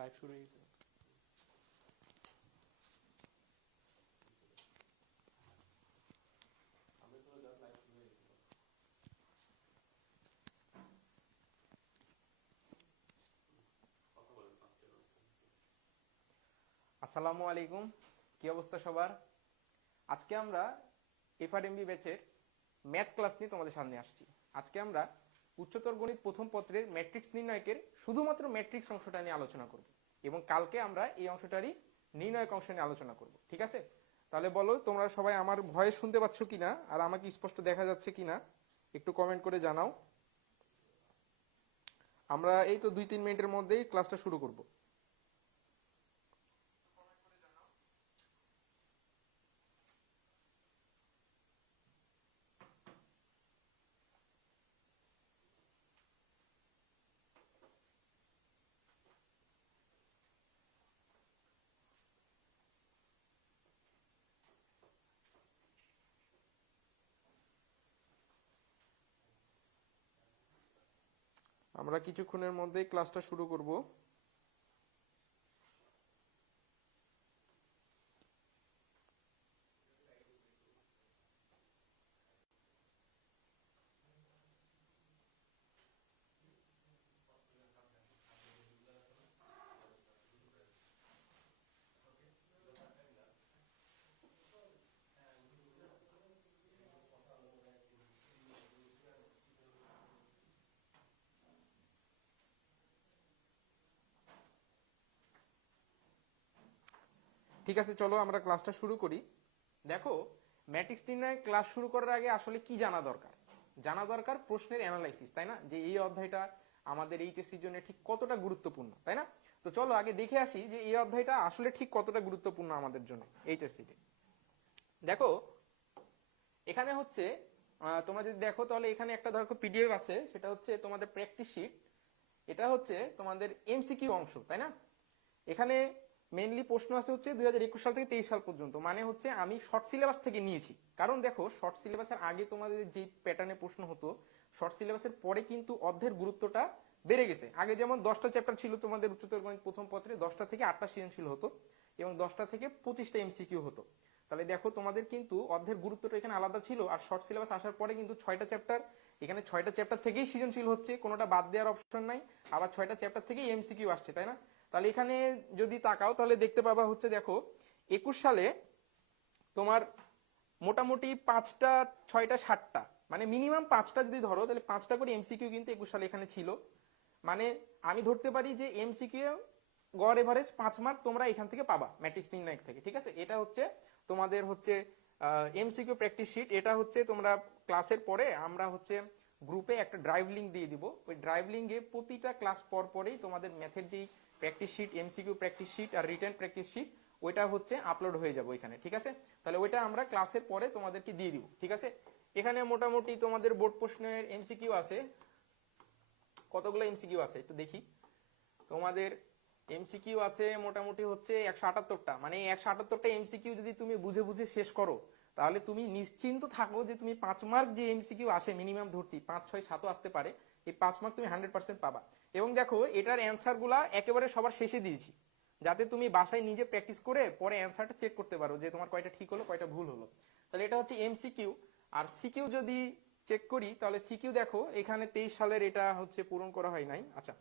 Live শুরু হয়ে গেছে। আসসালামু আলাইকুম, কি অবস্থা সবার? আজকে আমরা এফআরএমবি ব্যাচের ম্যাথ ক্লাস নিয়ে তোমাদের সামনে আসছি। আজকে আমরা উচ্চতর গণিত প্রথম পত্রের ম্যাট্রিক্স নির্ণয়কের শুধুমাত্র ম্যাট্রিক্স অংশটা নিয়ে আলোচনা করব এবং কালকে আমরা এই অংশটারই নির্ণয়ক অংশ নিয়ে আলোচনা করব। ঠিক আছে, তাহলে বলো তোমরা সবাই আমার ভয়েস শুনতে পাচ্ছ কিনা আর আমাকে স্পষ্ট দেখা যাচ্ছে কিনা একটু কমেন্ট করে জানাও। আমরা এই তো 2-3 মিনিটের মধ্যেই ক্লাসটা শুরু করব। আমরা কিছুক্ষণের মধ্যেই ক্লাসটা শুরু করব। ঠিক আছে, চলো আমরা ক্লাসটা শুরু করি। দেখো, ম্যাট্রিক্স নির্ণয় ক্লাস শুরু করার আগে আসলে কি জানা দরকার? জানা দরকার প্রশ্নের অ্যানালাইসিস, তাই না? যে এই অধ্যায়টা আমাদের এইচএসসির জন্য ঠিক কতটা গুরুত্বপূর্ণ, তাই না? তো চলো আগে দেখে আসি যে এই অধ্যায়টা আসলে ঠিক কতটা গুরুত্বপূর্ণ আমাদের জন্য এইচএসসিতে। দেখো, এখানে হচ্ছে তোমরা যদি দেখো তাহলে এখানে একটা ধরো পিডিএফ আছে, সেটা হচ্ছে তোমাদের প্র্যাকটিস শিট। এটা হচ্ছে তোমাদের এমসিকিউ অংশ, তাই না? এখানে মেইনলি প্রশ্ন আছে হচ্ছে 2021 সাল থেকে 23 সাল পর্যন্ত, মানে হচ্ছে আমি শর্ট সিলেবাস থেকে নিয়েছি। কারণ দেখো, শর্ট সিলেবাসের আগে তোমাদের যে প্যাটার্নে প্রশ্ন হতো, শর্ট সিলেবাসের পরে কিন্তু অর্ধের গুরুত্বটা বেড়ে গেছে। আগে যেমন 10টা চ্যাপ্টার ছিল তোমাদের উচ্চতর গণিত প্রথম পত্রে, 10টা থেকে 8টা সৃজনশীল হতো এবং 10টা থেকে 25টা এমসিকিউ হতো। তাহলে দেখো তোমাদের কিন্তু অর্ধের গুরুত্বটা এখানে আলাদা ছিল। আর শর্ট সিলেবাস আসার পরে কিন্তু 6টা চ্যাপ্টার, এখানে 6টা চ্যাপ্টার থেকেই সৃজনশীল হচ্ছে, কোনোটা বাদ দেওয়ার অপশন নাই। আবার 6টা চ্যাপ্টার থেকেই এমসিকিউ আসছে, তাই না? তাহলে এখানে যদি তাকাও তাহলে দেখতে পাবা হচ্ছে, দেখো 21 সালে তোমার মোটামুটি 5টা 6টা 7টা, মানে মিনিমাম 5টা যদি ধরো তাহলে 5টা করে এমসিকিউ কিন্তু 21 সালে এখানে ছিল। মানে আমি ধরতে পারি যে এমসিকিউ গড় এভারেজ 5 মার্ক তোমরা এখান থেকে পাবা ম্যাট্রিক্স নির্ণয় থেকে। ঠিক আছে, এটা হচ্ছে তোমাদের হচ্ছে এমসিকিউ প্র্যাকটিস শিট। এটা হচ্ছে তোমরা ক্লাসের পরে আমরা হচ্ছে গ্রুপে একটা ড্রাইভ লিঙ্ক দিয়ে দিব। ওই ড্রাইভ লিঙ্কে প্রতিটা ক্লাস পর পরেই তোমাদের ম্যাথের যেই practice sheet, MCQ practice sheet আর রিটেন প্র্যাকটিস শিট, ওইটা হচ্ছে আপলোড হয়ে যাবে ওইখানে। ঠিক আছে, তাহলে ওইটা আমরা ক্লাসের পরে তোমাদেরকে দিয়ে দিব। ঠিক আছে, এখানে মোটামুটি তোমাদের বোর্ড প্রশ্নের এমসিকিউ আছে। কতগুলো এমসিকিউ আছে একটু দেখি। তোমাদের এমসিকিউ আছে মোটামুটি হচ্ছে 178টা। মানে 178টা এমসিকিউ যদি তুমি বুঝে বুঝে শেষ করো তাহলে তুমি নিশ্চিন্ত থাকো যে তুমি 5 মার্ক যে এমসিকিউ আসে, মিনিমাম ধরছি 5, 6, 7ও আসতে পারে, এই 5 মার্ক তুমি 100% পাবা। এবং দেখো এটার অ্যান্সার গুলা একেবারে সবার শেষে দিয়েছি, যাতে তুমি বাসায় নিজে প্র্যাকটিস করে পরে অ্যান্সারটা চেক করতে পারো যে তোমার কয়টা ঠিক হলো কয়টা ভুল হলো। তাহলে এটা হচ্ছে এমসিকিউ। আর সিকিউ যদি চেক করি তাহলে সিকিউ দেখো এখানে 23 সালের এটা হচ্ছে পূরণ করা হয় নাই। আচ্ছা,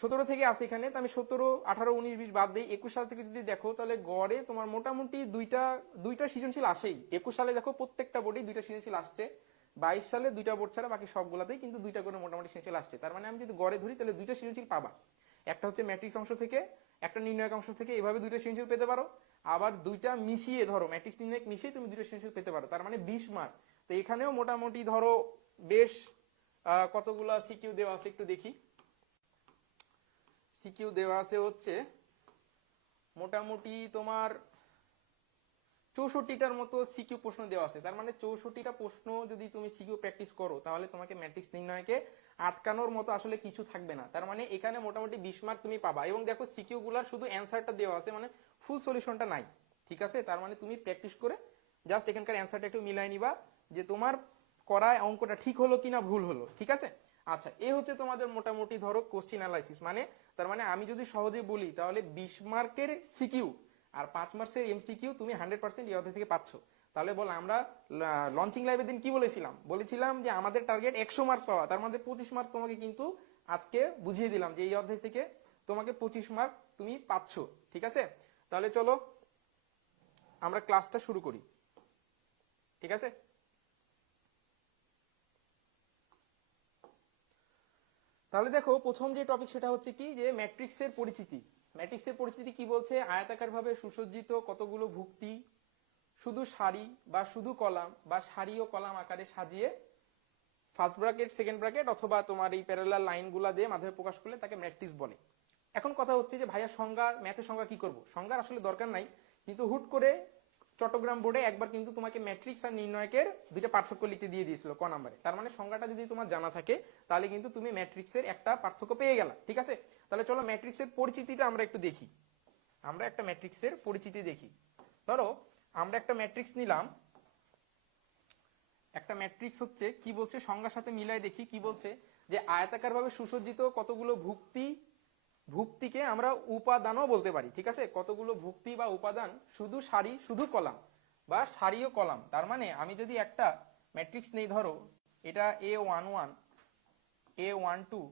17 থেকে আছে এখানে, তো আমি 17, 18, 19, 20 বাদ দিই। 21 সাল থেকে যদি দেখো তাহলে গড়ে তোমার মোটামুটি দুইটা সৃজনশীল আসেই। 21 সালে দেখো প্রত্যেকটা বোর্ডেই দুইটা সৃজনশীল আসছে। 22 সালে দুইটা বোর্ড ছাড়া বাকি সবগুলাতেই কিন্তু দুইটা করে মোটামুটি সৃজনশীল আসছে। তার মানে আমি যদি গড়ে ধরি তাহলে দুইটা সৃজনশীল পাবা। একটা হচ্ছে ম্যাট্রিক্স অংশ থেকে, একটা নির্ণায়ক অংশ থেকে, এভাবে দুইটা সৃজনশীল পেতে পারো। আবার দুইটা মিশিয়ে ধরো ম্যাট্রিক্স নির্ণায়ক মিশিয়ে তুমি দুইটা সৃজনশীল পেতে পারো, তার মানে 20 মার্ক। তো এখানেও মোটামুটি ধরো বেশ কতগুলা সিকিউ দেওয়া আছে একটু দেখি। সিকিউ দেওয়া আছে হচ্ছে মোটামুটি তোমার 64টার মতো সিকিউ প্রশ্ন দেওয়া আছে। তার মানে 64টা প্রশ্ন যদি তুমি সিকিউ প্র্যাকটিস করো তাহলে তোমাকে ম্যাট্রিক্স নির্ণয়কে আটকানোর মতো আসলে কিছু থাকবে না। তার মানে এখানে মোটামুটি 20 মার্ক তুমি পাবা। এবং দেখো সিকিউ গুলার শুধু অ্যান্সারটা দেওয়া আছে, মানে ফুল সলিউশনটা নাই। ঠিক আছে, তার মানে তুমি প্র্যাকটিস করে জাস্ট এখানকার অ্যান্সারটা একটু মিলাই নিবা যে তোমার করা অঙ্কটা ঠিক হলো কিনা ভুল হলো। ঠিক আছে, আচ্ছা, এই হচ্ছে তোমাদের মোটামুটি ধরো কোশ্চিন অ্যানালাইসিস, মানে তার মানে আমি যদি সহজে বলি তাহলে 20 মার্কের সিকিউ আর 5 মার্কের এমসিকিউ তুমি 100% এই অধ্যায় থেকে পাচ্ছ। তাহলে বল, আমরা লঞ্চিং লাইভের দিন কি বলেছিলাম যে আমাদের টার্গেট 100 মার্ক পাওয়া, তার মধ্যে 25 মার্ক তোমাকে কিন্তু আজকে বুঝিয়ে দিলাম যে এই অধ্যায় থেকে তোমাকে 25 মার্ক তুমি পাচ্ছ। ঠিক আছে, তাহলে চলো আমরা ক্লাসটা শুরু করি। ঠিক আছে, তাহলে দেখো প্রথম যে টপিক সেটা হচ্ছে কি, যে ম্যাট্রিক্সের পরিচিতি। ম্যাট্রিক্সের পরিচিতি কি বলছে, আয়তাকার ভাবে সুসজ্জিত কতগুলো ভুক্তি শুধু সারি বা শুধু কলাম বা সারি ও কলাম আকারে সাজিয়ে ফার্স্ট ব্র্যাকেট সেকেন্ড ব্র্যাকেট অথবা তোমার এই প্যারালাল লাইনগুলা দিয়ে মাধ্যমে প্রকাশ করলে তাকে ম্যাট্রিক্স বলে। এখন কথা হচ্ছে যে ভাইয়া সংজ্ঞা, ম্যাথের সংজ্ঞা কি করব? সংজ্ঞার আসলে দরকার নাই, কিন্তু হুট করে চট্টগ্রাম বোর্ডে একবার কিন্তু তোমাকে ম্যাট্রিক্স আর নির্ণয়কের দুইটা পার্থক্য লিখতে দিয়ে দিয়েছিল ক নাম্বারে। তার মানে সংজ্ঞাটা যদি তোমার জানা থাকে তাহলে কিন্তু তুমি ম্যাট্রিক্সের একটা পার্থক্য পেয়ে গেলা। ঠিক আছে, তাহলে চলো ম্যাট্রিক্সের পরিচিতিটা আমরা একটু দেখি। আমরা একটা ম্যাট্রিক্সের পরিচিতি দেখি। ধরো আমরা একটা ম্যাট্রিক্স নিলাম, একটা ম্যাট্রিক্স হচ্ছে কি বলছে সংজ্ঞার সাথে মিলাই দেখি কি বলছে, যে আয়তাকার ভাবে সুসজ্জিত কতগুলো ভুক্তিকে আমরা উপাদানও বলতে পারি। ঠিক আছে, কতগুলো ভুক্তি বা উপাদান, শুধু সারি শুধু কলাম বা সারি ও কলাম। তার মানে আমি যদি একটা ম্যাট্রিক্স নেই, ধরো এটা A11 A12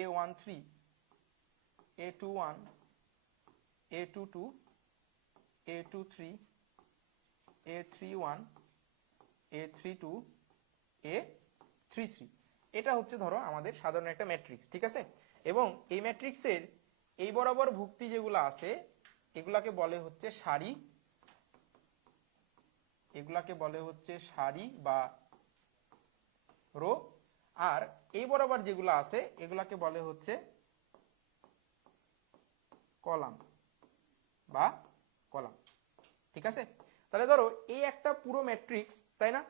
A13 A21 A22 A23 A31 A32 A33, এটা হচ্ছে ধরো আমাদের সাধারণ একটা ম্যাট্রিক্স। ঠিক আছে, এবং এই ম্যাট্রিক্সের এই বরাবর ভুক্তি যেগুলো আছে এগুলাকে বলে হচ্ছে সারি, এগুলাকে বলে হচ্ছে সারি বা রো, আর এই বরাবর যেগুলো আছে এগুলাকে বলে হচ্ছে কলাম বা কলাম। ঠিক আছে, তাহলে ধরো এই একটা পুরো ম্যাট্রিক্স, তাই না?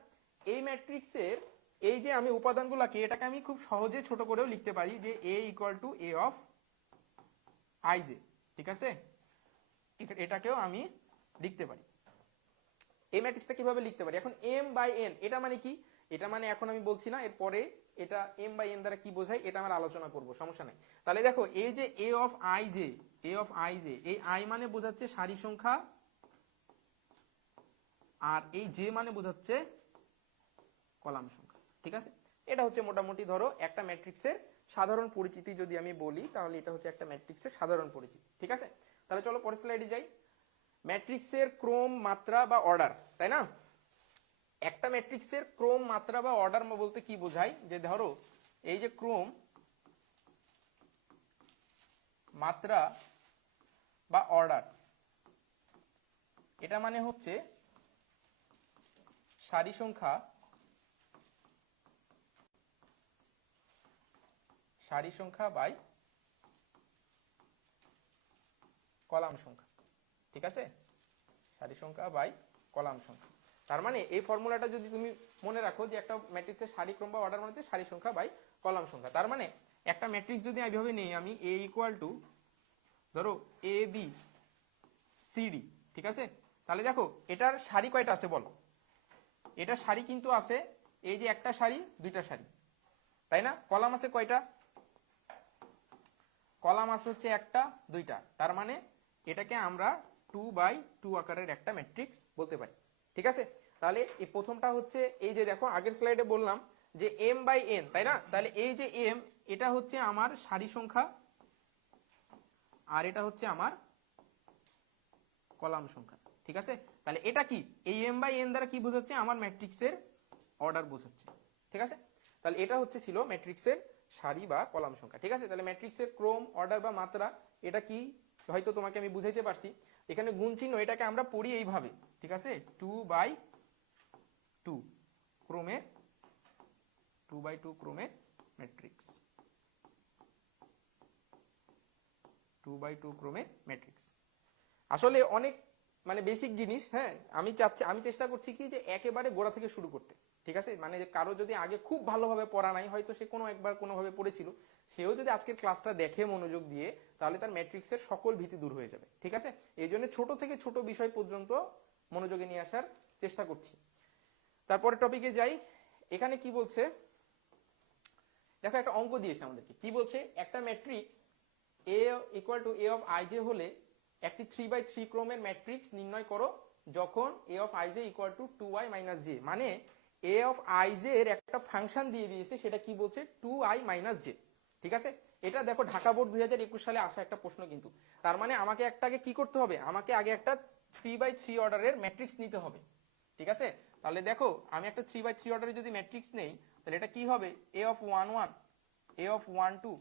এই ম্যাট্রিক্সের এই যে আমি উপাদানগুলোকে, এটাকে আমি খুব সহজে ছোট করেও লিখতে পারি যে A equal two A of IJ। ঠিক আছে, এটাকেও আমি লিখতে পারি। এই ম্যাট্রিক্সটা কিভাবে লিখতে পারি? এখন M বাই N এটা মানে কি? এটা মানে এখন আমি বলছি না, এরপরে এটা M বাই N দ্বারা কি বোঝায় এটা আমরা আলোচনা করব, সমস্যা নাই। তাহলে দেখো এই যে A of IJ, A of IJ, এই I মানে বোঝাচ্ছে সারি সংখ্যা আর এই J মানে বোঝাচ্ছে কলাম সংখ্যা। ঠিক আছে, এটা হচ্ছে মোটামুটি ধরো একটা ম্যাট্রিক্সের সাধারণ পরিচিতি যদি আমি বলি, তাহলে এটা হচ্ছে একটা ম্যাট্রিক্সের সাধারণ পরিচিতি। ঠিক আছে, তাহলে চলো পরের স্লাইডে যাই। ম্যাট্রিক্সের ক্রম, মাত্রা বা অর্ডার, তাই না? একটা ম্যাট্রিক্সের ক্রম, মাত্রা বা অর্ডার বলতে কি বোঝায়, যে ধরো এই যে ক্রম, মাত্রা বা অর্ডার, এটা মানে হচ্ছে সারি সংখ্যা বাই কলাম সংখ্যা। ঠিক আছে, সারি সংখ্যা বাই কলাম সংখ্যা। তার মানে এই ফর্মুলাটা যদি তুমি মনে রাখো যে একটা ম্যাট্রিক্সের সারি ক্রম বা অর্ডার মানে হচ্ছে সারি সংখ্যা বাই কলাম সংখ্যা। তার মানে একটা ম্যাট্রিক্স যদি এইভাবে নেই, আমি A ইকুয়াল টু ধরো AB CD। ঠিক আছে, তাহলে দেখো এটার সারি কয়টা আছে বলো? এটা সারি কিন্তু আছে এই যে একটা সারি দুইটা সারি, তাই না? কলাম আছে কয়টা? কলাম আছে হচ্ছে একটা দুইটা। তার মানে এটাকে আমরা 2/2 আকারের একটা ম্যাট্রিক্স বলতে পারি। ঠিক আছে, তাহলে এই প্রথমটা হচ্ছে এই যে দেখো আগের স্লাইডে বললাম যে M বাই N, তাই না? তাহলে এই যে M এটা হচ্ছে আমার সারি সংখ্যা আর এটা হচ্ছে আমার কলাম সংখ্যা। ঠিক আছে, তাহলে এটা কি এই M বাই N দ্বারা কি বোঝাচ্ছে? আমার ম্যাট্রিক্সের অর্ডার বোঝাচ্ছে। ঠিক আছে, তাহলে এটা হচ্ছে ছিল ম্যাট্রিক্সের সারি বা কলাম সংখ্যা। ঠিক আছে, তাহলে ম্যাট্রিক্সের ক্রম, অর্ডার বা মাত্রা এটা কি হয়তো তোমাকে আমি বুঝাইতে পারছি। এখানে গুণ চিহ্ন এটাকে আমরা পড়ি এইভাবে। ঠিক আছে, 2/2 ক্রমের 2/2 ক্রমের ম্যাট্রিক্স, 2/2 ক্রমের ম্যাট্রিক্স। আসলে অনেক মানে বেসিক জিনিস। হ্যাঁ, আমি চেষ্টা করছি কি যে একেবারে গোড়া থেকে শুরু করতে। ঠিক আছে, মানে কারো যদি আগে খুব ভালোভাবে পড়া নাই, হয়তো সে কোনো একবার কোনোভাবে পড়েছিল, সেও যদি আজকের ক্লাসটা দেখে মনোযোগ দিয়ে, তাহলে তার ম্যাট্রিক্সের সকল ভীতি দূর হয়ে যাবে। ঠিক আছে, এই জন্য ছোট থেকে ছোট বিষয় পর্যন্ত মনোযোগে নিয়ে আসার চেষ্টা করছি। তারপরে টপিকে যাই। এখানে কি বলছে দেখো একটা অঙ্ক দিয়েছে আমাদেরকে, কি বলছে, একটা matrix A equal to A of IJ হলে একটি 3/3 ক্রমের ম্যাট্রিক্স নির্ণয় করো যখন A of IJ equal to 2i minus J. মানে এ অফ আইজে এর একটা ফাংশন দিয়ে দিয়েছে, সেটা কি বলছে, 2i মাইনাস জে। ঠিক আছে, এটা দেখো ঢাকা বোর্ড 2021 সালে আসা একটা প্রশ্ন কিন্তু। তার মানে আমাকে একটা আগে কি করতে হবে, আমাকে আগে একটা 3/3 অর্ডারের ম্যাট্রিক্স নিতে হবে। ঠিক আছে, তাহলে দেখো আমি একটা 3/3 অর্ডারের যদি ম্যাট্রিক্স নেই, তাহলে এটা কি হবে, A of 1 1, A of 1 2,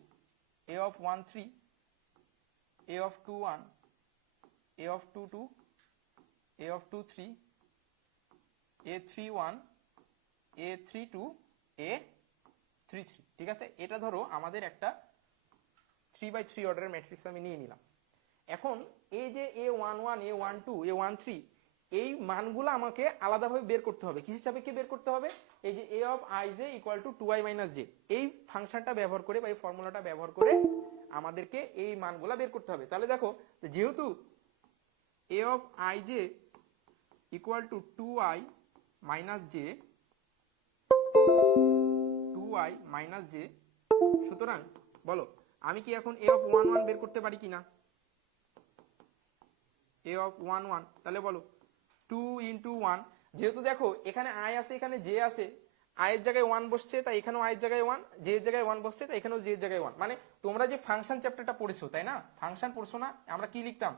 A of 1 3, A of 2 1, A of 2 2, A of 2 3, A 3 1, A 3 2, A 3 3। ঠিক আছে, এটা ধরো আমাদের একটা 3/3 অর্ডারের ম্যাট্রিক্স আমি নিয়ে নিলাম। এখন এই যে a11, a12, a13 এই মানগুলো আমাকে আলাদাভাবে বের করতে হবে। কিসের সাপেক্ষে বের করতে হবে, এই যে a of ij equal to 2i minus j, এই ফাংশনটা ব্যবহার করে বা এই ফর্মুলাটা ব্যবহার করে আমাদেরকে এই মানগুলো বের করতে হবে। তাহলে দেখো, যেহেতু a of ij equal to 2i minus j, 2i minus j, সুতরাং বলো আমি কি এখন a অফ 1 1 বের করতে পারি কিনা, a অফ 1 1, তাহলে বলো 2 ইন্টু 1, যেহেতু দেখো এখানে i আছে এখানে j আছে, i এর জায়গায় 1 বসছে তাই এখানেও i এর জায়গায় 1, j এর জায়গায় 1 বসছে তাই এখানেও j এর জায়গায় 1। মানে তোমরা যে ফাংশন চ্যাপ্টারটা পড়েছো তাই না, ফাংশন পড়ছো না, আমরা কি লিখতাম,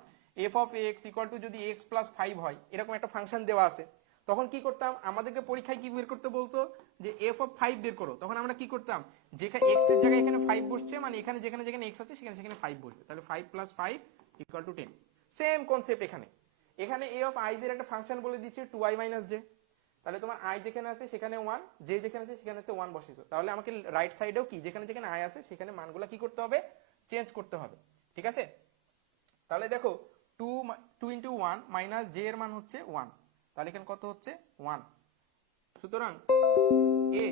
f of x equal to যদি x প্লাস 5 হয়, এরকম একটা ফাংশন দেওয়া আছে, তখন কি করতাম, আমাদেরকে পরীক্ষায় কি বের করতে বলতো যে f অফ 5 বের করো, তখন আমরা কি করতাম, যেখানে x এর জায়গায় এখানে 5 বসছে, মানে এখানে যেখানে যেখানে x আছে সেখানে সেখানে 5 বসবে, তাহলে 5 plus 5 equal to 10। Same concept এখানে, এখানে a অফ i এর একটা ফাংশন বলে দিচ্ছে 2i মাইনাস j, তাহলে তোমার i যেখানে আছে সেখানে 1, j যেখানে আছে সেখানে আছে 1 বসিয়েছো, তাহলে আমাকে রাইট সাইডেও কি যেখানে যেখানে i আছে সেখানে মানগুলো কি করতে হবে, চেঞ্জ করতে হবে। ঠিক আছে, তাহলে দেখো 2 ইন্টু 1 মাইনাস j এর মান হচ্ছে 1, তাহলে এখানে কত হচ্ছে 1, সুতরাং a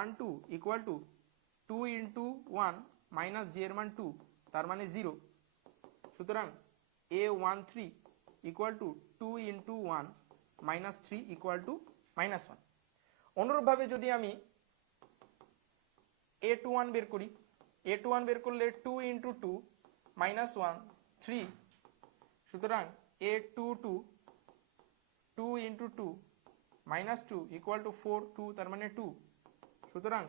1 2 equal to 2 into 1 minus j এর মান 2, তার মানে 0, সুতরাং a13 equal to 2 into 1 minus 3 equal to minus 1। অনুরূপভাবে যদি আমি a21 বের করি, a21 বের করলে 2 ইন্টু 2 মাইনাস 1 3, সুতরাং a22 2 into 2 minus 2 equal to 4 2, তার মানে 2, সুতরাং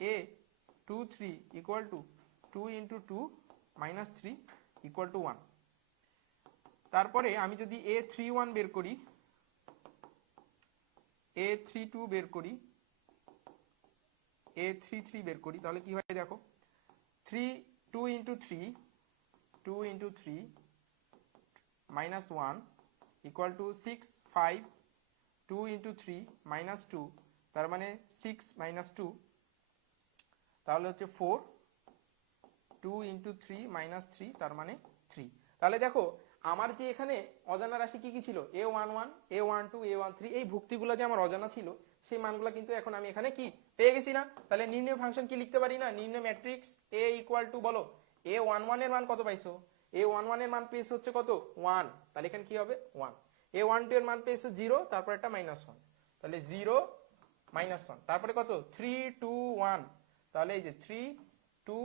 a23 equal to 2 into 2 minus 3 equal to 1। তারপরে আমি যদি a31 বের করি, a32 বের করি, a33 বের করি, তাহলে কি হয় দেখো, 2 into 3 2 into 3 minus 1 equal to 6 5, 2 into 3 minus 2, তার মানে 6 মাইনাস 2, তাহলে হচ্ছে 4, 2 ইন্টু 3 মাইনাস 3, তার মানে 3। তাহলে দেখো আমার যে এখানে অজানা রাশি কি কি ছিল, a11 a12 a13, এই ভুক্তিগুলো যে আমার অজানা ছিল সেই মানগুলো কিন্তু এখন আমি এখানে কি পেয়ে গেছি না। তাহলে নির্ণয় ফাংশন কি লিখতে পারি না, নির্ণয় ম্যাট্রিক্স a ইকুয়াল টু, বলো a11 এর মান কত পাইছো, a11 এর মান পেয়েছো হচ্ছে কত 1, তাহলে এখানে কি হবে 1, a12 এর মান পেয়েছো 0, তারপর একটা মাইনাস 1, তাহলে 0 মাইনাস 1, তারপরে কত 3 2 1, তাহলে এই যে 3 2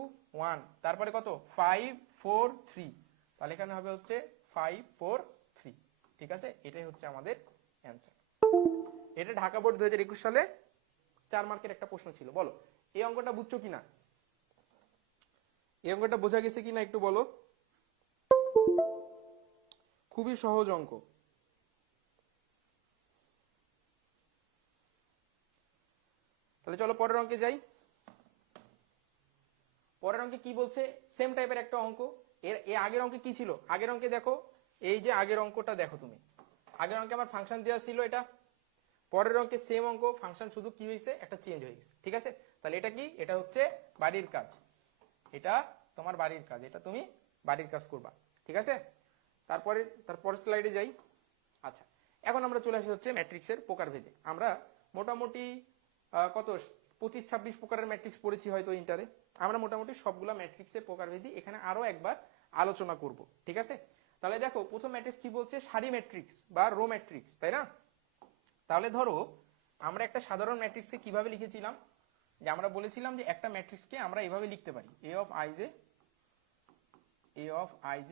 1, তারপরে কত 5 4 3, তাহলে এখানে হবে হচ্ছে 5 4 3। ঠিক আছে, এটাই হচ্ছে আমাদের অ্যান্সার। এটা ঢাকা বোর্ড 2021 সালে 4 মার্কের একটা প্রশ্ন ছিল। বলো এই অঙ্কটা বুঝছো কিনা, এই অঙ্কটা বোঝা গেছে কিনা একটু বলো। খুবই সহজ অঙ্ক। তাহলে চলো পরের অঙ্কে যাই। পরের অঙ্কে কি বলছে, সেম টাইপের একটা অঙ্ক। এর আগের অঙ্কে কি ছিল, আগের অঙ্কে দেখো, এই যে আগের অঙ্কটা দেখো তুমি, আগের অঙ্কে আমার ফাংশন দেওয়া ছিল এটা, পরের অঙ্কে সেম অঙ্ক, ফাংশন শুধু কি হয়েছে একটা চেঞ্জ হয়ে গেছে। ঠিক আছে, তাহলে এটা কি, এটা হচ্ছে বাড়ির কাজ, এটা তোমার বাড়ির কাজ, এটা তুমি বাড়ির কাজ করবা। ঠিক আছে, তারপরে স্লাইডে যাই। আচ্ছা, এখন আমরা চলে আসি হচ্ছে ম্যাট্রিক্সের প্রকারভেদে। আমরা মোটামুটি কত 25-26 প্রকারের ম্যাট্রিক্স পড়েছি হয়তো ইন্টারে, আমরা মোটামুটি সবগুলা ম্যাট্রিক্সের প্রকারভেদই এখানে আরো একবার আলোচনা করব। ঠিক আছে, তাহলে দেখো প্রথম ম্যাট্রিক্স কি বলছে, সারি ম্যাট্রিক্স বা রো ম্যাট্রিক্স, তাই না। তাহলে ধরো আমরা একটা সাধারণ ম্যাট্রিক্সকে কিভাবে লিখেছিলাম, যে আমরা বলেছিলাম যে একটা ম্যাট্রিক্সকে আমরা এভাবে লিখতে পারি a of i j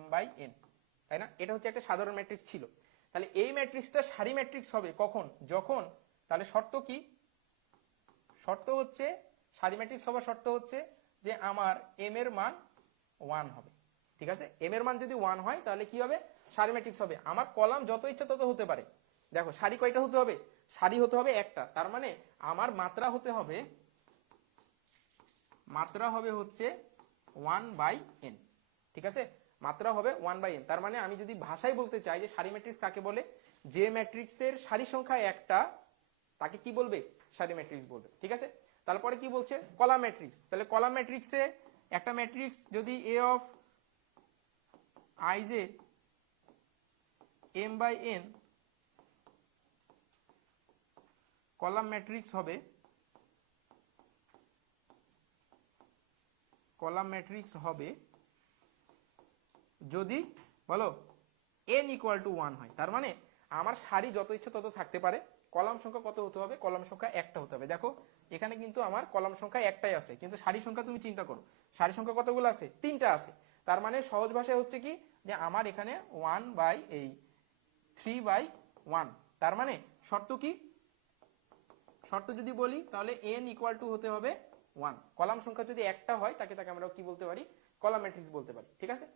m by n, তাই না? এটা হচ্ছে একটা সাধারণ ম্যাট্রিক্স ছিল। তাহলে এই ম্যাট্রিক্সটা সারি ম্যাট্রিক্স হবে কখন? যখন, তাহলে শর্ত কি? শর্ত হচ্ছে, সারি ম্যাট্রিক্স হওয়ার শর্ত হচ্ছে যে আমার m এর মান 1 হবে। ঠিক আছে, m এর মান যদি 1 হয় তাহলে কি হবে? সারি ম্যাট্রিক্স হবে। আমার কলাম যত ইচ্ছা তত হতে পারে। দেখো সারি কয়টা হতে হবে? সারি হতে হবে একটা, তার মানে আমার মাত্রা হবে হচ্ছে 1/n। ঠিক আছে, মাত্রা হবে 1/n। তার মানে আমি যদি ভাষায় বলতে চাই যে সারি ম্যাট্রিক্স কাকে বলে, যে ম্যাট্রিক্সের সারি সংখ্যা একটা তাকে কি বলবে? সারি ম্যাট্রিক্স বলবে। ঠিক আছে, তারপরে কি বলছে? Column matrix. তাহলে কলাম ম্যাট্রিক্সে একটা ম্যাট্রিক্স যদি a of i j m by n column matrix হবে, যদি বলো n ইকুয়াল টু 1 হয়। তার মানে আমার সারি যত ইচ্ছা তত থাকতে পারে, কলাম সংখ্যা কত হতে হবে? কলাম সংখ্যা একটা হতে হবে। দেখো এখানে কিন্তু আমার কলাম সংখ্যা একটাই আছে, কিন্তু সারি সংখ্যা তুমি চিন্তা করো, সারি সংখ্যা কতগুলো আছে? 3টা আছে। তার মানে সহজ ভাষায় হচ্ছে কি, যে আমার এখানে 3/1। তার মানে শর্ত কি? শর্ত যদি বলি তাহলে n ইকুয়াল টু হতে হবে 1। কলাম সংখ্যা যদি একটা হয় তাকে আমরা কি বলতে পারি? কলাম ম্যাট্রিক্স বলতে পারি। ঠিক আছে,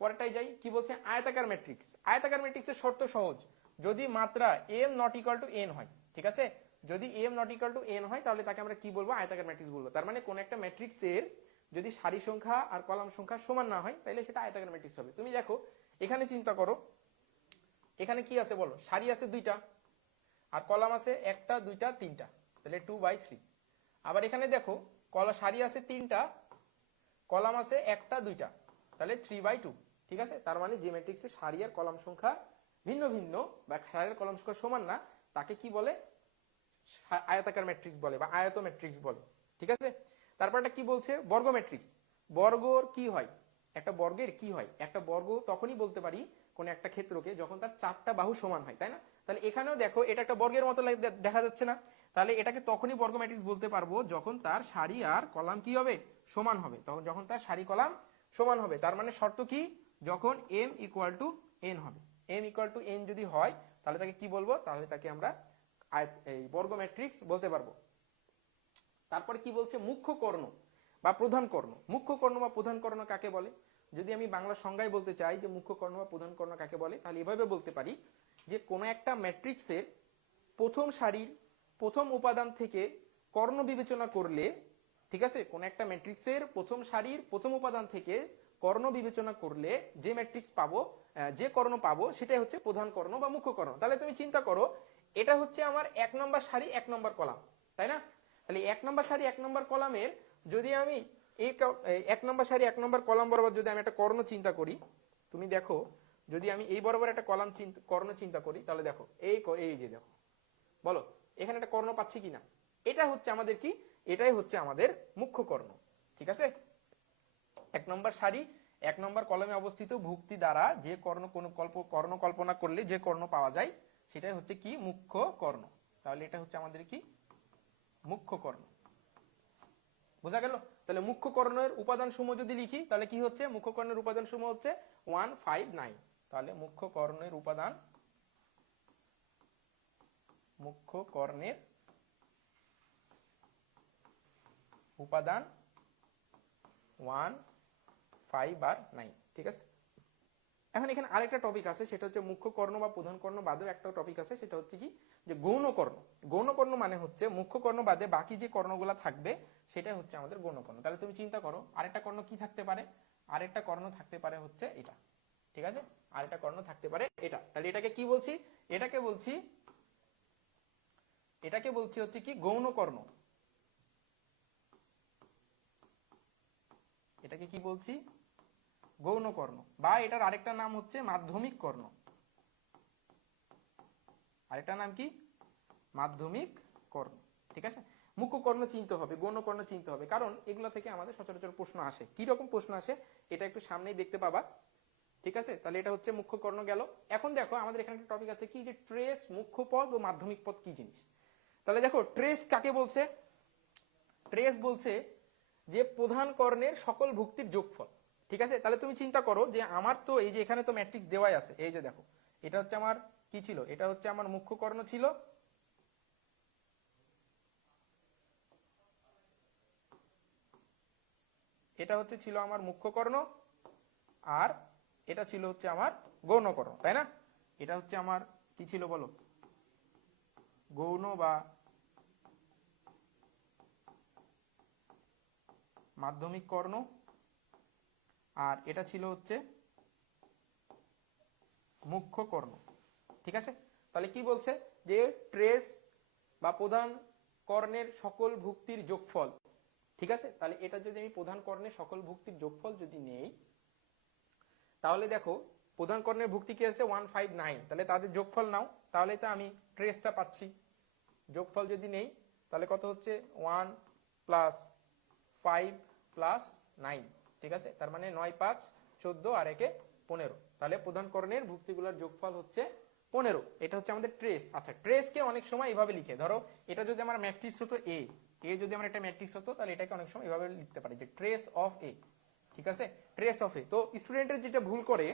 পরেরটাই যাই। কি বলছে? আয়তাকার ম্যাট্রিক্স। আয়তাকার ম্যাট্রিক্সের শর্ত সহজ, যদি মাত্রা m not equal to n হয়। ঠিক আছে, যদি m not equal to n হয় তাহলে তাকে আমরা কি বলবো? আয়তাকার ম্যাট্রিক্স বলবো। তার মানে কোন একটা ম্যাট্রিক্সের যদি সারি সংখ্যা আর কলাম সংখ্যা সমান না হয় তাহলে সেটা আয়তাকার ম্যাট্রিক্স হবে। তুমি দেখো এখানে চিন্তা করো, এখানে কি আছে বলো? সারি আছে 2টা আর কলাম আছে 1টা 2টা 3টা, তাহলে 2/3। আবার এখানে দেখো সারি আছে 3টা, কলাম আছে 1টা 2টা, তাহলে 3/2। ঠিক আছে, তার মানে যে ম্যাট্রিক্সের সারি আর কলাম সংখ্যা ভিন্ন ভিন্ন বা সারি আর কলাম সংখ্যা সমান না তাকে কি বলে? আয়তাকার ম্যাট্রিক্স বলে বা আয়ত ম্যাট্রিক্স বলে। ঠিক আছে, তারপরটা কি বলছে? বর্গ ম্যাট্রিক্স। বর্গর কি হয়? একটা বর্গের কি হয়? একটা বর্গ তখনই বলতে পারি কোন একটা ক্ষেত্রকে যখন তার 4টা বাহু সমান হয়, তাই না? তাহলে এখানেও দেখো এটা একটা বর্গের মতো দেখা যাচ্ছে না? তাহলে এটাকে তখনই বর্গ ম্যাট্রিক্স বলতে পারবো যখন তার সারি আর কলাম কি হবে? সমান হবে। তখন যখন তার সারি কলাম সমান হবে। তার মানে শর্ত কি? যখন m ইকুয়াল টু n হবে। m ইকুয়াল টু n যদি হয় তাহলে তাকে কি বলবো? তাহলে তাকে আমরা এই বর্গ ম্যাট্রিক্স বলতে পারবো। তারপরে কি বলছে? মুখ্য কর্ণ বা প্রধান কর্ণ। মুখ্য কর্ণ বা প্রধান কর্ণ কাকে বলে? যদি আমি বাংলা সংজ্ঞায় বলতে চাই যে মুখ্য কর্ণ বা প্রধান কর্ণ কাকে বলে, তাহলে এভাবে বলতে পারি যে কোন একটা ম্যাট্রিক্সের প্রথম সারির প্রথম উপাদান থেকে কর্ণ বিবেচনা করলে, ঠিক আছে, কোন একটা ম্যাট্রিক্সের প্রথম সারির প্রথম উপাদান থেকে কর্ণ বিবেচনা করলে যে ম্যাট্রিক্স পাবো, যে কর্ণ পাবো সেটাই হচ্ছে প্রধান কর্ণ বা মুখ্য কর্ণ। তাহলে তুমি চিন্তা করো, এটা হচ্ছে আমার 1 নম্বর সারি 1 নম্বর কলাম, তাই না? তাহলে 1 নম্বর সারি 1 নম্বর কলামের যদি আমি এই 1 নম্বর সারি 1 নম্বর কলাম বরাবর যদি আমি একটা কর্ণ চিন্তা করি, তুমি দেখো যদি আমি এই বরাবর একটা কর্ণ চিন্তা করি তাহলে দেখো এই যে দেখো, বলো এখানে একটা কর্ণ পাচ্ছি কিনা? এটা হচ্ছে আমাদের কি? এটাই হচ্ছে আমাদের মুখ্য কর্ণ। ঠিক আছে, 1 নম্বর সারি 1 নম্বর কলামে অবস্থিত ভুক্তি দ্বারা যে কর্ণ কল্পনা করলে যে কর্ণ পাওয়া যায় সেটাই হচ্ছে কি? মুখ্য কর্ণ। তাহলে এটা হচ্ছে আমাদের কি? মুখ্য কর্ণ। বোঝা গেল? তাহলে মুখ্য কর্ণের উপাদান সমূহ যদি লিখি তাহলে কি হচ্ছে? মুখ্য কর্ণের উপাদান সমূহ হচ্ছে 1 5 9। তাহলে মুখ্য কর্ণের উপাদান 1 5 আর 9। ঠিক আছে, এখন এখানে আরেকটা টপিক আছে, সেটা হচ্ছে মুখ্য কর্ণ বা প্রধান কর্ণ বাদেও একটা টপিক আছে, সেটা হচ্ছে কি? যে গৌণ কর্ণ। গৌণ কর্ণ মানে হচ্ছে মুখ্য কর্ণ বাদে বাকি যে কর্ণগুলো থাকবে সেটাই হচ্ছে আমাদের গৌণ কর্ণ। তাহলে তুমি চিন্তা করো আরেকটা কর্ণ কি থাকতে পারে? আরেকটা কর্ণ থাকতে পারে হচ্ছে এটা। ঠিক আছে, আরেকটা কর্ণ থাকতে পারে এটা। তাহলে এটাকে কি বলছি? এটাকে বলছি হচ্ছে কি? গৌণ কর্ণ। এটাকে কি বলছি? গৌণ কর্ণ, বা এটার আরেকটা নাম হচ্ছে মাধ্যমিক কর্ণ। আরেকটা নাম কি? মাধ্যমিক কর্ণ। ঠিক আছে, মুখ্য কর্ণ চিনতে হবে, গৌণ কর্ণ চিনতে হবে, কারণ এগুলো থেকে আমাদের সচরাচর প্রশ্ন আসে। কি রকম প্রশ্ন আসে এটা একটু সামনেই দেখতে পাবা। ঠিক আছে, তাহলে এটা হচ্ছে মুখ্য কর্ণ গেল। এখন দেখো আমাদের এখানে একটা টপিক আছে কি? যে ট্রেস, মুখ্য পদ ও মাধ্যমিক পদ কি জিনিস। তাহলে দেখো ট্রেস কাকে বলছে, ট্রেস বলছে যে প্রধান কর্ণের সকল ভুক্তির যোগফল। ঠিক আছে, তাহলে তুমি চিন্তা করো যে আমার তো এই যে এখানে তো ম্যাট্রিক্স দেওয়াই আছে, এই যে দেখো এটা হচ্ছে আমার কি ছিল, এটা হচ্ছে আমার মুখ্য কর্ণ ছিল, এটা হচ্ছে ছিল আমার মুখ্য কর্ণ, আর এটা ছিল হচ্ছে আমার গৌণ কর্ণ, তাই না? এটা হচ্ছে আমার কি ছিল বলো, গৌণ বা মাধ্যমিক কর্ণ, আর এটা ছিল হচ্ছে মুখ্য কর্ণ। ঠিক আছে, তাহলে কি বলছে যে ট্রেস বা প্রধান কর্ণের সকল ভুক্তির যোগফল। ঠিক আছে, তাহলে এটা যদি আমি প্রধান কর্ণের সকল ভুক্তির যোগফল যদি নেই, তাহলে দেখো প্রধান কর্ণের ভুক্তি কি আছে 159, তাহলে তাদের যোগফল নাও, তাহলে তো আমি ট্রেসটা পাচ্ছি। যোগফল যদি নেই তাহলে কত হচ্ছে 1 প্লাস 5 প্লাস 9। ঠিক আছে, তার মানে 9 5 14 আর 1 15, তাহলে প্রধান কর্ণের ভুক্তিগুলোর যোগফল হচ্ছে 15। এটা হচ্ছে আমাদের ট্রেস। আচ্ছা, ট্রেসকে অনেক সময় এইভাবে লিখে, ধরো এটা যদি আমার ম্যাট্রিক্স হতো এ, যদি আমার একটা ম্যাট্রিক্স হতো তাহলে এটাকে অনেক সময় এইভাবে লিখতে পারি যে ট্রেস অফ এ। ঠিক আছে, ট্রেস অফ এ। তো স্টুডেন্টের যেটা ভুল করে,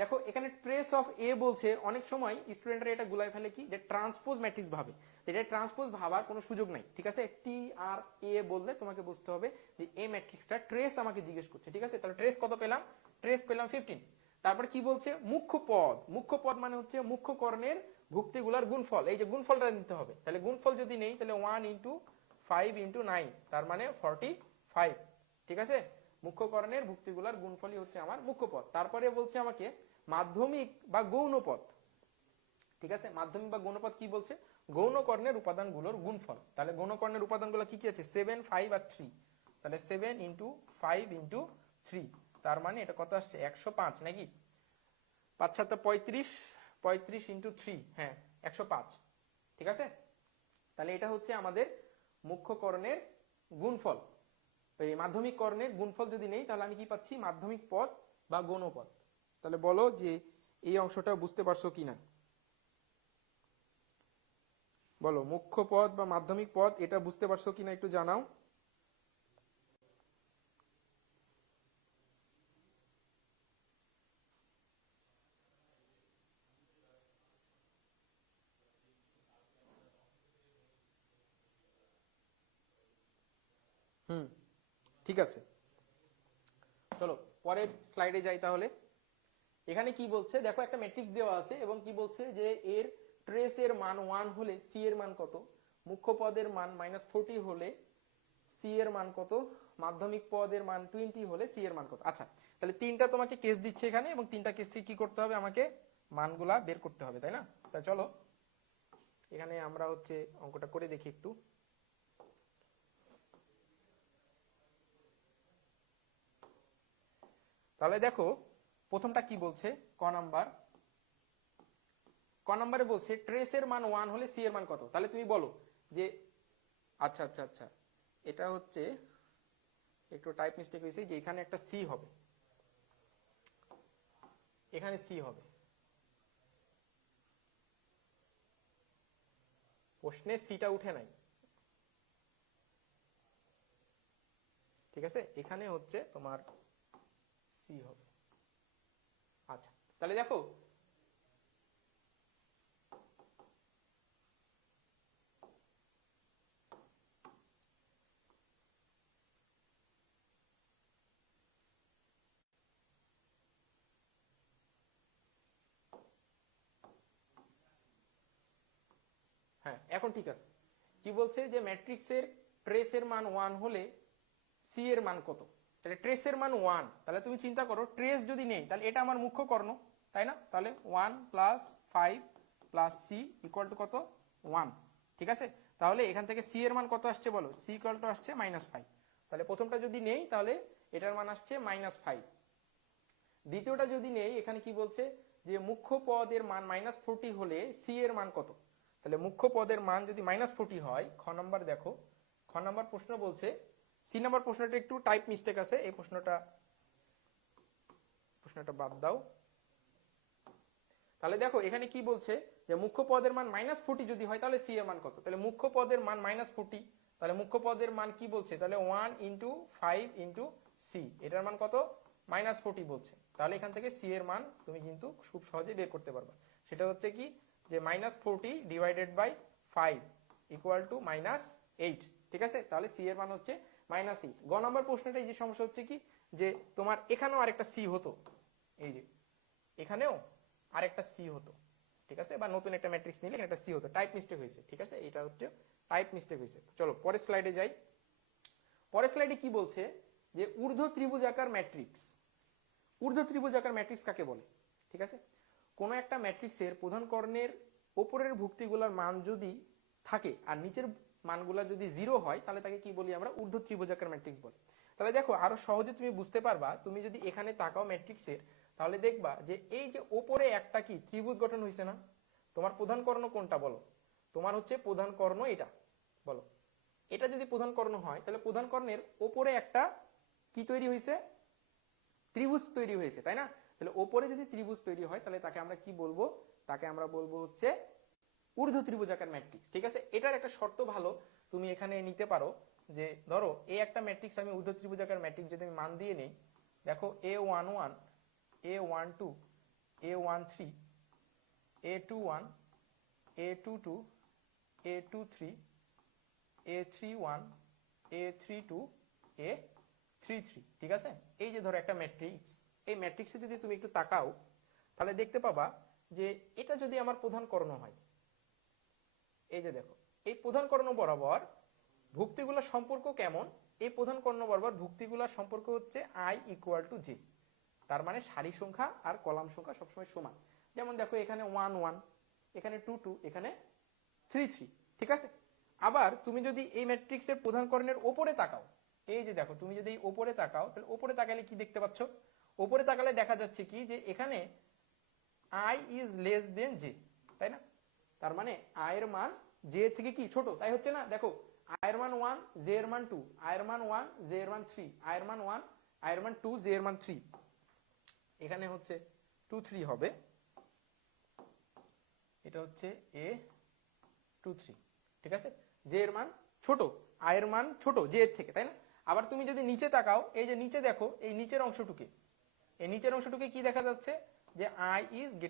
দেখো এখানে ট্রেস অফ এ বলছে, অনেক সময় স্টুডেন্টরা এটা গুলাই ফেলে কি যে ট্রান্সপোজ ম্যাট্রিক্স ভাবে, এটা ট্রান্সপোজ ভাবার কোনো সুযোগ নাই। ঠিক আছে, টি আর এ বললে তোমাকে বুঝতে হবে যে এ ম্যাট্রিক্সটা ট্রেস আমাকে জিজ্ঞেস করছে। ঠিক আছে, তাহলে ট্রেস কত পেলাম, ট্রেস পেলাম 15। তারপর কি বলছে, মুখ্য পদ। মুখ্য পদ মানে হচ্ছে মুখ্য কর্ণের ভুক্তিগুলার গুণফল, এই যে গুণফলটা নিতে হবে। তাহলে গুণফল যদি নেই তাহলে 1 ইন্টু 5 ইন্টু 9, তার মানে 45। ঠিক আছে, মুখ্য কর্ণের ভুক্তিগুলার গুণফলই হচ্ছে আমার মুখ্য পদ। তারপরে বলছে আমাকে মাধ্যমিক বা গৌণ পদ। ঠিক আছে, মাধ্যমিক বা গৌণ পদ কি বলছে, গৌণ কর্ণের উপাদানগুলোর গুণফল। তাহলে গৌণ কর্ণের উপাদানগুলো কি কি আছে, 7 5 আর 3, তাহলে 7 ইন্টু 5 ইন্টু 3, তার মানে এটা কত আসছে 105 নাকি, 5 7 35, 35 ইন্টু 3, হ্যাঁ 105। ঠিক আছে, তাহলে এটা হচ্ছে আমাদের মুখ্য কর্ণের গুণফল। এই মাধ্যমিক কর্ণের গুণফল যদি নেই তাহলে আমি কি পাচ্ছি, মাধ্যমিক পদ বা গৌণ পদ। তাহলে বলো যে এই অংশটা বুঝতে পারছো কিনা, বলো মুখ্য পদ বা মাধ্যমিক পদ এটা বুঝতে পারছো কিনা একটু জানাও। হুম, ঠিক আছে, চলো পরের স্লাইডে যাই তাহলে। এখানে কি বলছে, দেখো একটা ম্যাট্রিক্স দেওয়া আছে এবং কি বলছে যে এর ট্রেস এর মান 1 হলে সি এর মান কত, মুখ্য পদের মান -40 হলে সি এর মান কত, মাধ্যমিক পদের মান 20 হলে সি এর মান কত। আচ্ছা, তাহলে তিনটা তোমাকে কেস দিচ্ছে এখানে, এবং তিনটা কেস থেকে কি করতে হবে, আমাকে মানগুলা বের করতে হবে, তাই না? তাই চলো এখানে আমরা হচ্ছে অঙ্কটা করে দেখি একটু। তাহলে দেখো প্রথমটা কি বলছে, ক নাম্বারে বলছে ট্রেসের মান 1 হলে সি এর মান কত। তাহলে তুমি বলো যে আচ্ছা আচ্ছা আচ্ছা, এটা হচ্ছে একটু টাইপ মিস্টেক হয়েছে, যে এখানে একটা সি হবে, এখানে সি হবে, প্রশ্নে সিটা উঠে নাই। ঠিক আছে, এখানে হচ্ছে তোমার সি হবে। আচ্ছা, তাহলে দেখো হ্যাঁ এখন ঠিক আছে। কি বলছে যে ম্যাট্রিক্সের ট্রেসের মান 1 হলে সি এর মান কত। তাহলে ট্রেসের মান 1, তাহলে তুমি চিন্তা করো ট্রেস যদি নেই তাহলে এটা আমার মুখ্য কর্ণ, তাই না? তাহলে 1 plus 5 plus c equal to কত, 1। ঠিক আছে, তাহলে এখান থেকে সি এর মান কত আসছে বলো, সি ইকুয়াল টু আসছে -5। তাহলে প্রথমটা যদি নেই তাহলে এটার মান আসছে -5। দ্বিতীয়টা যদি নেই, এখানে কি বলছে যে মুখ্য পদের মান -40 হলে সি এর মান কত। তাহলে মুখ্য পদের মান যদি -40 হয়, খ নম্বর দেখো, খ নম্বর প্রশ্ন বলছে, সি নম্বর প্রশ্নটা একটু টাইপ মিস্টেক আছে, এই প্রশ্নটা বাদ দাও। তাহলে দেখো এখানে কি বলছে যে মুখ্য পদের মান -40 যদি হয় তাহলে সি এর মান কত, তাহলে মুখ্য পদের মান -40, তাহলে মুখ্য পদের মান কি বলছে, তাহলে 1 × 5 × সি, এটার মান কত -40 বলছে। তাহলে এখান থেকে সি এর মান তুমি কিন্তু খুব সহজে বের করতে পারবে। সেটা হচ্ছে কি যে -40 / 5 = -8, ঠিক আছে। তাহলে সি এর মান হচ্ছে -8। গ নম্বর প্রশ্নটাই যে সমস্যা হচ্ছে কি যে তোমার এখানেও আরেকটা সি হতো, এই যে এখানেও আরেকটা সি হতো, ঠিক আছে, বা নতুন একটা ম্যাট্রিক্স নিলে একটা সি হতো, টাইপ মিস্টেক হয়েছে, ঠিক আছে, এটা হচ্ছে টাইপ মিস্টেক হয়েছে। চলো পরের স্লাইডে যাই। পরের স্লাইডে কি বলছে যে ঊর্ধ্ব ত্রিভুজাকার ম্যাট্রিক্স। ঊর্ধ্ব ত্রিভুজাকার ম্যাট্রিক্স কাকে বলে, ঠিক আছে। কোন একটা ম্যাট্রিক্সের প্রধান কর্ণের উপরের ভুক্তিগুলোর মান যদি থাকে আর নিচের মানগুলা যদি 0 হয় তাহলে তাকে কি বলি আমরা, ঊর্ধ্ব ত্রিভুজাকার ম্যাট্রিক্স বলি। তাহলে দেখো আরো সহজে তুমি বুঝতে পারবা, তুমি যদি এখানে তাকাও ম্যাট্রিক্সের, তাহলে দেখবা যে এই যে উপরে একটা কি ত্রিভুজ গঠন হয়েছে না, তোমার প্রধান কর্ণ কোনটা বলো, তোমার হচ্ছে প্রধান কর্ণ এটা, বলো এটা যদি প্রধান কর্ণ হয় তাহলে প্রধান কর্ণের উপরে একটা কি তৈরি হয়েছে, ত্রিভুজ তৈরি হয়েছে, তাই না। তাহলে উপরে যদি ত্রিভুজ তৈরি হয় তাহলে তাকে আমরা কি বলবো, তাকে আমরা বলবো হচ্ছে ঊর্ধ্ব ত্রিভুজাকার ম্যাট্রিক্স, ঠিক আছে। এটার একটা শর্ত ভালো তুমি এখানে নিতে পারো, যে ধরো এই একটা ম্যাট্রিক্স আমি ঊর্ধ্ব ত্রিভুজাকার ম্যাট্রিক্স যদি আমি মান দিয়ে নেই, দেখো A11 A12 A13 A21 A22 A23 A31 A32 A33, ঠিক আছে। এই যে ধরো একটা ম্যাট্রিক্স, এই ম্যাট্রিক্সে যদি তুমি একটু তাকাও তাহলে দেখতে পাবা যে এটা যদি আমার প্রধান কর্ণ হয়, এই যে দেখো এই প্রধান কর্ণ বরাবর ভুক্তিগুলোর সম্পর্ক কেমন, এই প্রধান কর্ণ বরাবর ভুক্তিগুলোর সম্পর্ক হচ্ছে I = J, তার মানে সারি সংখ্যা আর কলাম সংখ্যা সবসময় সমান। যেমন দেখো এখানে 1 1, এখানে 2 2, এখানে 3 3, ঠিক আছে। আবার তুমি যদি এই ম্যাট্রিক্সের প্রধান কর্ণের উপরে তাকাও, এই যে দেখো তুমি যদি উপরে তাকাও তাহলে উপরে তাকালে কি দেখতে পাচ্ছ, উপরে তাকালে দেখা যাচ্ছে কি যে এখানে I < J, তাই না। তার মানে I এর মান J থেকে কি ছোট, তাই হচ্ছে না। দেখো I এর মান 1, J এর মান 2, I এর মান 1, J এর মান 3, I এর মান 1, I এর মান 2, J এর মান 3, এখানে হচ্ছে 2 3 হবে, এটা হচ্ছে A23, ঠিক আছে। J এর মান ছোট, I এর মান ছোট J এর থেকে, তাই না। আবার তুমি যদি নিচে তাকাও, এই যে নিচে দেখো এই নিচের অংশটুকে, এই নিচের অংশটুকে কি দেখা যাচ্ছে যে I < J,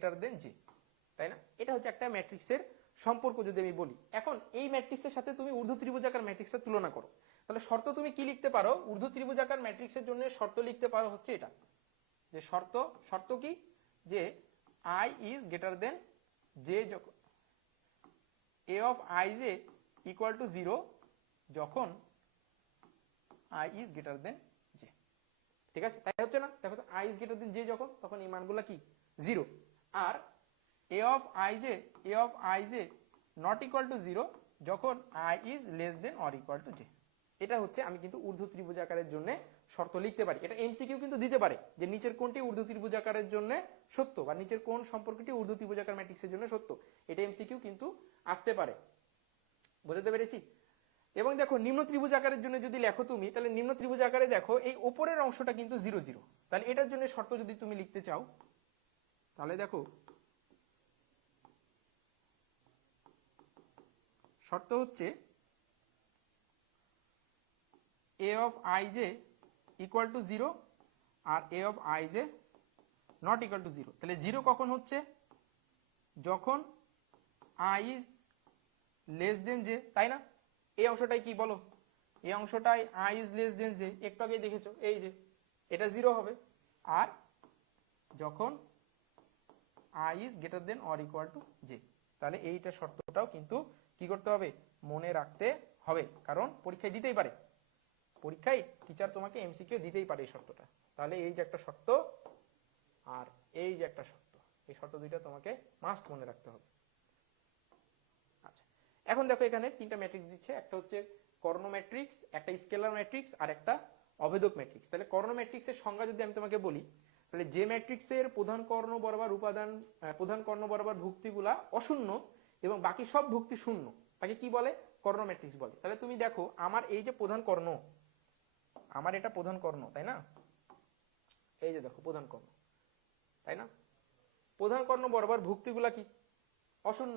তাই না। এটা হচ্ছে একটা ম্যাট্রিক্সের সম্পর্ক যদি আমি বলি। এখন এই ম্যাট্রিক্সের সাথে তুমি ঊর্ধ্ব ত্রিভুজাকার ম্যাট্রিক্সের তুলনা করো, তাহলে শর্ত তুমি কি লিখতে পারো, ঊর্ধ্ব ত্রিভুজাকার ম্যাট্রিক্সের জন্য শর্ত লিখতে পারো হচ্ছে এটা, যে শর্ত কি যে I < J যখন A(ij) = 0 যখন I < J, ঠিক আছে, তাই হচ্ছে না। দেখো তো I < J যখন, তখন এই মানগুলো কি 0, আর A(ij) not equal to 0 যখন I < J। এটা হচ্ছে আমি কিন্তু ঊর্ধ্ব ত্রিভুজাকারের জন্য শর্ত লিখতে পারি। এটা এমসিকিউ কিন্তু দিতে পারে যে নিচের কোনটি ঊর্ধ্ব ত্রিভুজাকারের জন্য সত্য, বা নিচের কোন সম্পর্কটি ঊর্ধ্ব ত্রিভুজাকার ম্যাট্রিক্সের জন্য সত্য, এটা এমসিকিউ কিন্তু আসতে পারে। বুঝতে পেরেছি। এবং দেখো নিম্ন ত্রিভুজাকারের জন্য যদি লেখো তুমি, তাহলে নিম্ন ত্রিভুজাকারে দেখো এই উপরের অংশটা কিন্তু 0 0, তাহলে এটার জন্য শর্ত যদি তুমি লিখতে চাও তাহলে দেখো শর্ত হচ্ছে A(ij) = 0 R A(ij) not equal to 0। তাহলে 0 কখন হচ্ছে, যখন I < J, তাই না। এই অংশটাই কি বলো, এই অংশটাই I < J, একটু আগে দেখেছো এই যে এটা 0 হবে, আর যখন I < J, তাহলে এইটা শর্তটাও কিন্তু কি করতে হবে, মনে রাখতে হবে, কারণ পরীক্ষায় দিতেই পারে, পরীক্ষায় টিচার তোমাকে এমসিকিউ দিতেই পারে এই শর্তটা। তাহলে এই যে একটা শর্ত আর এই যে একটা শর্ত, এই শর্ত দুইটা তোমাকে মাস্ট মনে রাখতে হবে। আচ্ছা, এখন দেখো এখানে তিনটা ম্যাট্রিক্স দিচ্ছে, একটা হচ্ছে কর্ণ ম্যাট্রিক্স, একটা স্কেলার ম্যাট্রিক্স, আর একটা অভেদক ম্যাট্রিক্স। তাহলে কর্ণ ম্যাট্রিক্সের সংজ্ঞা যদি আমি তোমাকে বলি, তাহলে যে ম্যাট্রিক্সের প্রধান কর্ণ বরাবর ভুক্তিগুলা অশূন্য এবং বাকি সব ভুক্তি শূন্য, তাকে কি বলে, কর্ণ ম্যাট্রিক্স বলে। তাহলে তুমি দেখো আমার এই যে প্রধান কর্ণ, আমার এটা প্রধান কর্ণ, তাই না, এই যে দেখো প্রধান কর্ণ, তাই না। প্রধান কর্ণ বরাবর ভুক্তিগুলা কি অশূন্য,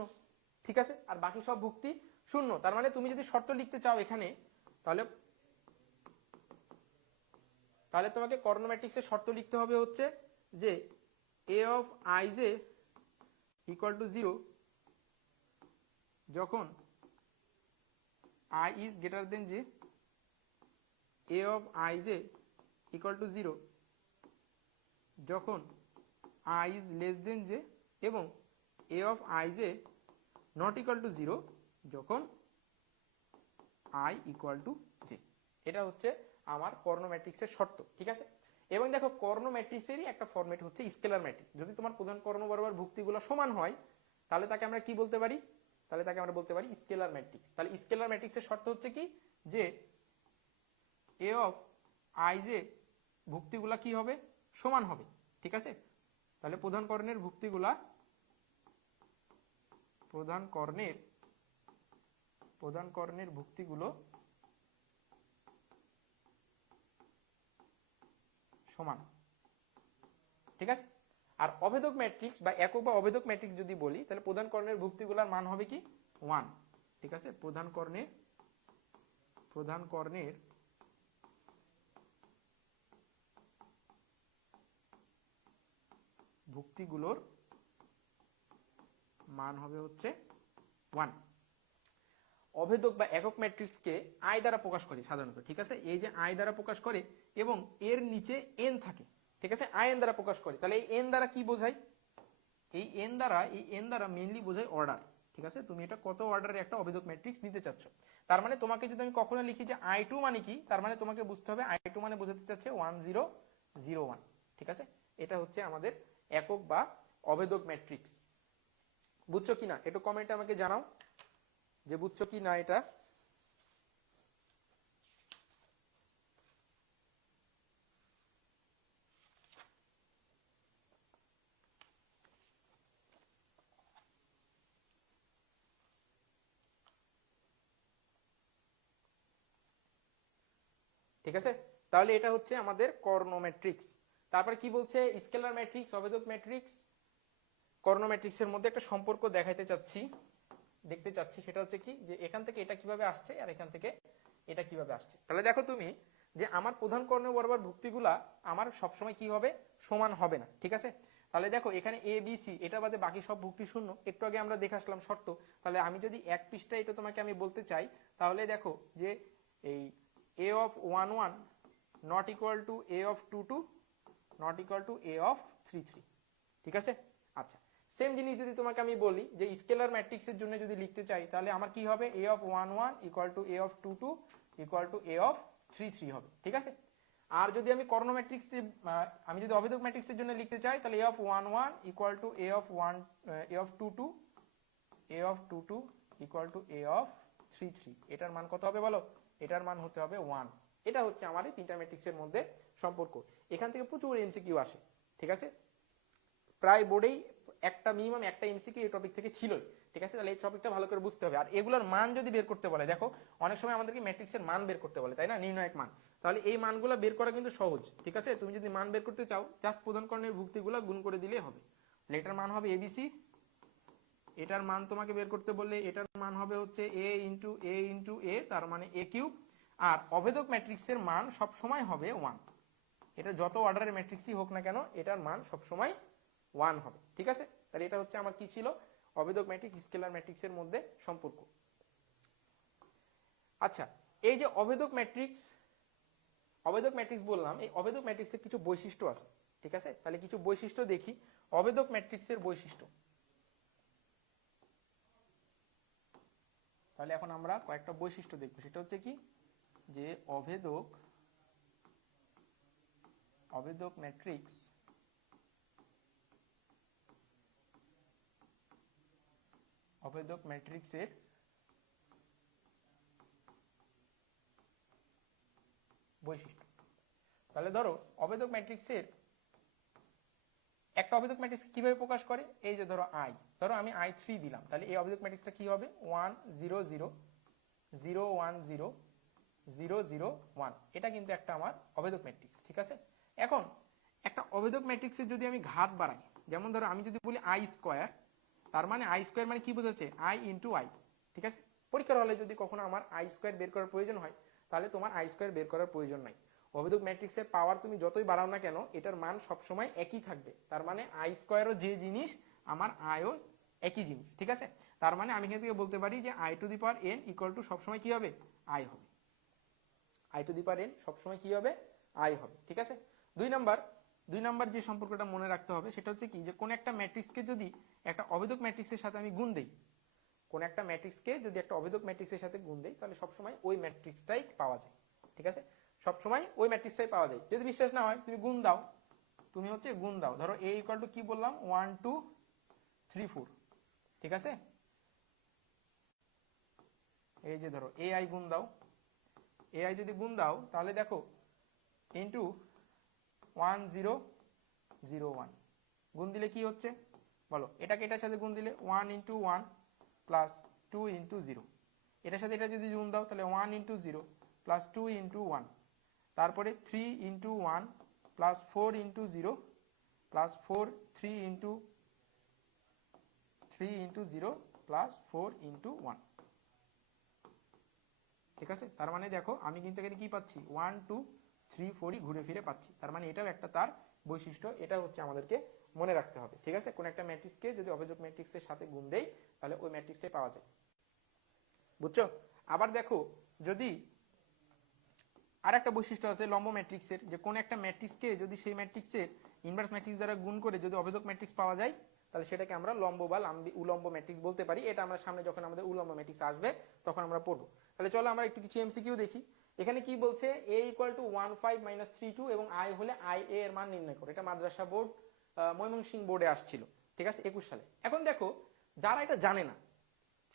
ঠিক আছে, আর বাকি সব ভুক্তি শূন্য। তার মানে তুমি যদি শর্ত লিখতে চাও এখানে, তাহলে তাহলে তোমাকে কর্ণ ম্যাট্রিক্সের শর্ত লিখতে হবে হচ্ছে যে এ of I J equal to 0 যখন i is greater than j, a of i j equal to 0 যখন i is less than j এবং a of i j not equal to 0 যখন i equal to j। এটা হচ্ছে আমার কর্ণ ম্যাট্রিক্সের শর্ত, ঠিক আছে। এবং দেখো কর্ণ ম্যাট্রিক্সেরই একটা ফরম্যাট হচ্ছে স্কেলার ম্যাট্রিক্স। যদি তোমার প্রধান কর্ণ বরাবর ভুক্তিগুলো সমান হয় তাহলে তাকে আমরা কি বলতে পারি, তাহলে তাকে আমরা বলতে পারি স্কেলার ম্যাট্রিক্স। তাহলে স্কেলার ম্যাট্রিক্সের শর্ত হচ্ছে কি যে এ অফ আই জে ভুক্তিগুলা কি হবে, সমান হবে, ঠিক আছে। তাহলে প্রধান কর্ণের ভুক্তিগুলা প্রধান কর্ণের ভুক্তিগুলো সমান, ঠিক আছে। আর অভেদক ম্যাট্রিক্স বা একক বা অভেদক ম্যাট্রিক্স যদি বলি তাহলে প্রধান কর্ণের ভুক্তিগুলোর মান হবে কি 1, ঠিক আছে। প্রধান কর্ণের ভুক্তিগুলোর মান হবে হচ্ছে 1। অভেদক বা একক ম্যাট্রিক্সকে আই দ্বারা প্রকাশ করে সাধারণত, ঠিক আছে। এই যে আই দ্বারা প্রকাশ করে এবং এর নিচে এন থাকে, ঠিক আছে, আই এন দ্বারা প্রকাশ করে। তাহলে এই এন দ্বারা কি বোঝায়, এই এন দ্বারা মেইনলি বোঝায় অর্ডার, ঠিক আছে। তুমি এটা কত অর্ডারের একটা অভেদক ম্যাট্রিক্স নিতে চাচ্ছ। তার মানে তোমাকে যদি আমি কখনো লিখি যে i2 মানে কি, তার মানে তোমাকে বুঝতে হবে i2 মানে বোঝাতে চাচ্ছে 1001, ঠিক আছে। এটা হচ্ছে আমাদের একক বা অভেদক ম্যাট্রিক্স। বুঝছো কিনা একটু কমেন্টে আমাকে জানাও যে বুঝছো কি না এটা। ঠিক আছে, তাহলে এটা হচ্ছে আমাদের কর্ণ ম্যাট্রিক্স। তারপর কি বলছে, স্কেলার ম্যাট্রিক্স, অভেদক ম্যাট্রিক্স, কর্ণ ম্যাট্রিক্সের মধ্যে একটা সম্পর্ক দেখতে চাচ্ছি, সেটা হচ্ছে কি যে এখান থেকে এটা কিভাবে আসছে আর এখান থেকে এটা কিভাবে আসছে। তাহলে দেখো তুমি যে আমার প্রধান কর্ণ বরাবর ভুক্তিগুলা আমার সবসময় কি হবে, সমান হবে না, ঠিক আছে। তাহলে দেখো এখানে এ বি সি এটা বাদে বাকি সব ভুক্তি শূন্য, একটু আগে আমরা দেখে আসলাম শর্ত। তাহলে আমি যদি এক পৃষ্ঠায় এটা তোমাকে আমি বলতে চাই তাহলে দেখো যে এই a of 1 1 not equal to a of 2 2 not equal to a of 3 3, ঠিক আছে। আচ্ছা, সেম জিনিস যদি তোমাকে আমি বলি যে স্কেলার ম্যাট্রিক্সের জন্য যদি লিখতে চাই তাহলে আমার কি হবে, a of 1 1 equal to a of 2 2 equal to a of 3 3 হবে, ঠিক আছে। আর যদি আমি কর্ণ ম্যাট্রিক্সে আমি যদি অভেদক ম্যাট্রিক্সের জন্য লিখতে চাই তাহলে a of 1 1 equal to a of 2 2 a of 2 2 equal to a of 3 3। এটার মান কত হবে বলো, এটার মান হতে হবে 1। এটা হচ্ছে আমার এই তিনটা ম্যাট্রিক্সের মধ্যে সম্পর্ক। এখান থেকে প্রচুর এমসিকিউ আসে, ঠিক আছে। প্রায় বোর্ডেই একটা মিনিমাম একটা এমসিকিউ এই টপিক থেকে ছিলই, ঠিক আছে। তাহলে এই টপিকটা ভালো করে বুঝতে হবে। আর এগুলোর মান যদি বের করতে বলে, দেখো অনেক সময় আমাদেরকে ম্যাট্রিক্সের মান বের করতে বলে, তাই না, নির্ণায়ক মান। তাহলে এই মানগুলো বের করা কিন্তু সহজ, ঠিক আছে। তুমি যদি মান বের করতে চাও জাস্ট প্রধান কর্ণের ভুক্তিগুলো গুণ করে দিলেই হবে। এটার মান হবে এবিসি, এটার মান তোমাকে বের করতে বললে এটার মান হবে হচ্ছে a ইন্টু এ, তার মানে a কিউব। আর অভেদক ম্যাট্রিক্সের মান সব সময় হবে 1। এটা যত অর্ডারের ম্যাট্রিক্সই হোক না কেন এটার মান সব সময় 1 হবে, ঠিক আছে। তাহলে এটা হচ্ছে আমার কি ছিল, অভেদক ম্যাট্রিক্স স্কেলার ম্যাট্রিক্সের মধ্যে সম্পর্ক। আচ্ছা, এই যে অভেদক ম্যাট্রিক্স বললাম, এই অভেদক ম্যাট্রিক্সের কিছু বৈশিষ্ট্য আছে, ঠিক আছে। তাহলে কিছু বৈশিষ্ট্য দেখি, অভেদক ম্যাট্রিক্সের বৈশিষ্ট্য। তাহলে এখন আমরা কয়েকটা বৈশিষ্ট্য দেখব, সেটা হচ্ছে কি যে অভেদক ম্যাট্রিক্স ম্যাট্রিক্সের বৈশিষ্ট্য। তাহলে ধরো অভেদক ম্যাট্রিক্সের একটা অভেদক ম্যাট্রিক্স কিভাবে প্রকাশ করে, এই যে ধরো আমি i3 দিলাম, তাহলে এই অভেদক ম্যাট্রিক্সটা কি হবে 1 0 0 0 1 0 0 0 1। এটা কিন্তু একটা আমার অভেদক ম্যাট্রিক্স, ঠিক আছে। এখন একটা অভেদক ম্যাট্রিক্সের যদি আমি ঘাত বাড়াই, যেমন ধরো আমি যদি বলি i স্কয়ার তার মানে আই স্কোয়ার মানে কি বোঝাচ্ছে, আই ইন্টু আই। ঠিক আছে, পরীক্ষার হলে যদি কখনো আমার আই স্কোয়ার বের করার প্রয়োজন হয় তাহলে তোমার আই স্কোয়ার বের করার প্রয়োজন নাই। অভিযোগ ম্যাট্রিক্সের পাওয়ার তুমি যতই বাড়াও না কেন এটার মান সবসময় একই থাকবে। তার মানে আই স্কোয়ারও যে জিনিস আমার আইও একই জিনিস। ঠিক আছে, তার মানে আমি এখান থেকে বলতে পারি যে I to the power N equal to সবসময় কি হবে, আই হবে। I to the power N সবসময় কি হবে, আই হবে। ঠিক আছে, দুই নাম্বার যে সম্পর্কটা মনে রাখতে হবে সেটা হচ্ছে কি, যে কোন একটা ম্যাট্রিক্সকে যদি একটা অভেদক ম্যাট্রিক্সের সাথে আমি গুণ দেই, কোন একটা ম্যাট্রিক্সকে যদি একটা অভেদক ম্যাট্রিক্সের সাথে গুণ দেই তাহলে সবসময় ওই ম্যাট্রিক্সটাই পাওয়া যায়। ঠিক আছে, সবসময় ওই ম্যাট্রিক্সটাই পাওয়া যায়। যদি বিশ্বাস না হয় তুমি গুণ দাও, তুমি হচ্ছে গুণ দাও। ধরো এ ইকুয়াল টু কি বললাম, 1 2 3 4। ঠিক আছে, এই যে ধরো এ আই গুণ দাও, এ আই যদি গুণ দাও তাহলে দেখো ইন্টু 1 0 0 1 গুণ দিলে কি হচ্ছে বলো, এটাকে এটার সাথে গুণ দিলে 1 ইন্টু 1 প্লাস 2 ইন্টু 0, এটার সাথে এটা যদি গুণ দাও তাহলে 1 ইন্টু 0 প্লাস 2 ইন্টু 1, তারপরে 3 into 1 plus 4 into 0 plus 4 3 into 0 plus 4 into 1। ঠিক আছে, তার মানে দেখো আমি কিন্তু এখানে কি পাচ্ছি, 1 2 3 4ই ঘুরে ফিরে পাচ্ছি। তার মানে এটাও একটা তার বৈশিষ্ট্য, এটা হচ্ছে আমাদেরকে মনে রাখতে হবে। ঠিক আছে, কোন একটা ম্যাট্রিক্সকে যদি অভেদক ম্যাট্রিক্সের সাথে গুণ দেই তাহলে ওই ম্যাট্রিক্সটাই পাওয়া যায়। বুঝছো? আবার দেখো যদি আর একটা বৈশিষ্ট্য আছে লম্ব ম্যাট্রিক্সের, যে কোন একটা ম্যাট্রিক্সকে যদি সেই ম্যাট্রিক্সের ইনভার্স ম্যাট্রিক্স দ্বারা গুণ করে যদি অভেদক ম্যাট্রিক্স পাওয়া যায় তাহলে সেটাকে আমরা লম্ব বা উলম্ব ম্যাট্রিক্স বলতে পারি। এটা আমরা সামনে যখন আমাদের উলম্ব ম্যাট্রিক্স আসবে তখন আমরা পড়বো। তাহলে চলো আমরা একটু কিছু এমসিকিউ দেখি। এখানে কি বলছে, a ইকুয়াল টু 1 5 মাইনাস 3 2 এবং i হলে i a এর মান নির্ণয় করো। এটা মাদ্রাসা বোর্ড ময়মনসিংহ বোর্ডে আসছিল। ঠিক আছে, 21 সালে। এখন দেখো যারা এটা জানে না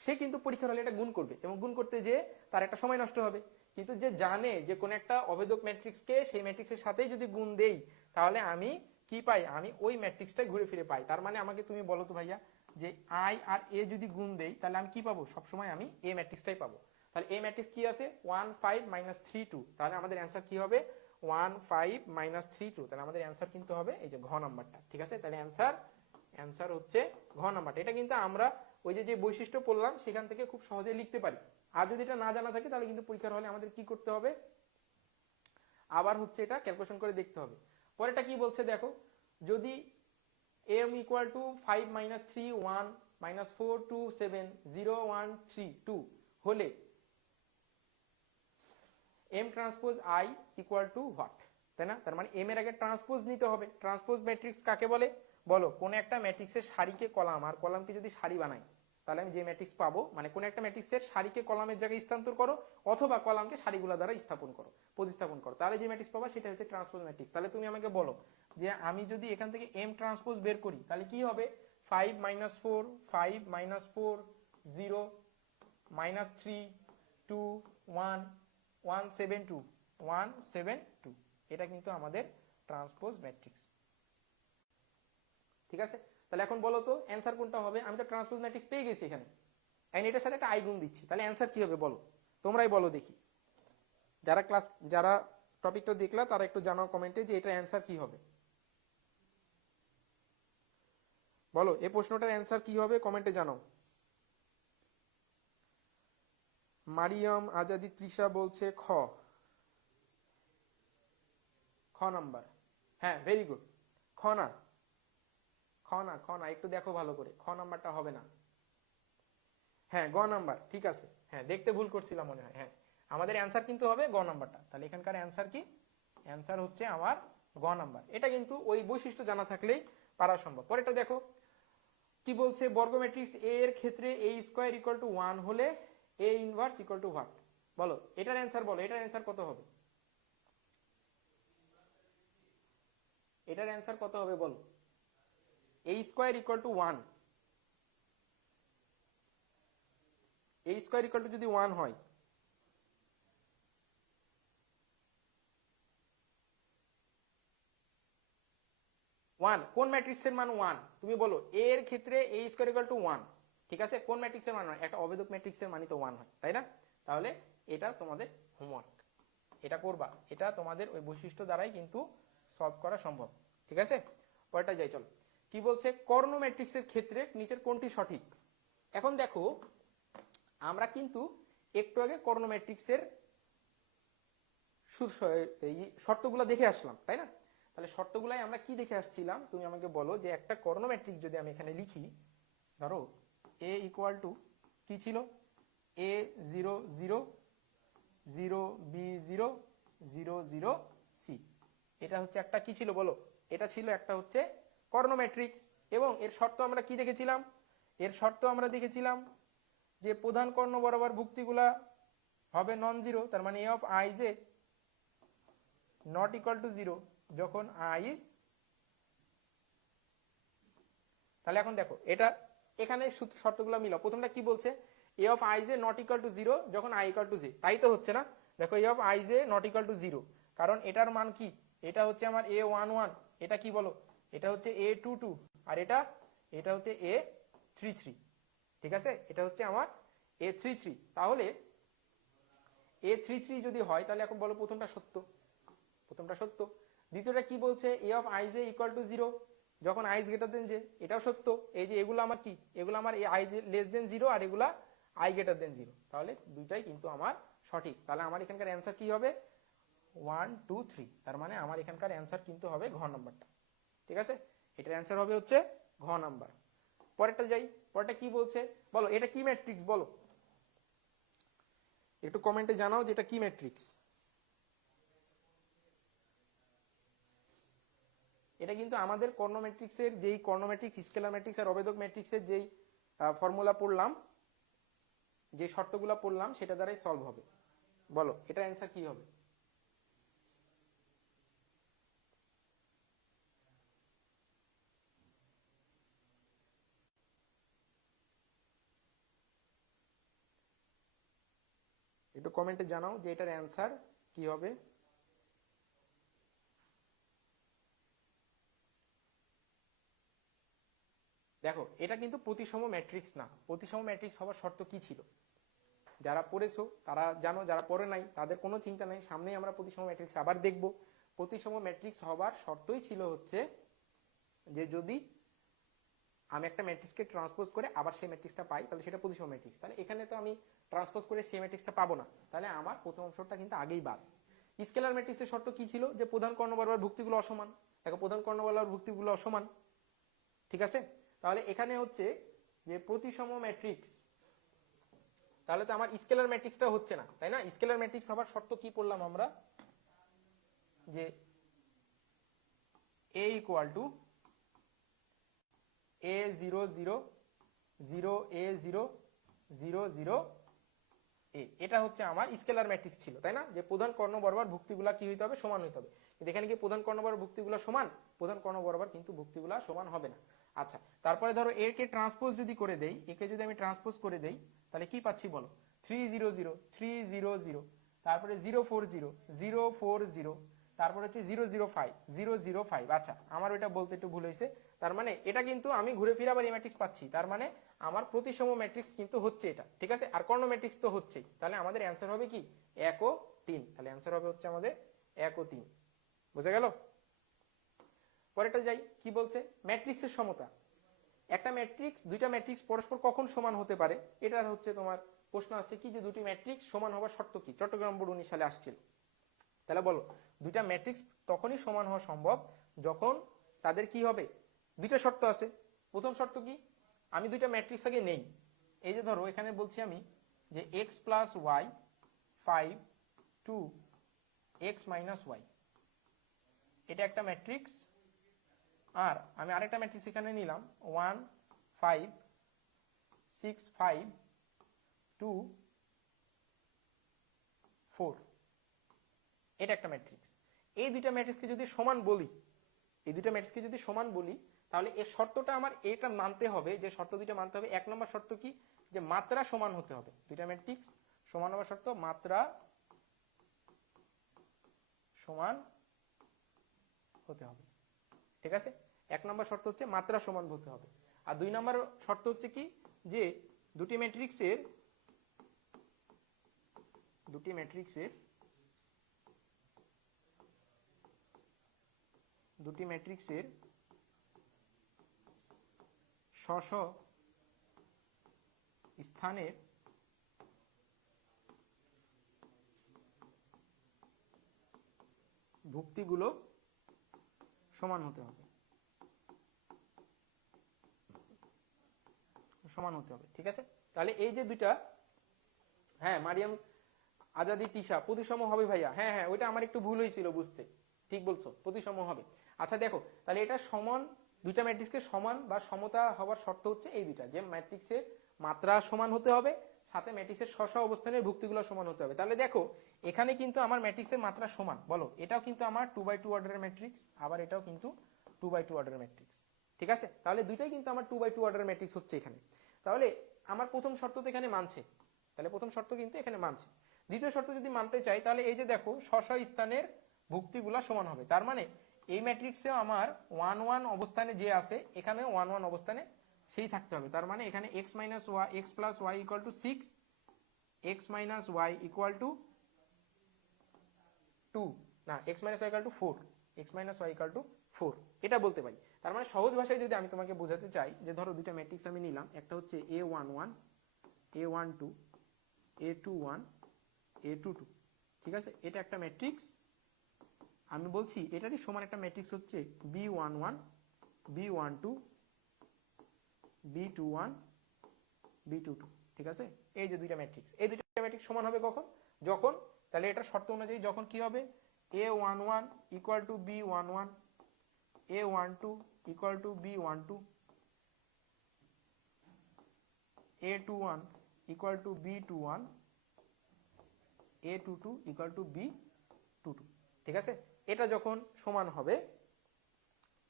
সে কিন্তু পরীক্ষার হলে এটা গুণ করবে এবং গুণ করতে যে তার একটা সময় নষ্ট হবে। কিন্তু যে জানে যে কোন একটা অভেদক ম্যাট্রিক্সকে সেই ম্যাট্রিক্সের সাথেই যদি গুণ দেই তাহলে আমি কি পাই, আমি ওই ম্যাট্রিক্সটাই ঘুরে ফিরে পাই। তার মানে আমাকে তুমি বলো তো ভাইয়া, যে আই আর এ যদি গুণ দেই তাহলে আমি কি পাবো, সবসময় আমি এ ম্যাট্রিক্সটাই পাবো। তাহলে এই ম্যাট্রিক্স কি আছে, 1 5 মাইনাস 3 2, তাহলে আমাদের অ্যান্সার কি হবে 1 5 মাইনাস 3 2। তাহলে আমাদের অ্যান্সার কিন্তু হবে এই যে ঘ নাম্বারটা। ঠিক আছে, তাহলে অ্যান্সার হচ্ছে ঘ নাম্বারটা। এটা কিন্তু আমরা ওই যে বৈশিষ্ট্য পড়লাম সেখান থেকে খুব সহজে লিখতে পারি। আর যদি এটা না জানা থাকে তাহলে কিন্তু পরীক্ষার হলে আমাদের কি করতে হবে, আবার হচ্ছে এটা ক্যালকুলেশন করে দেখতে হবে। পরেরটা কি বলছে দেখো, যদি m equal to 5 minus 3 1 minus 4 2 7 0 1 3 2 হলে m transpose i equal to what, তাই না? তার মানে m এর আগে ট্রান্সপোজ নিতে হবে। ট্রান্সপোজ ম্যাট্রিক্স কাকে বলে বলো, কোন একটা ম্যাট্রিক্সের সারিকে কলাম আর কলামকে যদি সারি বানাই তাহলে আমি যে ম্যাট্রিক্স পাবো, মানে কোন একটা ম্যাট্রিক্সের সারিকে কলামের জায়গায় স্থানান্তর করো অথবা কলামকে সারিগুলো দ্বারা প্রতিস্থাপন করো, তাহলে যে ম্যাট্রিক্স পাবা সেটা হচ্ছে ট্রান্সপোজ ম্যাট্রিক্স। তাহলে তুমি আমাকে বলো যে আমি যদি এখান থেকে m ট্রান্সপোজ বের করি তাহলে কি হবে, 5 মাইনাস 4 5 মাইনাস 4 0 মাইনাস 3 2 1 1 7 2 1 7 2, এটা কিন্তু আমাদের ট্রান্সপোজ ম্যাট্রিক্স। ঠিক আছে, তাহলে এখন বলো তো অ্যান্সার কোনটা হবে? আমি তো ট্রান্সপোজ ম্যাট্রিক্স পেয়ে গেছি এখানে, এটার সাথে একটা আই গুণ দিচ্ছি, তাহলে অ্যান্সার কি হবে বলো, তোমরাই বলো দেখি। যারা টপিকটা দেখলা তারা একটু জানাও কমেন্টে যে এটার অ্যান্সার কি হবে। বলো এই প্রশ্নটার অ্যান্সার কি হবে, কমেন্টে জানাও। মারিয়াম আজাদি তৃষা বলছে খ নাম্বার। হ্যাঁ, ভেরি গুড। খ না, একটু দেখো ভালো করে, খ নাম্বারটা হবে না। হ্যাঁ, গ নাম্বার, ঠিক আছে। হ্যাঁ, দেখতে ভুল করছিলাম মনে হয়। হ্যাঁ, আমাদের অ্যান্সার কিন্তু হবে গ নাম্বারটা। তাহলে এখানকার অ্যান্সার কি, অ্যান্সার হচ্ছে আমার গ নাম্বার। এটা কিন্তু ওই বৈশিষ্ট্য জানা থাকলেই পারা সম্ভব। পরেরটা দেখো কি বলছে, বর্গ ম্যাট্রিক্স এ এর ক্ষেত্রে a স্কয়ার ইকুয়াল টু 1 হলে a inverse equal to what, বলো এটার অ্যান্সার বলো, এটার অ্যান্সার কত হবে, এটার অ্যান্সার কত হবে বলো। a square equal to 1, a square equal to যদি 1 হয়, কোন ম্যাট্রিক্সের মান 1 তুমি বলো, a এর ক্ষেত্রে a স্কয়ার ইকুয়াল টু 1। ঠিক আছে, কোন ম্যাট্রিক্সের মান হয়, একটা অভেদক ম্যাট্রিক্সের মানই তো 1 হয়, তাই না? তাহলে এটা তোমাদের হোমওয়ার্ক, এটা করবা, এটা তোমাদের ওই বৈশিষ্ট্য দ্বারাই কিন্তু সলভ করা সম্ভব। ঠিক আছে, পরেরটা যাই চলো। কি বলছে, কর্ণ ম্যাট্রিক্সের ক্ষেত্রে নিচের কোনটি সঠিক। এখন দেখো আমরা কিন্তু একটু আগে কর্ণ ম্যাট্রিক্সের শর্তগুলো দেখে আসলাম, তাই না? তাহলে শর্তগুলাই আমরা কি দেখে আসছিলাম, তুমি আমাকে বলো যে একটা কর্ণ ম্যাট্রিক্স যদি আমি এখানে লিখি, ধরো এ ইকুয়াল টু কি ছিল, এ 0 0 0 বি 0 0 0 সি, এটা হচ্ছে একটা কি ছিল বলো, এটা ছিল একটা হচ্ছে কর্ণ ম্যাট্রিক্স। এবং এর শর্ত আমরা কি দেখেছিলাম, এর শর্ত আমরা দেখেছিলাম যে প্রধান কর্ণ বরাবর ভুক্তিগুলা হবে নন জিরো, তার মানে A of I J not equal to zero যখন আই ইজ, তাহলে এখন দেখো এটা এখানে শর্তগুলো মিলাও। প্রথমটা কি বলছে, এ of I J not equal to zero যখন আই ইকুয়াল টু জে, তাই তো হচ্ছে না? দেখো A of I J not equal to zero, কারণ এটার মান কি, এটা হচ্ছে আমার এ 1 1, এটা কি বলো, এটা হচ্ছে এ 2 2, আর এটা হচ্ছে এ 3 3, ঠিক আছে? এটা হচ্ছে আমার এ 3 3, তাহলে এ 3 3 যদি হয় তাহলে এখন বলো প্রথমটা সত্য, প্রথমটা সত্য। দ্বিতীয়টা কি বলছে, এ of I J equal to zero যখন I is greater than j, এটাও সত্য। এই যে এগুলো আমার কি, এগুলো আমার আই লেস দেন জিরো আর এগুলা আই গ্রেটার দেন জিরো, তাহলে দুইটাই কিন্তু আমার সঠিক। তাহলে আমার এখানকার অ্যান্সার কি হবে, 1 2 3, তার মানে আমার এখানকার অ্যান্সার কিন্তু হবে ঘ নাম্বারটা, ঠিক আছে? এটার অ্যান্সার হবে হচ্ছে ঘ নাম্বার। পরেরটা যাই, পরেরটা কি বলছে বলো, এটা কি ম্যাট্রিক্স বলো, একটু কমেন্টে জানাও যে এটা কি ম্যাট্রিক্স। এটা কিন্তু আমাদের কর্ণ ম্যাট্রিক্সের যেই কর্ণ ম্যাট্রিক্স, স্কেলার ম্যাট্রিক্স আর অবেদক ম্যাট্রিক্সের যেই ফর্মুলা পড়লাম, যে শর্তগুলো পড়লাম সেটা দ্বারাই সলভ হবে। বলো এটার অ্যান্সার কি হবে। একটু কমেন্টে জানাও যে এটার অ্যান্সার কি হবে। দেখো এটা কিন্তু প্রতিসম ম্যাট্রিক্স না। প্রতিসম ম্যাট্রিক্স হওয়ার শর্ত কি ছিল, যারা পড়েছো তারা জানো, যারা পড়ে নাই তাদের কোনো চিন্তা নাই, সামনেই আমরা প্রতিসম ম্যাট্রিক্স আবার দেখব। প্রতিসম ম্যাট্রিক্স হবার শর্তই ছিল হচ্ছে যে যদি আমি একটা ম্যাট্রিক্সকে ট্রান্সপোজ করে আবার সেই ম্যাট্রিক্সটা পাই তাহলে সেটা প্রতিসম ম্যাট্রিক্স। তাহলে এখানে তো আমি ট্রান্সপোজ করে সেই ম্যাট্রিক্সটা পাবো না, তাহলে আমার প্রথম অংশটা কিন্তু আগেই বাদ। স্কেলার ম্যাট্রিক্সের শর্ত কি ছিল, যে প্রধান কর্ণ বরাবর ভুক্তিগুলো অসমান। দেখো প্রধান কর্ণ বরাবর ভুক্তিগুলো অসমান, ঠিক আছে? তাহলে এখানে হচ্ছে যে প্রতিসম ম্যাট্রিক্স, তাহলে তো আমার স্কেলার ম্যাট্রিক্সটা হচ্ছে না, তাই না? স্কেলার ম্যাট্রিক্স হবার শর্ত কি পড়লাম আমরা, যে এ ইকুয়াল টু এ 0 0 0 এ 0 0 0 এ, এটা হচ্ছে আমার স্কেলার ম্যাট্রিক্স ছিল, তাই না? যে প্রধান কর্ণ বরাবর ভুক্তিগুলা কি হইতে হবে, সমান হইতে হবে। কিন্তু এখানে কি প্রধান কর্ণ বরাবর ভুক্তিগুলা সমান, প্রধান কর্ণ বরাবর কিন্তু ভুক্তিগুলা সমান হবে না। আচ্ছা, তারপরে ধরো এ কে ট্রান্সপোজ যদি করে দেই, একে যদি আমি ট্রান্সপোজ করে দেই তাহলে কি পাচ্ছি বলো, 3 0 0 3 0 0, তারপরে 0 4 0 0 4 0, তারপরে হচ্ছে 0 0 5 0 0 5। আচ্ছা আমার ওইটা বলতে একটু ভুল হয়েছে, তার মানে এটা কিন্তু আমি ঘুরে ফিরে আবার এই ম্যাট্রিক্স পাচ্ছি, তার মানে আমার প্রতিসম ম্যাট্রিক্স কিন্তু হচ্ছে এটা, ঠিক আছে? আর কর্ণ ম্যাট্রিক্স তো হচ্ছেই, তাহলে আমাদের অ্যান্সার হবে কি 1 ও 3, তাহলে অ্যান্সার হবে হচ্ছে আমাদের 1 ও 3। বুঝা গেল? পরেরটা যাই, কি বলছে, ম্যাট্রিক্সের সমতা। একটা ম্যাট্রিক্স, দুইটা ম্যাট্রিক্স পরস্পর কখন সমান হতে পারে, এটার হচ্ছে তোমার প্রশ্ন আসছে কি, যে দুটি ম্যাট্রিক্স সমান হওয়ার শর্ত কি, চট্টগ্রাম বোর্ড 19 সালে আসছিল। তাহলে বলো দুইটা ম্যাট্রিক্স তখনই সমান হওয়া সম্ভব যখন তাদের কি হবে, দুইটা শর্ত আছে। প্রথম শর্ত কি, আমি দুইটা ম্যাট্রিক্স আগে নেই। এই যে ধরো এখানে বলছি আমি যে x plus y 5 2 x minus y, এটা একটা ম্যাট্রিক্স। আর আমি আরেকটা ম্যাট্রিক্স এখানে নিলাম 1 5 6 5 2 4, এটা একটা ম্যাট্রিক্স। এই দুইটা ম্যাট্রিক্সকে যদি সমান বলি, এই দুইটা ম্যাট্রিক্সকে যদি সমান বলি, তাহলে এই শর্তটা আমার এটা মানতে হবে, যে শর্ত দুইটা মানতে হবে। এক নম্বর শর্ত কি, যে মাত্রা সমান হতে হবে, দুইটা ম্যাট্রিক্স সমান হওয়ার শর্ত মাত্রা সমান হতে হবে, ঠিক আছে? এক নম্বর শর্ত হচ্ছে মাত্রা সমান হতে হবে। আর দুই নম্বর শর্ত হচ্ছে কি, যে দুটি ম্যাট্রিক্সের স্ব স্থানের ভুক্তিগুলো সমান হতে হবে, সমান হতে হবে। ঠিক আছে, তাহলে এই যে দুইটা, হ্যাঁ মারিয়াম আজাদি তিশা, প্রতিসম হবে ভাইয়া। হ্যাঁ হ্যাঁ, ওইটা আমার একটু ভুল হয়েছিল বুঝতে, ঠিক বলছো, প্রতিসম হবে। আচ্ছা দেখো, তাহলে এটা সমান, দুইটা ম্যাট্রিক্সকে সমান বা সমতা হওয়ার শর্ত হচ্ছে এই দুইটা, যে ম্যাট্রিক্সের মাত্রা সমান হতে হবে, সাথে ম্যাট্রিক্সের স্ব অবস্থানের ভুক্তিগুলো সমান হতে হবে। তাহলে দেখো এখানে কিন্তু আমার ম্যাট্রিক্সের মাত্রা সমান, বলো এটাও কিন্তু আমার 2x2 অর্ডারের ম্যাট্রিক্স, আবার এটাও কিন্তু 2x2 অর্ডারের ম্যাট্রিক্স। ঠিক আছে, তাহলে দুইটাই কিন্তু আমার 2x2 অর্ডারের ম্যাট্রিক্স হচ্ছে এখানে। তাহলে আমার প্রথম শর্ত তো এখানে মানছে, তাহলে প্রথম শর্ত কিন্তু এখানে মানছে। দ্বিতীয় শর্ত যদি মানতে চাই, তাহলে এই যে দেখো স্ব স্থানের ভুক্তিগুলা সমান হবে, তার মানে এই ম্যাট্রিক্সেও আমার 1 1 অবস্থানে যে আছে, এখানে 1 1 অবস্থানে সেই থাকতে হবে। তার মানে এখানে x minus y, x plus y equal to 6, x minus y equal to 2, না x minus y equal to 4, x minus y equal to 4, এটা বলতে পারি। তার মানে সহজ ভাষায় যদি আমি তোমাকে বোঝাতে চাই, যে ধরো দুইটা ম্যাট্রিক্স আমি নিলাম, একটা হচ্ছে a11, a12, a21, a22, ঠিক আছে, এটা একটা ম্যাট্রিক্স। আমি বলছি এটারই সমান একটা ম্যাট্রিক্স হচ্ছে b11, b12, b21, b22, ঠিক আছে। এই যে দুইটা ম্যাট্রিক্স, এই দুইটা ম্যাট্রিক্স সমান হবে কখন, যখন, তাহলে এটার শর্ত অনুযায়ী যখন কি হবে, a11 equal to b11, a12 equal to b12, a21 equal to b21, a22 equal to b22, ঠিক আছে। এটা যখন সমান হবে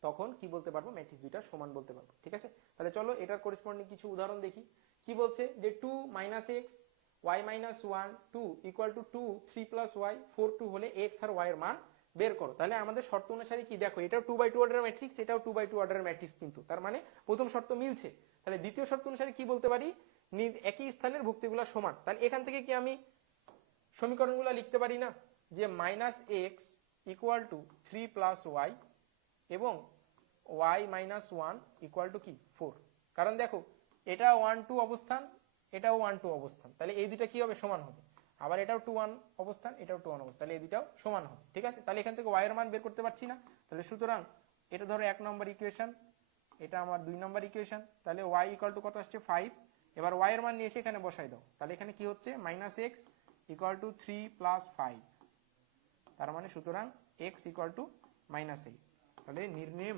তখন কি বলতে পারবো, ম্যাট্রিক্স দুইটা সমান বলতে পারবো। ঠিক আছে, তাহলে চলো এটার করেসপন্ডিং কিছু উদাহরণ দেখি। কি বলছে, যে 2 minus x y minus 1 2 equal to 2 3 plus y 4 2 হলে এক্স আর ওয়াই এর মান বের করো। তাহলে আমাদের শর্ত অনুসারে কি, দেখো এটাও 2x2 অর্ডারের ম্যাট্রিক্স, এটাও 2x2 অর্ডারের ম্যাট্রিক্স, কিন্তু তার মানে প্রথম শর্ত মিলছে। তাহলে দ্বিতীয় শর্ত অনুসারে কি বলতে পারি, একই স্থানের ভুক্তিগুলো সমান। তাহলে এখান থেকে কি আমি সমীকরণগুলো লিখতে পারি না, যে minus x equal to 3 plus y এবং y মাইনাস 1 ইকুয়াল টু কি 4, কারণ দেখো এটা 1 2 অবস্থান, এটাও 1 2 অবস্থান, তাহলে এই দুইটা কি হবে, সমান হবে। আবার এটাও 2 1 অবস্থান, এটাও 2 1 অবস্থান, তাহলে এই দুইটাও সমান হবে। ঠিক আছে, তাহলে এখান থেকে y এর মান বের করতে পারছি না, তাহলে সুতরাং এটা ধরো 1 নম্বর ইকুয়েশন, এটা আমার 2 নম্বর ইকুয়েশন, তাহলে y ইকুয়াল টু কত আসছে 5। এবার y এর মান নিয়ে এসে এখানে বসাই দাও, তাহলে এখানে কি হচ্ছে minus x equal to 3 plus 5, তার মানে সুতরাং x ইকুয়াল টু মাইনাস 8। তাহলে নির্ণয়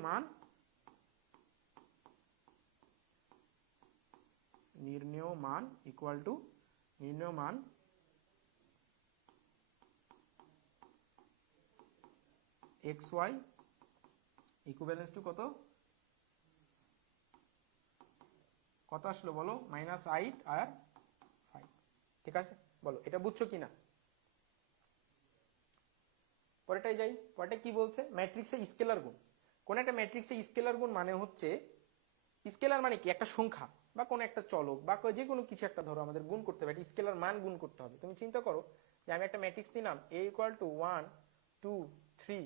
মান ইকুয়াল টু নির্ণয় মান এক্স ওয়াই ইকুইভ্যালেন্স টু কত আসলো বলো, মাইনাস 8 আর 5। ঠিক আছে, বলো এটা বুঝছো কিনা। পরেরটাই যাই, পরেরটা কি বলছে, ম্যাট্রিক্সে স্কেলার গুণ। কোন একটা ম্যাট্রিক্সে স্কেলার গুণ মানে হচ্ছে, স্কেলার মানে কি, একটা সংখ্যা বা কোন একটা চলক বা যে কোনো কিছু একটা ধরো আমাদের গুণ করতে হবে, একটা স্কেলার মান গুণ করতে হবে। তুমি চিন্তা করো যে আমি একটা ম্যাট্রিক্স নিলাম a ইকুয়াল টু 1 2 3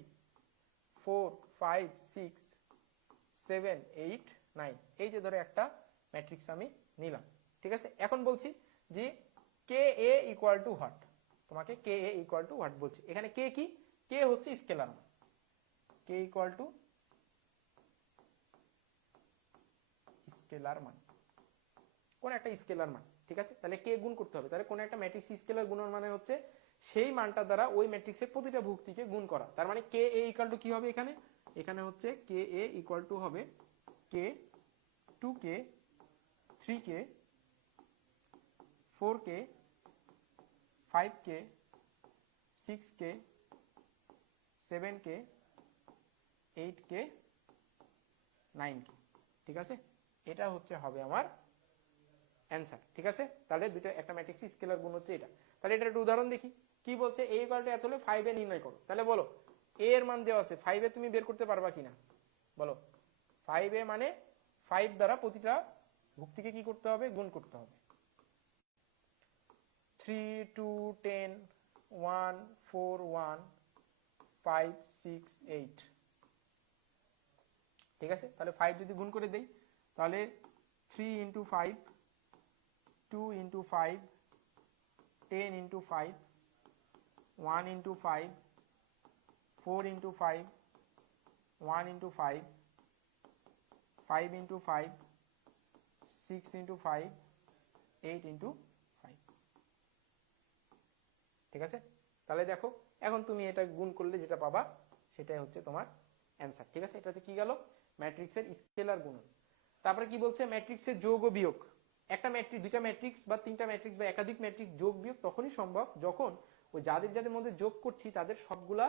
4 5 6 7 8 9, এই যে ধরো একটা ম্যাট্রিক্স আমি নিলাম। ঠিক আছে, এখন বলছি যে কে এ ইকুয়াল টু হোয়াট, তোমাকে কে এ ইকুয়াল টু হোয়াট বলছি। এখানে কে কি, কে হচ্ছে স্কেলার মান, কে ইকুয়াল টু স্কেলার মান, কোন একটা স্কেলার মান। ঠিক আছে, তাহলে কে গুণ করতে হবে, তাহলে কোন একটা ম্যাট্রিক্স স্কেলার গুণন মানে হচ্ছে সেই মানটা দ্বারা ওই ম্যাট্রিক্সের প্রতিটা ভুক্তিকে গুণ করা। তার মানে কে এ ইকুয়াল টু কি হবে, এখানে হচ্ছে কে এ ইকুয়াল টু হবে কে 2k 3k 4k 5k 6k 7k 8k 9k। ঠিক আছে, এটা হচ্ছে হবে আমার অ্যান্সার। ঠিক আছে, তাহলে দুটো একটা ম্যাট্রিক্স স্কেলার গুণ হচ্ছে এটা। তাহলে এটার একটা উদাহরণ দেখি। কি বলছে, a ইকুয়াল টু এত হলে 5 এ নির্ণয় করো। তাহলে বলো a এর মান দেওয়া আছে, 5 এ তুমি বের করতে পারবা কিনা বলো। 5 এ মানে 5 দ্বারা প্রতিটা ভুক্তিকে কি করতে হবে, গুণ করতে হবে। 3 2 10 1 4 1 5 6 8। ঠিক আছে, তাহলে 5 যদি গুণ করে দেই, তাহলে 3 into 5, 2 into 5, 10 into 5, 1 into 5, 4 into 5, 1 into 5, 5 into 5, 6 into 5, 8 into 5। ঠিক আছে, তাহলে দেখো এখন তুমি এটা গুণ করলে যেটা পাবা সেটাই হচ্ছে তোমার অ্যান্সার। ঠিক আছে, এটা হচ্ছে কি গেল ম্যাট্রিক্সের স্কেলার গুণন। তারপরে কি বলছে ম্যাট্রিক্সের যোগ ও বিয়োগ। একটা ম্যাট্রিক্স, দুইটা ম্যাট্রিক্স বা তিনটা ম্যাট্রিক্স বা একাধিক ম্যাট্রিক্স যোগ বিয়োগ তখনই সম্ভব যখন ওই যাদের যাদের মধ্যে যোগ করছি তাদের সবগুলা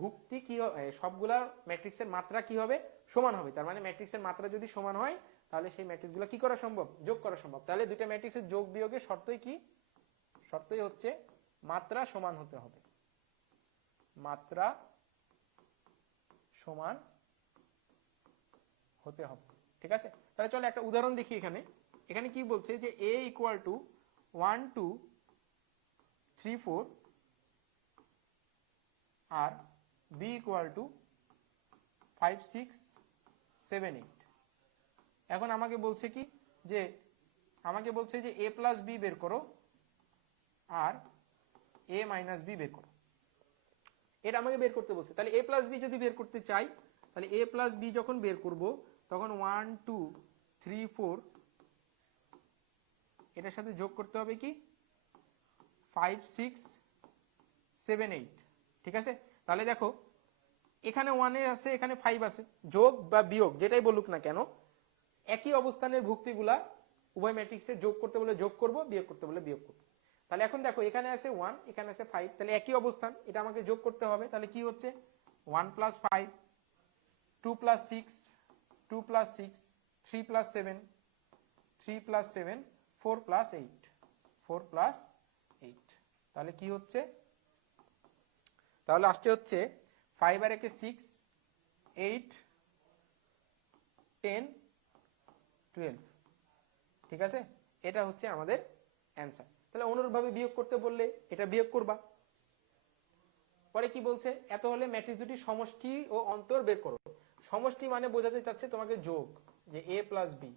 ভুক্তি কি সবগুলা ম্যাট্রিক্সের মাত্রা কি হবে সমান হবে। তার মানে ম্যাট্রিক্সের মাত্রা যদি সমান হয় তাহলে সেই ম্যাট্রিক্সগুলো কি করা সম্ভব যোগ করা সম্ভব। তাহলে দুইটা ম্যাট্রিক্সের যোগ বিয়োগের শর্তই কি, শর্তই হচ্ছে মাত্রা সমান হতে হবে, মাত্রা সমান হতে হবে। ঠিক আছে, তাহলে চলো একটা উদাহরণ দেখি। এখানে এখানে কি বলছে যে a ইকুয়াল টু 1 2 3 4 আর b ইকুয়াল টু 5 6 7 8। এখন আমাকে বলছে কি যে a প্লাস বি বের করো আর a মাইনাস বি বের করো। এটা আমাকে বের করতে বলছে। তাহলে a প্লাস বি যদি বের করতে চাই তাহলে a প্লাস বি যখন বের করব তখন 1 2 3 4 এটার সাথে যোগ করতে হবে কি 5 6 7 8। ঠিক আছে, তাহলে দেখো এখানে 1 আছে এখানে 5 আছে, যোগ বা বিয়োগ যেটাই বলুক না কেন একই অবস্থানের ভুক্তিগুলা উভয় ম্যাট্রিক্সে যোগ করতে বলে যোগ করব, বিয়োগ করতে বলে বিয়োগ করব। তাহলে এখন দেখো এখানে আছে 1 এখানে আছে 5, তাহলে একই অবস্থান, এটা আমাকে যোগ করতে হবে। তাহলে কি হচ্ছে 1 plus 5, 2 plus 6, 2 plus 6, 3 plus 7, 3 plus 7, 4 plus 8, 4 plus 8। তাহলে কি হচ্ছে, তাহলে আসছে হচ্ছে 5 আর 1 6, 8, 10, 12। ঠিক আছে, এটা হচ্ছে আমাদের অ্যান্সার। তাহলে অনুরূপভাবে বিয়োগ করতে বললে এটা বিয়োগ করবা। পরে কি বলছে, এত হলে ম্যাট্রিক্স দুটি সমষ্টি ও অন্তর বের করো। সমষ্টি মানে বোঝাতে চাচ্ছে তোমাকে যোগ, যে a প্লাস বি,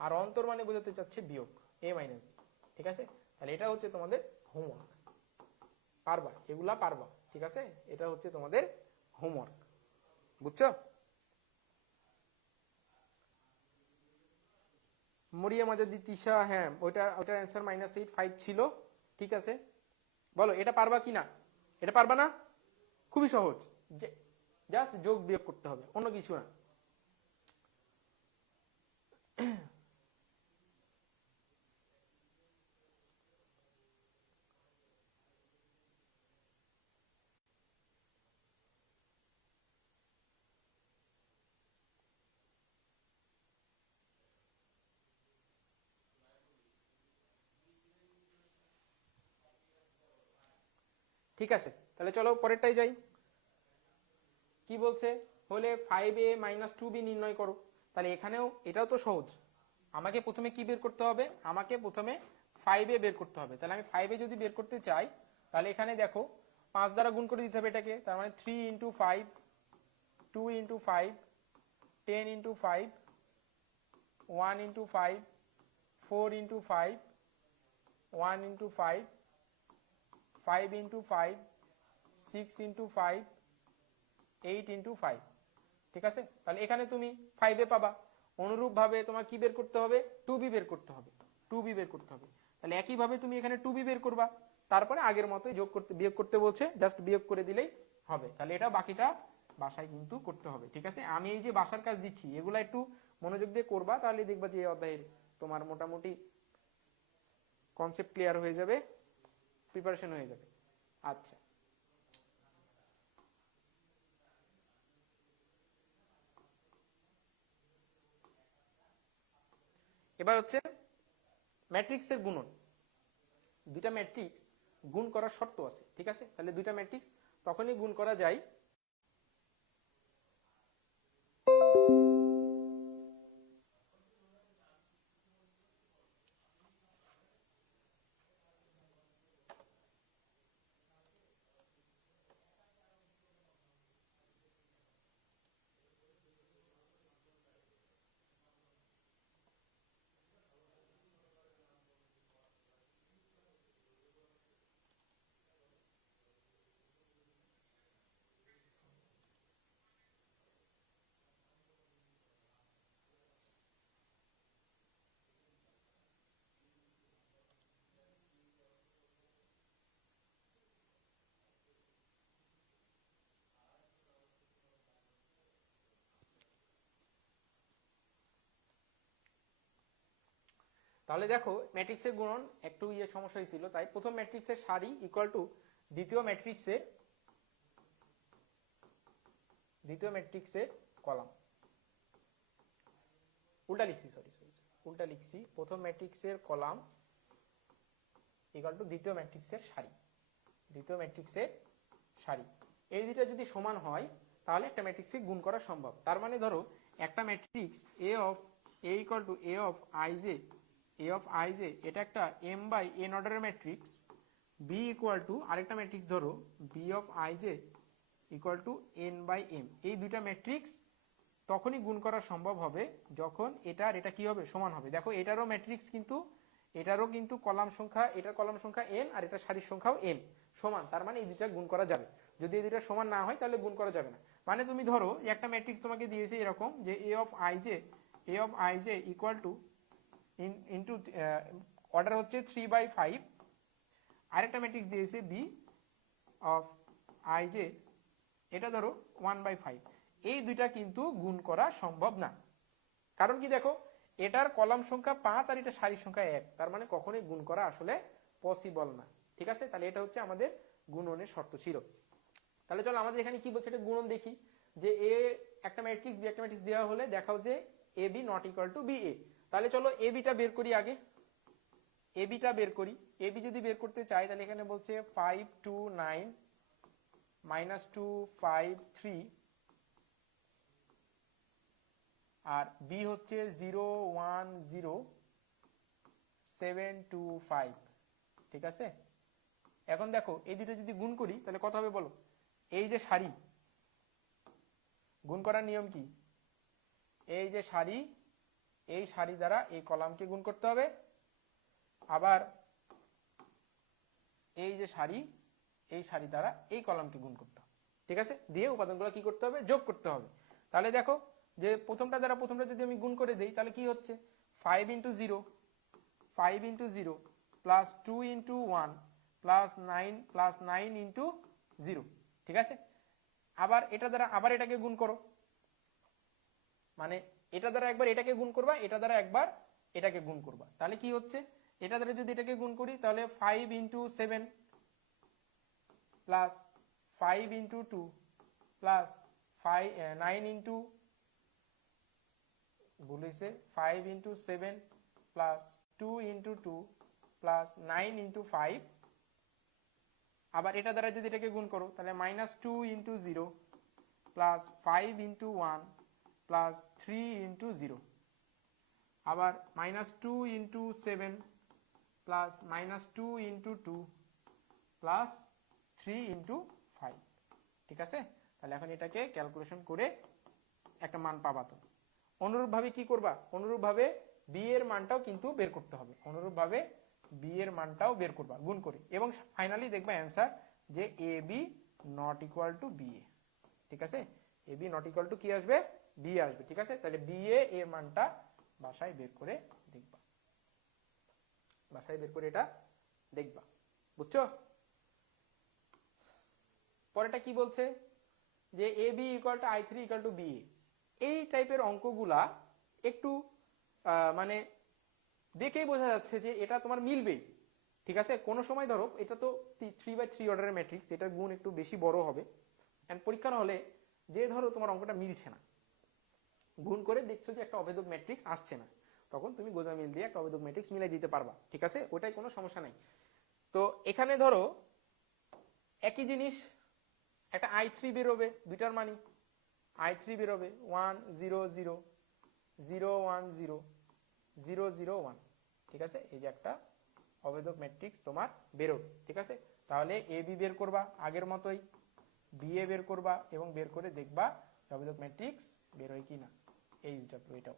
আর অন্তর মানে বোঝাতে চাচ্ছে বিয়োগ, a মাইনাস বি। ঠিক আছে, তাহলে এটা হচ্ছে তোমাদের হোমওয়ার্ক, পারবা, এগুলা পারবা। ঠিক আছে, এটা হচ্ছে তোমাদের হোমওয়ার্ক, বুঝছো? মরিয়া মাজাদি তিশা, হ্যাঁ ওইটার অ্যান্সার -8 5 ছিল। ঠিক আছে, বলো এটা পারবা কি না? এটা পারবা না? খুবই সহজ, জাস্ট যোগ বিয়োগ করতে হবে, অন্য কিছু না। ঠিক আছে, তাহলে চলো পরেরটাই যাই। কি বলছে, হলে 5a মাইনাস 2b নির্ণয় করো। তাহলে এখানেও এটাও তো সহজ, আমাকে প্রথমে কি বের করতে হবে, আমাকে প্রথমে 5a বের করতে হবে। তাহলে আমি 5a যদি বের করতে চাই তাহলে এখানে দেখো 5 দ্বারা গুণ করে দিতে হবে এটাকে, তার মানে 3 into 5, 2 into 5, 10 into 5, 1 into 5, 4 into 5, 1 into 5, 5 into 5, 6 into 5, 8 into 5। ঠিক আছে, তাহলে এখানে তুমি 5a পাবা। অনুরূপভাবে তোমার কি বের করতে হবে, 2b বের করতে হবে, 2b বের করতে হবে। তাহলে একইভাবে তুমি এখানে 2b বের করবা, তারপরে আগের মতোই যোগ করতে বিয়োগ করতে বলছে, জাস্ট বিয়োগ করে দিলেই হবে। তাহলে এটা বাকিটা বাসায় কিন্তু করতে হবে। ঠিক আছে, আমি এই যে বাসার কাজ দিচ্ছি এগুলা একটু মনোযোগ দিয়ে করবা, তাহলে দেখবা যে এই অধ্যায়ের তোমার মোটামুটি কনসেপ্ট ক্লিয়ার হয়ে যাবে, প্রিপারেশন হয়ে যাবে। আচ্ছা, এবার হচ্ছে ম্যাট্রিক্সের গুণন। দুইটা ম্যাট্রিক্স গুণ করার শর্ত আছে। ঠিক আছে, তাহলে দুইটা ম্যাট্রিক্স তখনই গুণ করা যায় তাহলে দেখো ম্যাট্রিক্সের গুণন একটু সমস্যা হয়েছিল, তাই প্রথম ম্যাট্রিক্সের সারি ইকুয়াল টু দ্বিতীয় ম্যাট্রিক্সের কলাম। উল্টা লিখছি, প্রথম ম্যাট্রিক্সের কলাম ইকুয়াল টু দ্বিতীয় ম্যাট্রিক্সের সারি। এই দুইটা যদি সমান হয় তাহলে একটা ম্যাট্রিক্সকে গুণ করা সম্ভব। তার মানে ধরো একটা matrix A equal to A of I j, এটা একটা m বাই n অর্ডারের ম্যাট্রিক্স। বি ইকুয়াল টু আরেকটা ম্যাট্রিক্স ধরো b of I J equal to n by m। এই দুইটা ম্যাট্রিক্স তখনই গুণ করা সম্ভব হবে যখন এটা কি হবে, সমান হবে। দেখো এটারও ম্যাট্রিক্স কিন্তু এটারও কিন্তু কলাম সংখ্যা, এটার কলাম সংখ্যা n আর এটার সারির সংখ্যাও n সমান। তার মানে এই দুইটা গুণ করা যাবে। যদি এই দুইটা সমান না হয় তাহলে গুণ করা যাবে না। মানে তুমি ধরো একটা ম্যাট্রিক্স তোমাকে দিয়েছে এরকম যে এ of I J equal to into order হচ্ছে 3/5, আরেকটা ম্যাট্রিক্স দিয়েছে বি অফ আই জে, এটা ধরো 1/5। এই দুইটা কিন্তু গুণ করা সম্ভব না। কারণ কি, দেখো এটার কলাম সংখ্যা 5 আর এটা সারির সংখ্যা 1, তার মানে কখনোই গুণ করা আসলে পসিবল না। ঠিক আছে, তাহলে এটা হচ্ছে আমাদের গুণনের শর্ত ছিল। তাহলে চলো আমাদের এখানে কি বলছে এটা গুণন দেখি। যে এ একটা ম্যাট্রিক্স বি একটা ম্যাট্রিক্স দেওয়া হলে দেখাও যে a b not equal to b a. তাহলে চলো এ বিটা বের করি আগে। এ বিটা বের করি। এ বি যদি বের করতে চাই তাহলে এখানে বলছে 5 2 9 -2 5 3 আর বি হচ্ছে 0 1 0 7 2 5। ঠিক আছে, এখন দেখো এই দুটো যদি গুণ করি তাহলে কত হবে বলো। এই যে সারি, গুণ করার নিয়ম কি, এই যে সারি, এই সারি দ্বারা এই কলামকে গুণ করতে হবে, আবার এই যে সারি, এই সারি দ্বারা এই কলামকে গুণ করতে হবে। ঠিক আছে, দিয়ে উপাদানগুলো কি করতে হবে, যোগ করতে হবে। তাহলে দেখো যে প্রথমটা দ্বারা প্রথমটা যদি আমি গুণ করে দেই তাহলে কি হচ্ছে 5 × 0 প্লাস 2 × 1 প্লাস 9 × 0। ঠিক আছে, আবার এটা দ্বারা আবার এটাকে গুণ করো, মানে এটা দ্বারা একবার এটাকে গুণ করবা, এটা দ্বারা একবার এটাকে গুণ করবা। তাহলে কি হচ্ছে, এটা দ্বারা যদি এটাকে গুণ করি তাহলে 5 × 7 প্লাস 5 × 2 প্লাস 9 × ভুল হয়েছে 5 × 7 প্লাস 2 × 2 প্লাস 9 × 5। আবার এটা দ্বারা যদি এটাকে গুণ করো তাহলে -2 × 0 প্লাস 5 × 1 প্লাস 3 × 0। আবার -2 × 7 প্লাস -2 × 2 প্লাস 3 × 5। ঠিক আছে, তাহলে এখন এটাকে ক্যালকুলেশন করে একটা মান পাবা। তো অনুরূপভাবে কি করবা, অনুরূপভাবে বি এর মানটাও কিন্তু বের করতে হবে, অনুরূপভাবে বি এর মানটাও বের করবা গুণ করে, এবং ফাইনালি দেখবা অ্যান্সার যে a b not equal to b a. ঠিক আছে, a b not equal to কি আসবে, বি আসবে। ঠিক আছে, তাহলে বি এর মানটা বাসায় বের করে দেখবা, বাসায় বের করে এটা দেখবা। বুঝছো? পরেরটা কি বলছে যে a b equal to i3 equal to b a. এই টাইপের অঙ্কগুলা একটু মানে দেখেই বোঝা যাচ্ছে যে এটা তোমার মিলবেই। ঠিক আছে, কোনো সময় ধরো এটা তো 3/3 অর্ডারের ম্যাট্রিক্স, এটার গুণ একটু বেশি বড় হবে, এন্ড পরীক্ষার হলে যে ধরো তোমার অঙ্কটা মিলছে না, গুণ করে দেখছো যে একটা অভেদক ম্যাট্রিক্স আসছে না, তখন তুমি গোজা মিল দিয়ে একটা অভেদক ম্যাট্রিক্স মিলাই দিতে পারবা। ঠিক আছে, ওটাই কোনো সমস্যা নাই। তো এখানে ধরো একই জিনিস একটা i3 বেরোবে, দুইটার মানি i3 বেরোবে 1 0 0 0 1 0 0 0 1। ঠিক আছে, এই যে একটা অভেদক ম্যাট্রিক্স তোমার বেরোবে। ঠিক আছে, তাহলে এ বি বের করবা আগের মতোই, বি এ বের করবা এবং বের করে দেখবা অভেদক ম্যাট্রিক্স বের হয় কিনা। এইচডব্লিউ এটাও।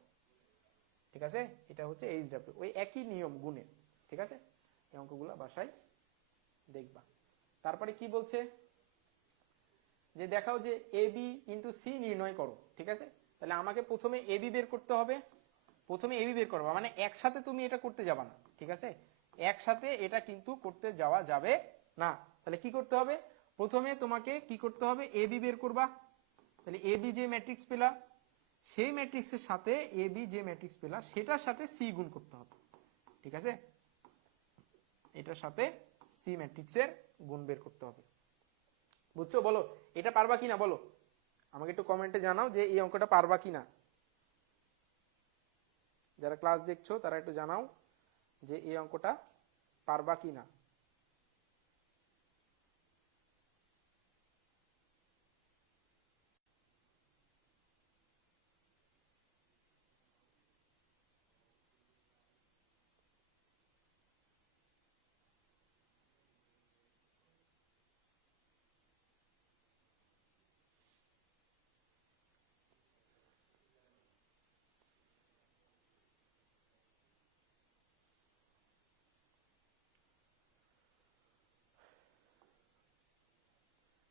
ঠিক আছে, এটা হচ্ছে এইচডব্লিউ, ওই একই নিয়ম গুণের। ঠিক আছে, এই অঙ্কগুলো বাসায় দেখবা। তারপরে কি বলছে যে দেখাও যে এ বি ইন্টু সি নির্ণয় করো। ঠিক আছে, তাহলে আমাকে প্রথমে এ বি বের করতে হবে, প্রথমে এ বি বের করবা, মানে একসাথে তুমি এটা করতে যাবা না। ঠিক আছে, একসাথে এটা কিন্তু করতে যাওয়া যাবে না। তাহলে কি করতে হবে, প্রথমে তোমাকে কি করতে হবে, এ বি বের করবা। তাহলে এ বি যে ম্যাট্রিক্স পেলা সেই ম্যাট্রিক্সের সাথে এ বি যে ম্যাট্রিক্স পেলা সেটার সাথে সি গুণ করতে হবে। ঠিক ঠিক আছে, এটার সাথে সি ম্যাট্রিক্সের গুণ বের করতে হবে। বুঝছো? বলো এটা পারবা কিনা, বলো আমাকে একটু কমেন্টে জানাও যে এই অঙ্কটা পারবা কিনা। যারা ক্লাস দেখছো তারা একটু জানাও যে এই অঙ্কটা পারবা কিনা।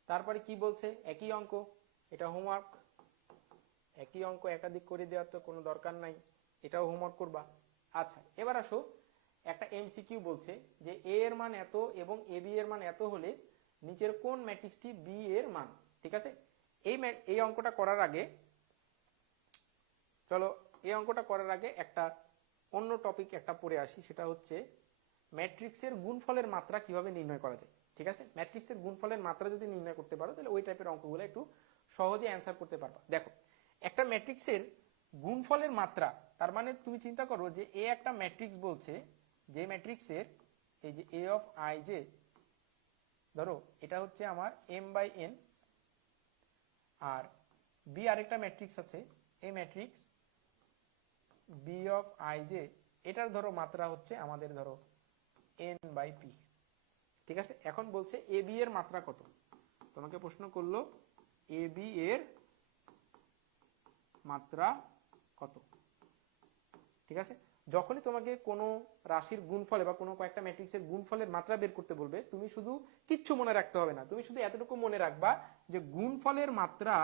তারপরে কি বলছে, একই অঙ্ক, এটা হোমওয়ার্ক, একই অঙ্ক একাধিক করে দেওয়ার তো কোনো দরকার নাই, এটাও হোমওয়ার্ক করবা। আচ্ছা এবার আসো, একটা এমসিকিউ বলছে যে এ এর মান এত এবং এ বি এর মান এত হলে নিচের কোন ম্যাট্রিক্সটি বি এর মান। ঠিক আছে, এই অঙ্কটা করার আগে চলো, এই অঙ্কটা করার আগে একটা অন্য টপিক একটা পড়ে আসি, সেটা হচ্ছে ম্যাট্রিক্সের গুণফলের মাত্রা কিভাবে নির্ণয় করা যায়। ঠিক আছে, ম্যাট্রিক্সের গুণফলের মাত্রা যদি নির্ণয় করতে পারো তাহলে ওই টাইপের অঙ্কগুলো একটু সহজে অ্যান্সার করতে পারবা। দেখো একটা ম্যাট্রিক্সের গুণফলের মাত্রা, তার মানে তুমি চিন্তা করো যে এ একটা ম্যাট্রিক্স বলছে, যে ম্যাট্রিক্সের এই যে এ অফ আই জে, ধরো এটা হচ্ছে আমার এম বাই এন, আর বি আরেকটা ম্যাট্রিক্স আছে, এই matrix b of I j, এটার ধরো মাত্রা হচ্ছে আমাদের ধরো এন বাই পি। ঠিক আছে, এখন বলছে এ বি এর মাত্রা কত, তোমাকে প্রশ্ন করলো এ বি এর মাত্রা কত। ঠিক আছে, যখনই তোমাকে কোনো রাশির গুণফলে বা কোনো কয়েকটা ম্যাট্রিক্সের গুণফলের মাত্রা বের করতে বলবে, তুমি শুধু কিচ্ছু মনে রাখতে হবে না, তুমি শুধু এতটুকু মনে রাখবা যে গুণফলের মাত্রা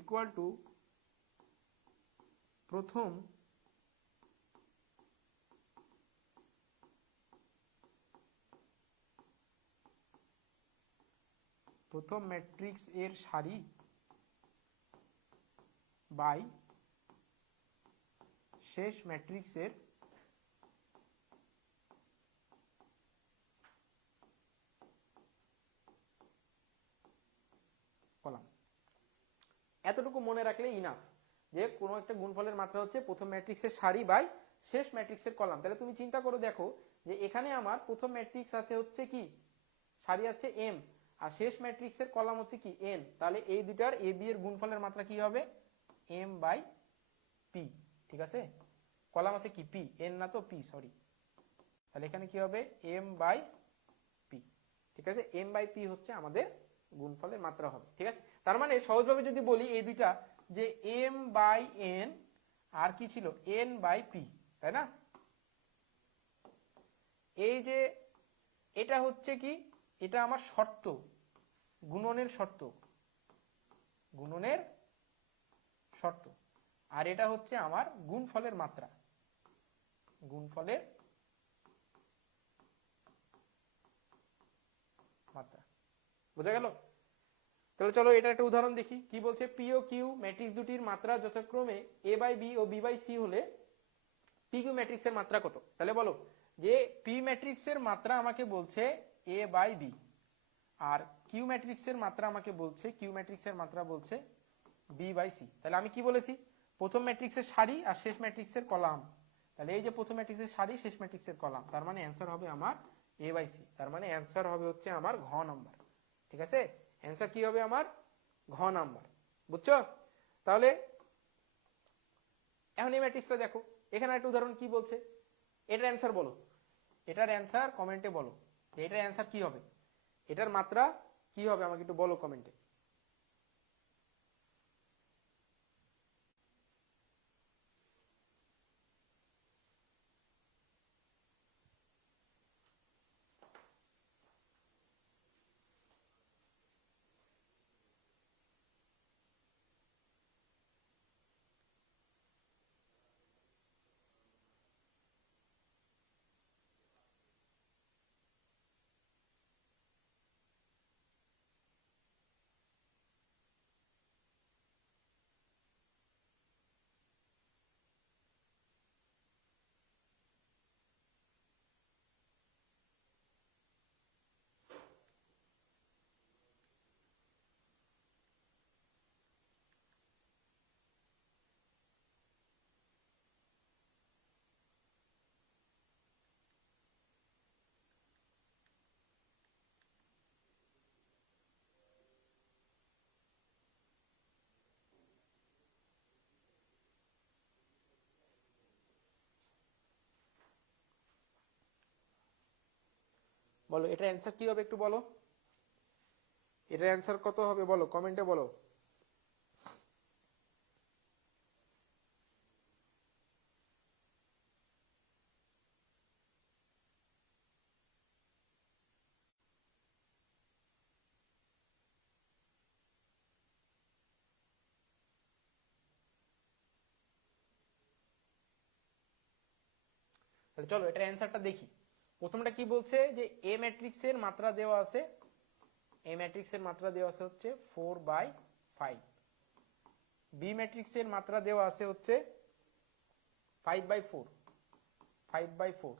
ইকুয়াল টু প্রথম ম্যাট্রিক্স এর সারি বাই শেষ ম্যাট্রিক্সের কলাম। এতটুকু মনে রাখলে ইনাফ, যে কোনো একটা গুণফলের মাত্রা হচ্ছে প্রথম ম্যাট্রিক্সের সারি বাই শেষ ম্যাট্রিক্সের কলাম। তাহলে তুমি চিন্তা করো, দেখো যে এখানে আমার প্রথম ম্যাট্রিক্স আছে হচ্ছে কি, সারি আছে এম, আর শেষ ম্যাট্রিক্সের কলাম হচ্ছে কি এন, তাহলে এই দুটার এ বি এর গুণফলের মাত্রা কি হবে, এম বাই পি। ঠিক আছে, কলাম আছে কি পি, এন না তো পি, সরি, তাহলে এখানে কি হবে এম বাই পি। ঠিক আছে, এম বাই পি হচ্ছে আমাদের গুণফলের মাত্রা হবে। ঠিক আছে, তার মানে সহজভাবে যদি বলি এই দুইটা, যে এম বাই এন আর কি ছিল এন বাই পি, তাই না? এই যে এটা হচ্ছে কি, এটা আমার শর্ত, গুণনের শর্ত, আর এটা হচ্ছে আমার গুণফলের মাত্রা, বোঝা গেল? তাহলে চলো এটা একটা উদাহরণ দেখি, কি বলছে, পি ও কিউ ম্যাট্রিক্স দুটির মাত্রা যথাক্রমে এ বাই বি ও বি বাই সি হলে পি কিউ ম্যাট্রিক্সের মাত্রা কত। তাহলে বলো যে পি ম্যাট্রিক্সের মাত্রা আমাকে বলছে এ বাই বি, আর কিউ ম্যাট্রিক্সের মাত্রা আমাকে বলছে, বলছে বি বাই সি। তাহলে আমি কি বলেছি, প্রথম ম্যাট্রিক্সের সারি আর শেষ ম্যাট্রিক্সের কলাম। তাহলে এই যে প্রথম ম্যাট্রিক্সের সারি, শেষ ম্যাট্রিক্সের কলাম, তার মানে অ্যান্সার হবে আমার এ বাই সি, তার মানে অ্যান্সার হবে হচ্ছে আমার ঘ নাম্বার। ঠিক আছে, অ্যান্সার কি হবে আমার ঘ নাম্বার। বুঝছো? তাহলে এখন এই ম্যাট্রিক্সটা দেখো, এখানে একটা উদাহরণ কি বলছে, এটার অ্যান্সার বলো, এটার অ্যান্সার কমেন্টে বলো, এটার অ্যান্সার কি হবে, এটার মাত্রা কি হবে আমাকে একটু বলো কমেন্টে। বলো এটার অ্যান্সার কি হবে একটু বলো, এটার অ্যান্সার কত হবে বলো, কমেন্টে বলো। তাহলে চলো এটার অ্যান্সারটা দেখি। প্রথমটা কি বলছে যে এ ম্যাট্রিক্সের মাত্রা দেওয়া আছে, এ ম্যাট্রিক্সের মাত্রা দেওয়া আছে হচ্ছে 4/5, বি ম্যাট্রিক্সের মাত্রা দেওয়া আছে হচ্ছে 5/4, 5/4,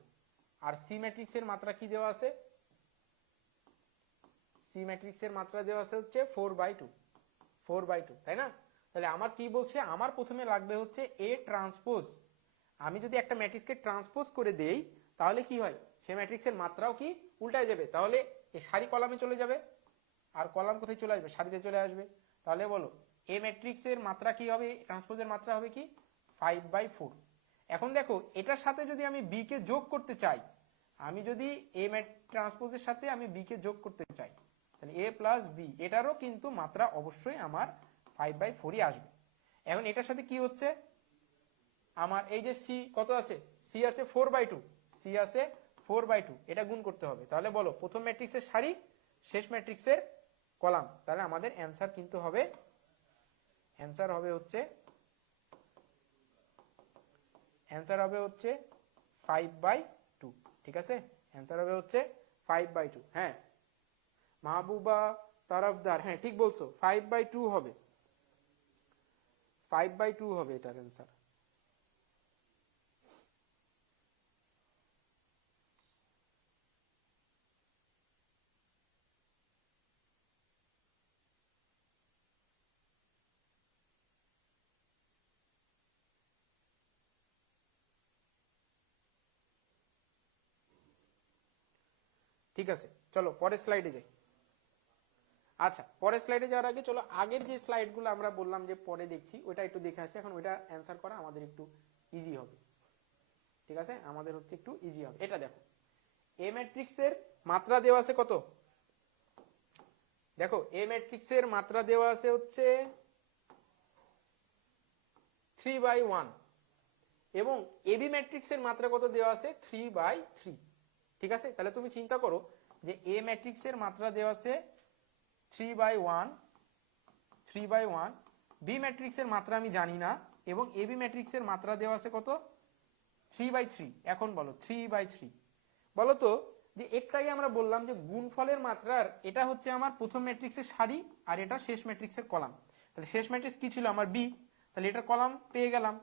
আর সি ম্যাট্রিক্সের মাত্রা কি দেওয়া আছে, সি ম্যাট্রিক্সের মাত্রা দেওয়া আছে হচ্ছে 4/2, 4/2, তাই না? তাহলে আমার কি বলছে, আমার প্রথমে লাগবে হচ্ছে এ ট্রান্সপোজ। আমি যদি একটা ম্যাট্রিক্সকে ট্রান্সপোজ করে দেই তাহলে কি হয়, সে ম্যাট্রিক্সের মাত্রাও কি উল্টায় যাবে, তাহলে এই সারি কলামে চলে যাবে, আর কলাম কোথায় চলে আসবে, সারিতে চলে আসবে। তাহলে বলো এ ম্যাট্রিক্সের মাত্রা কি হবে, ট্রান্সপোজের মাত্রা হবে কি 5/4। এখন দেখো এটার সাথে যদি আমি বি কে যোগ করতে চাই, আমি যদি এ ট্রান্সপোজের সাথে আমি বি কে যোগ করতে চাই, তাহলে এ প্লাস বি, এটারও কিন্তু মাত্রা অবশ্যই আমার 5/4ই আসবে। এখন এটার সাথে কি হচ্ছে, আমার এই যে সি কত আছে, সি আছে 4/2, সি আছে 4/2, এটা গুণ করতে হবে। তাহলে বলো প্রথম ম্যাট্রিক্সের সারি, শেষ ম্যাট্রিক্সের কলাম, তাহলে আমাদের অ্যান্সার কিন্তু হবে, অ্যান্সার হবে হচ্ছে 5/2, ঠিক আছে? অ্যান্সার হবে হচ্ছে 5/2। হ্যাঁ মাহবুবা তরফদার, হ্যাঁ ঠিক বলছো, 5/2 হবে, 5/2 হবে এটার অ্যান্সার। ঠিক আছে, চলো পরের স্লাইডে যাই। আচ্ছা পরের স্লাইডে যাওয়ার আগে চলো আগের যে স্লাইডগুলো আমরা বললাম যে পরে দেখছি, ওটা একটু দেখে আসি। এখন ওইটা অ্যান্সার করা আমাদের একটু ইজি হবে, ঠিক আছে? আমাদের হচ্ছে একটু ইজি হবে। এটা দেখো এ ম্যাট্রিক্সের মাত্রা দেওয়া আছে কত, দেখো এ ম্যাট্রিক্সের মাত্রা দেওয়া আছে হচ্ছে 3/1, এবং এবি ম্যাট্রিক্সের মাত্রা কত দেওয়া আছে 3/3, ঠিক আছে? তাহলে তুমি চিন্তা করো যে এ ম্যাট্রিক্সের মাত্রা দেওয়া আছে 3/1, 3/1, বি ম্যাট্রিক্সের মাত্রা আমি জানি না, এবং এবি ম্যাট্রিক্সের মাত্রা দেওয়া আছে কত 3/3। এখন বলো 3/3, বলো তো যে একটাই আমরা বললাম যে গুণফলের মাত্রার, এটা হচ্ছে আমার প্রথম ম্যাট্রিক্সের সারি আর এটা শেষ ম্যাট্রিক্সের কলাম। তাহলে শেষ ম্যাট্রিক্স কি ছিল আমার বি, তাহলে এটার কলাম পেয়ে গেলাম,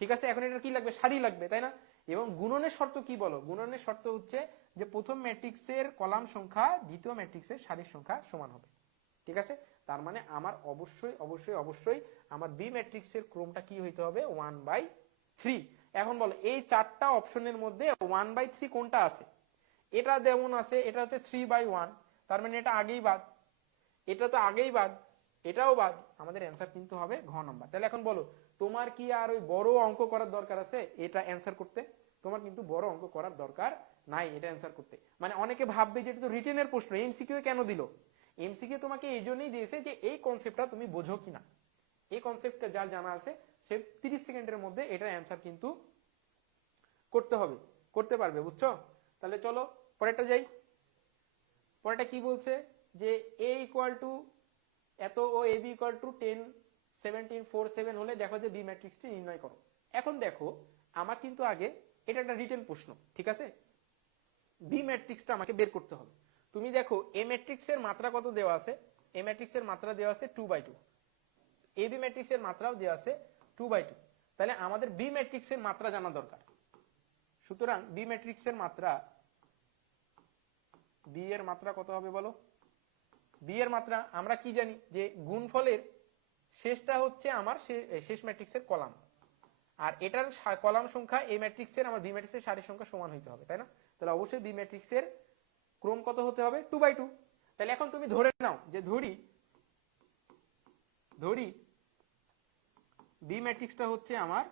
ঠিক আছে? এখন এটা কি লাগবে, সারি লাগবে, তাই না? এবং গুণনের শর্ত কি বলো, গুণনের শর্ত হচ্ছে যে প্রথম ম্যাট্রিক্সের কলাম সংখ্যা দ্বিতীয় ম্যাট্রিক্সের সারির সংখ্যা সমান হবে, ঠিক আছে? তার মানে আমার অবশ্যই অবশ্যই অবশ্যই আমার বি ম্যাট্রিক্সের ক্রমটা কি হইতে হবে 1/3। এখন বলো এই চারটা অপশনের মধ্যে 1/3 কোনটা আছে, এটা যেমন আছে, এটা হচ্ছে 3/1, তার মানে এটা আগেই বাদ, এটা তো আগেই বাদ, এটাও বাদ, আমাদের অ্যান্সার কিন্তু হবে ঘ নাম্বার। তাহলে এখন বলো তোমার কি আর ওই বড় অঙ্ক করার দরকার আছে এটা অ্যান্সার করতে? তোমার কিন্তু বড় অঙ্ক করার দরকার নাই এটা অ্যান্সার করতে। মানে অনেকে ভাববে যে এটা তো রিটেনের প্রশ্ন, এমসিকিউ কেন দিল? এমসিকিউ তোমাকে এই জন্যই দিয়েছে যে এই কনসেপ্টটা তুমি বোঝো কিনা, এই কনসেপ্টটা যার জানা আছে সে 30 সেকেন্ডের মধ্যে এটার অ্যান্সার কিন্তু করতে হবে, করতে পারবে, বুঝছো? তাহলে চলো পরেরটা যাই। পরেরটা কি বলছে যে এ ইকুয়াল টু এত ও এ বি ইকুয়াল টু 10, 17, 4, 7 হলে দেখো যে বি ম্যাট্রিক্সটি নির্ণয় করো। এখন দেখো আমার কিন্তু আগে এটা একটা রিটেন প্রশ্ন, ঠিক আছে? বি ম্যাট্রিক্সটা আমাকে বের করতে হবে। তুমি দেখো এ ম্যাট্রিক্সের মাত্রা কত দেওয়া আছে, এ ম্যাট্রিক্সের মাত্রা দেওয়া আছে 2/2, এ বি ম্যাট্রিক্সের মাত্রাও দেওয়া আছে 2/2, তাহলে আমাদের বি ম্যাট্রিক্সের মাত্রা জানা দরকার। সুতরাং বি ম্যাট্রিক্সের মাত্রা, বি এর মাত্রা কত হবে বলো? বি এর মাত্রা আমরা কি জানি যে গুণফলের শেষটা হচ্ছে আমার শেষ ম্যাট্রিক্সের কলাম, আর এটার কলাম সংখ্যা এ ম্যাট্রিক্সের আমার বি ম্যাট্রিক্সের সারির সংখ্যা সমান হইতে হবে, তাই না? তাহলে অবশ্যই বি ম্যাট্রিক্সের ক্রম কত হতে হবে 2/2। তাহলে এখন তুমি ধরে নাও যে ধরি বি ম্যাট্রিক্সটা হচ্ছে আমার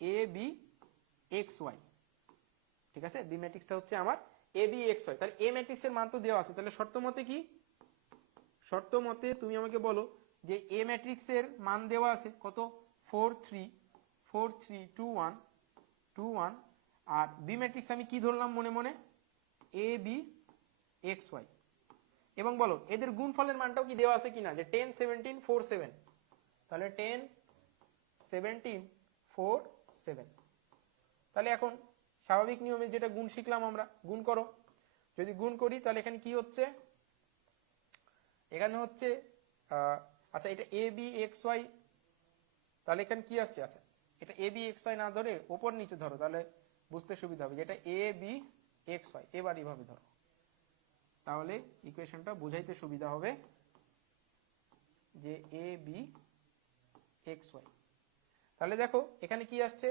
এ বি এক্স ওয়াই, ঠিক আছে, বি ম্যাট্রিক্সটা হচ্ছে আমার এ বি এক্স ওয়াই। তাহলে এ ম্যাট্রিক্সের মান তো দেওয়া আছে, তাহলে শর্ত মতে কি, শর্ত মতে তুমি আমাকে বলো যে এ ম্যাট্রিক্সের মান দেওয়া আছে কত, 4 3 4 3 2 1 2 1, আর বি ম্যাট্রিক্স আমি কি ধরলাম মনে মনে, এ বি এক্স ওয়াই। এবং বলো এদের গুণফলের মানটাও কি দেওয়া আছে কিনা, যে 10 17 4 7, তাহলে 10 17 4 7। তাহলে এখন স্বাভাবিক নিয়মে যেটা গুণ শিখলাম আমরা, গুণ করো। যদি গুণ করি তাহলে এখানে কি হচ্ছে, এখানে হচ্ছে আচ্ছা এটা এ বি এক্স ওয়াই, তাহলে এখানে কি আসছে, আচ্ছা এটা এ বি এক্স ওয়াই না ধরে ওপর নিচে ধরো, তাহলে বুঝতে সুবিধা হবে, যেটা এ বি এক্স ওয়াই, এবার এইভাবে ধরো, তাহলে ইকুয়েশনটা বোঝাইতে সুবিধা হবে, যে এ বি এক্স ওয়াই। তাহলে দেখো এখানে কি আসছে,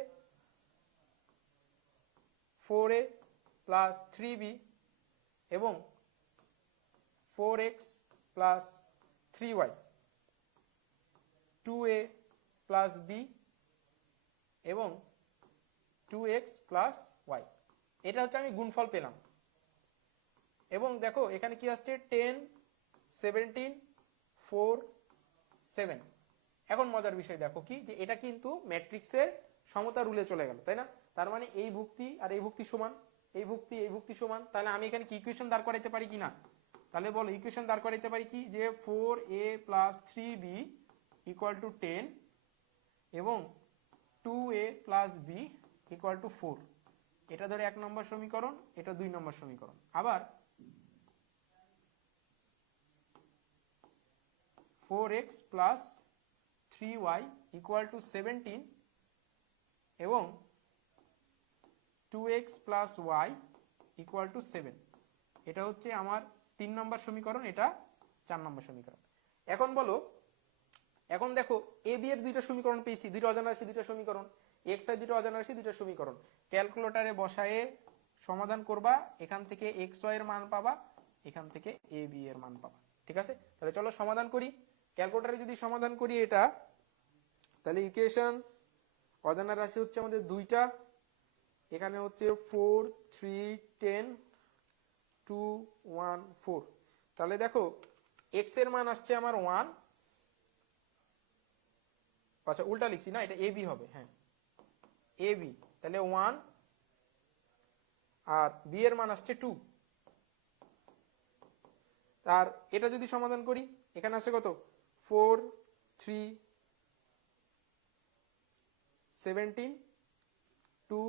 4a প্লাস 3b এবং 4x plus 3y, 2a plus b এবং 2x প্লাস y। এটা হচ্ছে আমি গুণফল পেলাম। এবং দেখো এখানে কি আসছে, 10 17 4 7। এখন মজার বিষয় দেখো কি, যে এটা কিন্তু ম্যাট্রিক্সের সমতা রুলে চলে গেল, তাই না? তার মানে এই ভুক্তি আর এই ভুক্তি সমান, এই ভুক্তি সমান। তাহলে আমি এখানে কি ইকুয়েশন দাঁড় করাইতে পারি কিনা, তাহলে বলো ইকুয়েশন দাঁড় করাইতে পারি কি, যে 4a plus 3b equal to 10 এবং 2a plus b equal to 4। এটা ধরে 1 নম্বর সমীকরণ, এটা 2 নম্বর সমীকরণ। আবার 4x plus 3y equal to 17 এবং 2x plus y equal to 7। এটা হচ্ছে আমার 3 নম্বর সমীকরণ, এটা 4 নম্বর সমীকরণ। এখন বলো, এখন দেখো এ বি এর দুইটা সমীকরণ পেয়েছি, দুইটা অজানা রাশি দুইটা সমীকরণ, এক্স ওয়াই দুইটা অজানা রাশি দুইটা সমীকরণ। ক্যালকুলেটরে বসায়ে সমাধান করবা, এখান থেকে এক্স ওয়াই এর মান পাবা, এখান থেকে এ বি এর মান পাবা। ঠিক আছে, তাহলে চলো সমাধান করি। ক্যালকুলেটরে যদি সমাধান করি এটা, তাহলে ইকুয়েশন অজানা রাশি হচ্ছে আমাদের দুইটা, এখানে হচ্ছে 4 3 10 2 1 4। তাহলে দেখো এক্স এর মান আসছে আমার 1, আচ্ছা উল্টা লিখছি না, এটা এ বি হবে, হ্যাঁ এ বি, তাহলে 1, আর বি এর মান আসছে 2। আর এটা যদি সমাধান করি, এখানে আসছে কত, 4 3 17 2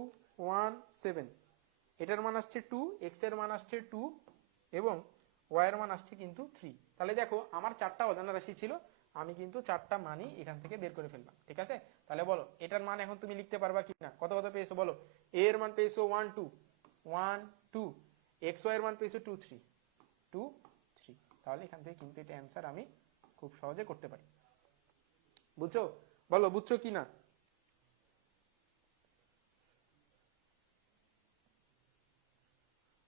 1 7। এটার মান আসছে 2, এক্স এর মান আসছে 2 এবং ওয়াই এর মান আসছে কিন্তু 3। তাহলে দেখো আমার 4টা অজানা রাশি ছিল, আমি কিন্তু 4টা মানই এখান থেকে বের করে ফেললাম। ঠিক আছে, তাহলে বলো এটার মান এখন তুমি লিখতে পারবা কিনা, কত কত পেয়েছো বলো। এ এর মান পেয়েছো 1 2 1 2, এক্স ওয়াই এর মান পেয়েছো 2 3 2 3। তাহলে এখান থেকে কিন্তু এটা অ্যান্সার আমি খুব সহজে করতে পারি। বুঝছো, বলো বুঝছো কিনা,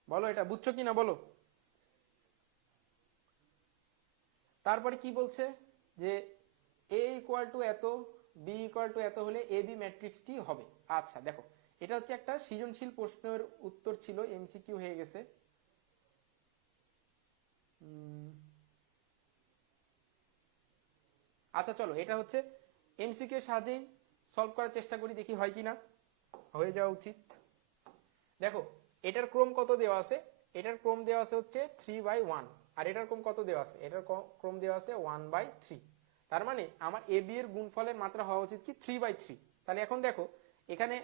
বলো এটা বুঝছো কিনা বলো। তারপরে কি বলছে, যে এ ইকুয়াল টু এত, বি ইকুয়াল টু এত হলে এ বি ম্যাট্রিক্সটি হবে। আচ্ছা দেখো এটা হচ্ছে একটা সৃজনশীল প্রশ্নের উত্তর ছিল, এমসিকিউ হয়ে গেছে। আচ্ছা চলো এটা হচ্ছে এমসিকিউ এর সাহায্যেই সলভ করার চেষ্টা করি, দেখি হয় কিনা, হয়ে যাওয়া উচিত। দেখো এটার ক্রম কত দেওয়া আছে, এটার ক্রম দেওয়া আছে হচ্ছে 3/1, আর এটার ক্রম কত দেওয়া আছে, এটার ক্রম দেওয়া আছে 1/3। তার মানে আমার এ বি এর গুণফলের মাত্রা হওয়া উচিত কি 3/3। তাহলে এখন দেখো এখানে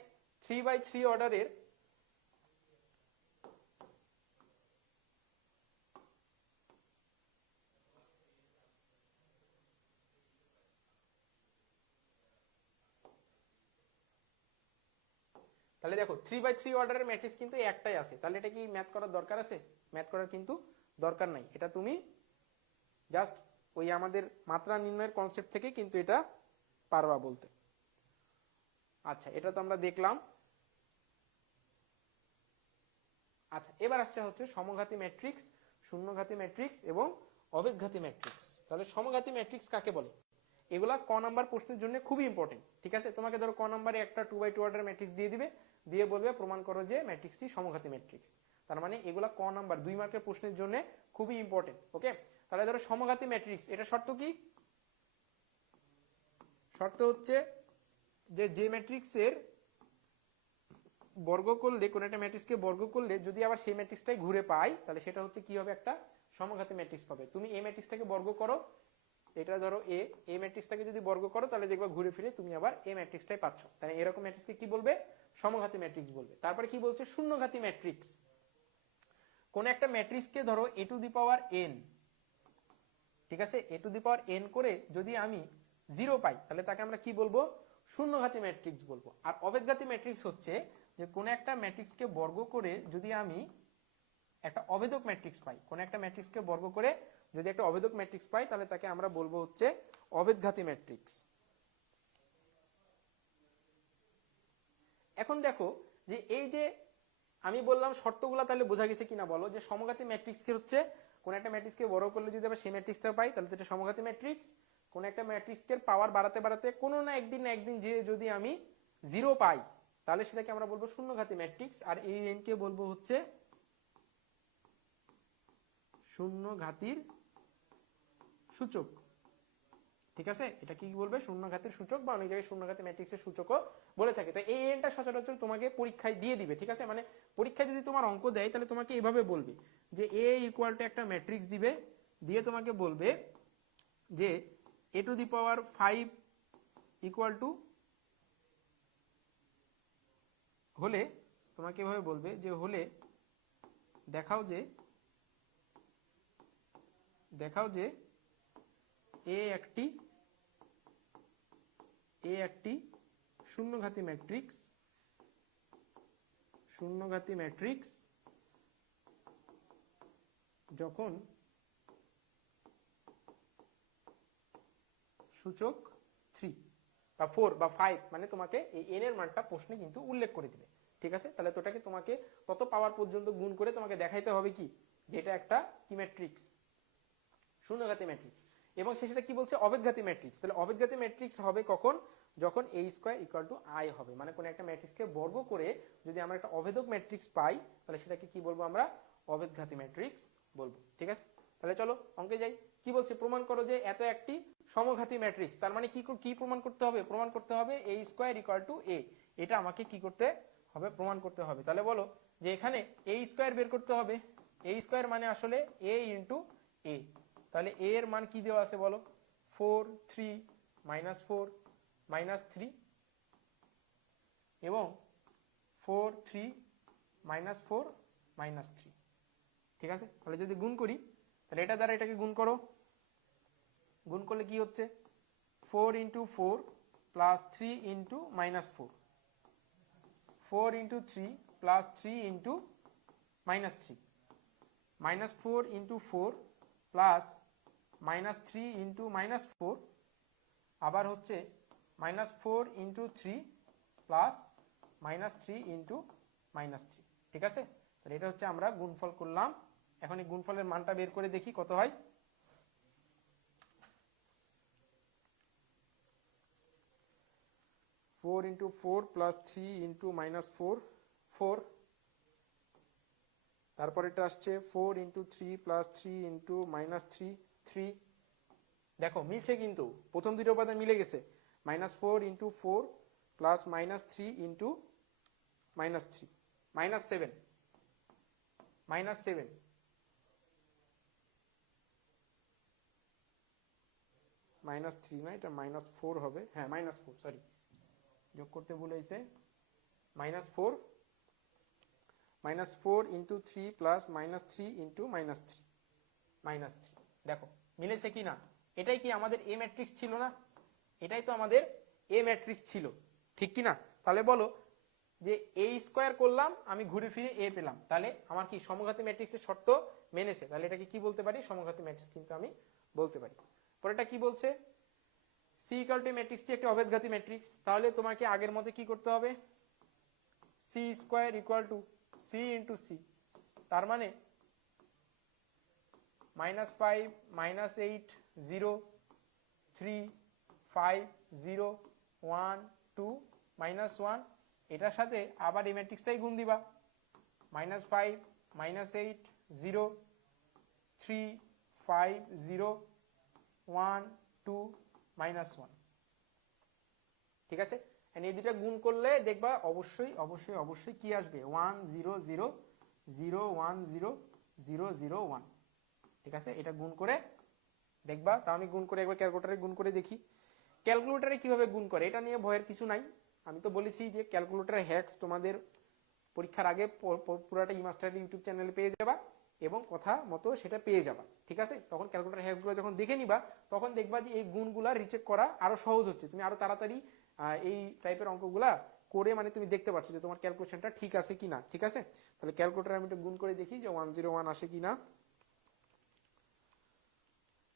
3/3 অর্ডারের, তাহলে দেখো 3/3 অর্ডারের ম্যাট্রিক্স কিন্তু একটাই আছে, তাহলে এটা কি ম্যাথ করার দরকার আছে, ম্যাথ করার কিন্তু দরকার নাই। এটা তুমি জাস্ট ওই আমাদের মাত্রা নির্ণয়ের কনসেপ্ট থেকে কিন্তু এটা পারবা বলতে। আচ্ছা এটা তো আমরা দেখলাম। আচ্ছা এবার আসছে হচ্ছে সমঘাতী ম্যাট্রিক্স, শূন্যঘাতী ম্যাট্রিক্স এবং অবেগঘাতী ম্যাট্রিক্স। তাহলে সমঘাতী ম্যাট্রিক্স কাকে বলে, এগুলা ক নাম্বার প্রশ্নের জন্য খুবই ইম্পর্টেন্ট। ঠিক আছে, তোমাকে ধরো ক নাম্বারে একটা 2x2 অর্ডার ম্যাট্রিক্স দিয়ে দিবে, দিয়ে বলবে প্রমাণ করো যে ম্যাট্রিক্সটি সমঘাতী ম্যাট্রিক্স। তার মানে এগুলা ক নাম্বার 2 মার্কের প্রশ্নের জন্য খুবই ইম্পর্টেন্ট। ওকে, তাহলে ধরো সমঘাতী ম্যাট্রিক্স, এটা শর্ত কি? শর্ত হচ্ছে যে ম্যাট্রিক্সের বর্গ করলে, কোন একটা ম্যাট্রিক্সকে বর্গ করলে যদি আবার সেই ম্যাট্রিক্সটাই ঘুরে পাই, তাহলে সেটা হচ্ছে কি হবে? একটা সমঘাতী ম্যাট্রিক্স পাবে। তুমি এই ম্যাট্রিক্সটাকে বর্গ করো, এটা ধরো এ ম্যাট্রিক্সটাকে যদি বর্গ করো তাহলে দেখবা ঘুরে ফিরে তুমি আবার এ ম্যাট্রিক্সটাই পাচ্ছ। তাহলে এরকম ম্যাট্রিক্সকে কি বলবে? সমঘাতী ম্যাট্রিক্স বলবে। তারপরে কি বলছে? শূন্যঘাতী ম্যাট্রিক্স। কোন একটা ম্যাট্রিক্সকে ধরো a to the power n, ঠিক আছে, a to the power n করে যদি আমি 0 পাই, তাহলে তাকে আমরা কি বলবো? শূন্যঘাতী ম্যাট্রিক্স বলবো। আর অভেদঘাতী ম্যাট্রিক্স হচ্ছে যে কোন একটা ম্যাট্রিক্সকে বর্গ করে যদি আমি একটা অভেদক ম্যাট্রিক্স পাই, কোন একটা ম্যাট্রিক্সকে বর্গ করে যদি একটা অভেদক ম্যাট্রিক্স পাই, তাহলে তাকে আমরা বলবো হচ্ছে অভেদঘাতী ম্যাট্রিক্স। এখন দেখো যে এই যে আমি বললাম শর্তগুলো, তাহলে বোঝা গেছে কিনা বলো? যে সমঘাতী ম্যাট্রিক্সকে হচ্ছে কোন একটা ম্যাট্রিক্সকে বড় করলে যদি আবার সেই ম্যাট্রিক্সটা পাই, তাহলে এটা সমঘাতী ম্যাট্রিক্স। কোন একটা ম্যাট্রিক্সের পাওয়ার বাড়াতে বাড়াতে কোনো না একদিন যে যদি আমি 0 পাই, তাহলে সেটাকে আমরা বলবো শূন্যঘাতী ম্যাট্রিক্স। আর এই n কে বলবো হচ্ছে শূন্যঘাতীর সূচক। ঠিক আছে, এটা কি বলবে? শূন্যঘাতীর সূচক, বা অনেক জায়গায় শূন্যঘাতী ম্যাট্রিক্সের সূচকও বলে থাকে। তো এই এনটা সচরাচর তোমাকে পরীক্ষায় দিয়ে দিবে। ঠিক আছে, মানে পরীক্ষায় যদি তোমার অঙ্ক দেয়, তাহলে তোমাকে এভাবে বলবে যে এ ইকুয়াল টু একটা ম্যাট্রিক্স দিবে, দিয়ে তোমাকে বলবে যে a to the power 5 equal to হলে, তোমাকে এভাবে বলবে যে হলে দেখাও যে এ একটি শূন্যঘাতী ম্যাট্রিক্স যখন সূচক 3 বা 4 বা 5, মানে তোমাকে এই n এর মানটা প্রশ্নে কিন্তু উল্লেখ করে দিবে। ঠিক আছে, তাহলে তোটাকে তোমাকে তত পাওয়ার পর্যন্ত গুণ করে তোমাকে দেখাইতে হবে কি, যে এটা একটা কি ম্যাট্রিক্স? শূন্যঘাতী ম্যাট্রিক্স। এবং সেটা কি বলছে? অভেদঘাতী ম্যাট্রিক্স। তাহলে অভেদঘাতী ম্যাট্রিক্স হবে কখন? যখন a square equal to i হবে। মানে কোন একটা ম্যাট্রিক্সকে বর্গ করে যদি আমরা একটা অভেদক ম্যাট্রিক্স পাই, তাহলে সেটাকে কি বলবো? আমরা অভেদঘাতী ম্যাট্রিক্স বলবো। ঠিক আছে, তাহলে চলো অঙ্কে যাই। কি বলছে? প্রমাণ করো যে এত একটি সমঘাতী ম্যাট্রিক্স। তার মানে কি প্রমাণ করতে হবে? প্রমাণ করতে হবে a square equal to a। এটা আমাকে কি করতে হবে? প্রমাণ করতে হবে। তাহলে বলো যে এখানে a স্কয়ার বের করতে হবে। a স্কয়ার মানে আসলে a ইন্টু a। তাহলে a এর মান কি দেওয়া আছে বলো? 4 3 -4 -3 এবং 4 3 -4 -3। ঠিক আছে, তাহলে যদি গুণ করি, তাহলে এটা দ্বারা এটাকে গুণ করো। গুণ করলে কি হচ্ছে? 4 × 4 প্লাস 3 × -4, 4 × 3 প্লাস 3 × -3, -4 × 4 প্লাস -3 × -4, আবার হচ্ছে -4 × 3 প্লাস -3 × -3। ঠিক আছে, তাহলে এটা হচ্ছে আমরা গুণফল করলাম। এখন এই গুণফলের মানটা বের করে দেখি কত হয়। फोर इंटू 4 प्लस 3 इंटू -4 4, তারপর এটা আসছে 4 × 3 প্লাস 3 × -3 3। দেখো মিলছে, কিন্তু প্রথম দুটো উপাদান মিলে গেছে। -4 × 4 প্লাস -3 × -3 -7 -7 -3 না, এটা -4 হবে। হ্যাঁ -4, সরি যোগ করতে ভুল হয়েছে। -4 × 3 প্লাস -3 × -3 দেখো মিলেছে কি না? এটাই কি আমাদের এ ম্যাট্রিক্স ছিল না? এটাই তো আমাদের এ ম্যাট্রিক্স ছিল, ঠিক কি না? তাহলে বলো যে a স্কয়ার করলাম, আমি ঘুরে ফিরে a পেলাম, তাহলে আমার কি সমঘাতী ম্যাট্রিক্সের শর্ত মেনেছে। তাহলে এটাকে কি বলতে পারি? সমঘাতী ম্যাট্রিক্স কিন্তু আমি বলতে পারি। পরেরটা কি বলছে? c ইকুয়াল টু ম্যাট্রিক্সটি একটি অভেদঘাতী ম্যাট্রিক্স। তাহলে তোমাকে আগের মতো কি করতে হবে? c square equal to c × c। তার মানে -5 -8 0 3 5 0 1 2 -1, এটার সাথে আবার এই ম্যাট্রিক্সটাই গুণ দিবা, -5 -8 0 3 5 0 1 2 -1। ঠিক আছে, এই দুটা গুণ করলে দেখবা অবশ্যই অবশ্যই অবশ্যই কি আসবে, 1 0 0 0 1 0 0 0 1। ঠিক আছে, এটা গুণ করে দেখবা। তা আমি গুণ করে একবার ক্যালকুলেটরে গুণ করে দেখি ক্যালকুলেটরে কিভাবে গুণ করে, এটা নিয়ে ভয়ের কিছু নাই। আমি তো বলেছি যে ক্যালকুলেটরের হ্যাকস তোমাদের পরীক্ষার আগে পুরাটা ইমাস্টার ইউটিউব চ্যানেলে পেয়ে যাবা এবং কথা মতো সেটা পেয়ে যাবা। ঠিক আছে, তখন ক্যালকুলেটর হ্যাকসগুলো যখন দেখে নিবা তখন দেখবা যে এই গুণগুলা রিচেক করা আরো সহজ হচ্ছে, তুমি আরো তাড়াতাড়ি এই টাইপের অঙ্কগুলা করে মানে তুমি দেখতে পাচ্ছ যে তোমার ক্যালকুলেশনটা ঠিক আছে কিনা। ঠিক আছে, তাহলে ক্যালকুলেটরে আমি একটু গুণ করে দেখি যে 101 আসে কিনা।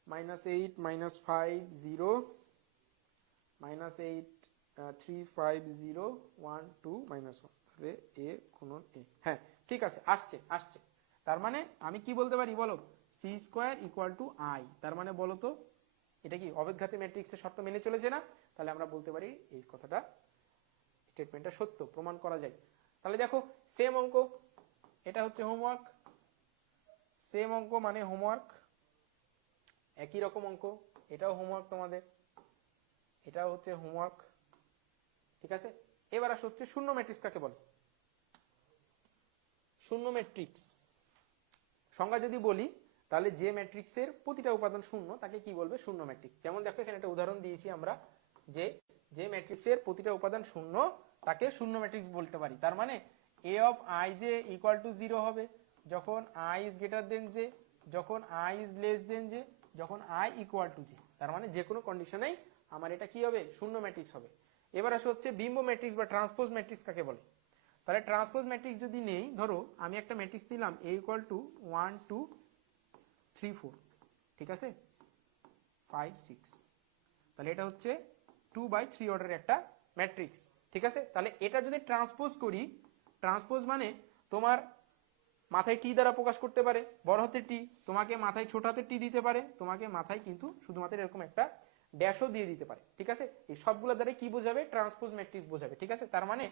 -8 -5 0 -8 3 5 0 1 2 -1, তাহলে a গুণন a, হ্যাঁ ঠিক আছে, আসছে আসছে। তার মানে আমি কি বলতে পারি বলো, c square equal to i। তার মানে বলো তো এটা কি অবেদঘাতী ম্যাট্রিক্সের শর্ত মেনে চলেছে না? তাহলে আমরা বলতে পারি এই কথাটা, স্টেটমেন্টটা সত্য, প্রমাণ করা যায়। তাহলে দেখো সেম অঙ্ক, এটা হচ্ছে হোমওয়ার্ক, সেম অঙ্ক মানে হোমওয়ার্ক, একই রকম অঙ্ক, এটাও হোমওয়ার্ক তোমাদের, এটাও হচ্ছে হোমওয়ার্ক। ঠিক আছে, এবার আসলে হচ্ছে শূন্য ম্যাট্রিক্স কাকে বলে। শূন্য ম্যাট্রিক্স সংজ্ঞা যদি বলি তাহলে যে ম্যাট্রিক্সের প্রতিটা উপাদান শূন্য তাকে কি বলবে, শূন্য ম্যাট্রিক্স। যেমন দেখো এখানে একটা উদাহরণ দিয়েছি আমরা, যে যে ম্যাট্রিক্সের প্রতিটা উপাদান শূন্য তাকে শূন্য ম্যাট্রিক্স বলতে পারি। তার মানে a অফ i যে ইকুয়াল টু 0 হবে যখন i is greater than J, যখন i is less than J, যখন i ইকুয়াল টু জে। তার মানে যে কোনো কন্ডিশনেই আমার এটা কি হবে, শূন্য ম্যাট্রিক্স হবে। এবার আসে হচ্ছে বিম্ব ম্যাট্রিক্স বা ট্রান্সপোজ ম্যাট্রিক্স কাকে বলে। তাহলে ট্রান্সপোজ ম্যাট্রিক্স যদি নেই, ধরো আমি একটা ম্যাট্রিক্স দিলাম a ইকুয়াল টু 1 2 3 4, ঠিক আছে 5 6, তাহলে এটা হচ্ছে 2/3 অর্ডারের একটা ম্যাট্রিক্স। ঠিক আছে, তাহলে এটা যদি ট্রান্সপোজ করি, ট্রান্সপোজ মানে তোমার মাথায় টি দ্বারা প্রকাশ করতে পারে বড় হাতের টি, তোমাকে মাথায় ছোট হাতের টি দিতে পারে, তোমাকে মাথায় কিন্তু শুধুমাত্র এরকম একটা ড্যাশও দিয়ে দিতে পারে। ঠিক আছে, এই সবগুলো দ্বারা কি বোঝাবে, ট্রান্সপোজ ম্যাট্রিক্স বোঝাবে। ঠিক আছে, তার মানে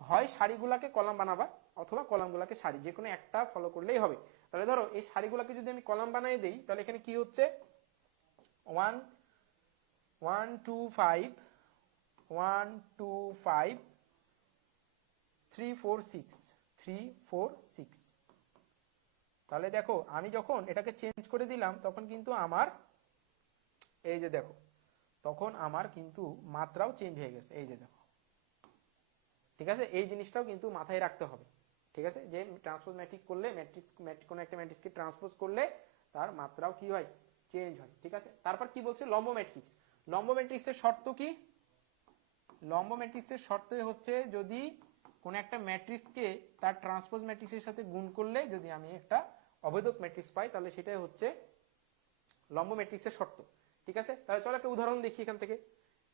হয় সারিগুলাকে কলাম বানাবা অথবা কলামগুলাকে সারি, যে কোনো একটা ফলো করলেই হবে। তাহলে ধরো এই সারিগুলাকে যদি আমি কলাম বানিয়ে দেই তাহলে এখানে কি হচ্ছে, 1 1 2 5 1 2 5 3 4 6 3 4 6। তাহলে দেখো আমি যখন এটাকে চেঞ্জ করে দিলাম তখন কিন্তু আমার এই যে দেখো, তখন আমার কিন্তু মাত্রাও চেঞ্জ হয়ে গেছে, এই যে দেখো। ঠিক আছে, এই জিনিসটাও কিন্তু মাথায় রাখতে হবে। ঠিক আছে, যে ট্রান্সপোজ ম্যাট্রিক্স করলে কোনো একটা ম্যাট্রিক্সকে ট্রান্সপোজ করলে তার মাত্রাও কি হয়, চেঞ্জ হয়। ঠিক আছে, তারপর কি বলছে, লম্ব ম্যাট্রিক্স। লম্ব ম্যাট্রিক্সের শর্ত কি, লম্ব ম্যাট্রিক্সের শর্ত হচ্ছে যদি কোন একটা ম্যাট্রিক্সকে তার ট্রান্সপোজ ম্যাট্রিক্সের সাথে গুণ করলে যদি আমি একটা অভেদক ম্যাট্রিক্স পাই তাহলে সেটাই হচ্ছে লম্ব ম্যাট্রিক্সের শর্ত। ঠিক আছে, তাহলে চলো একটা উদাহরণ দেখি এখান থেকে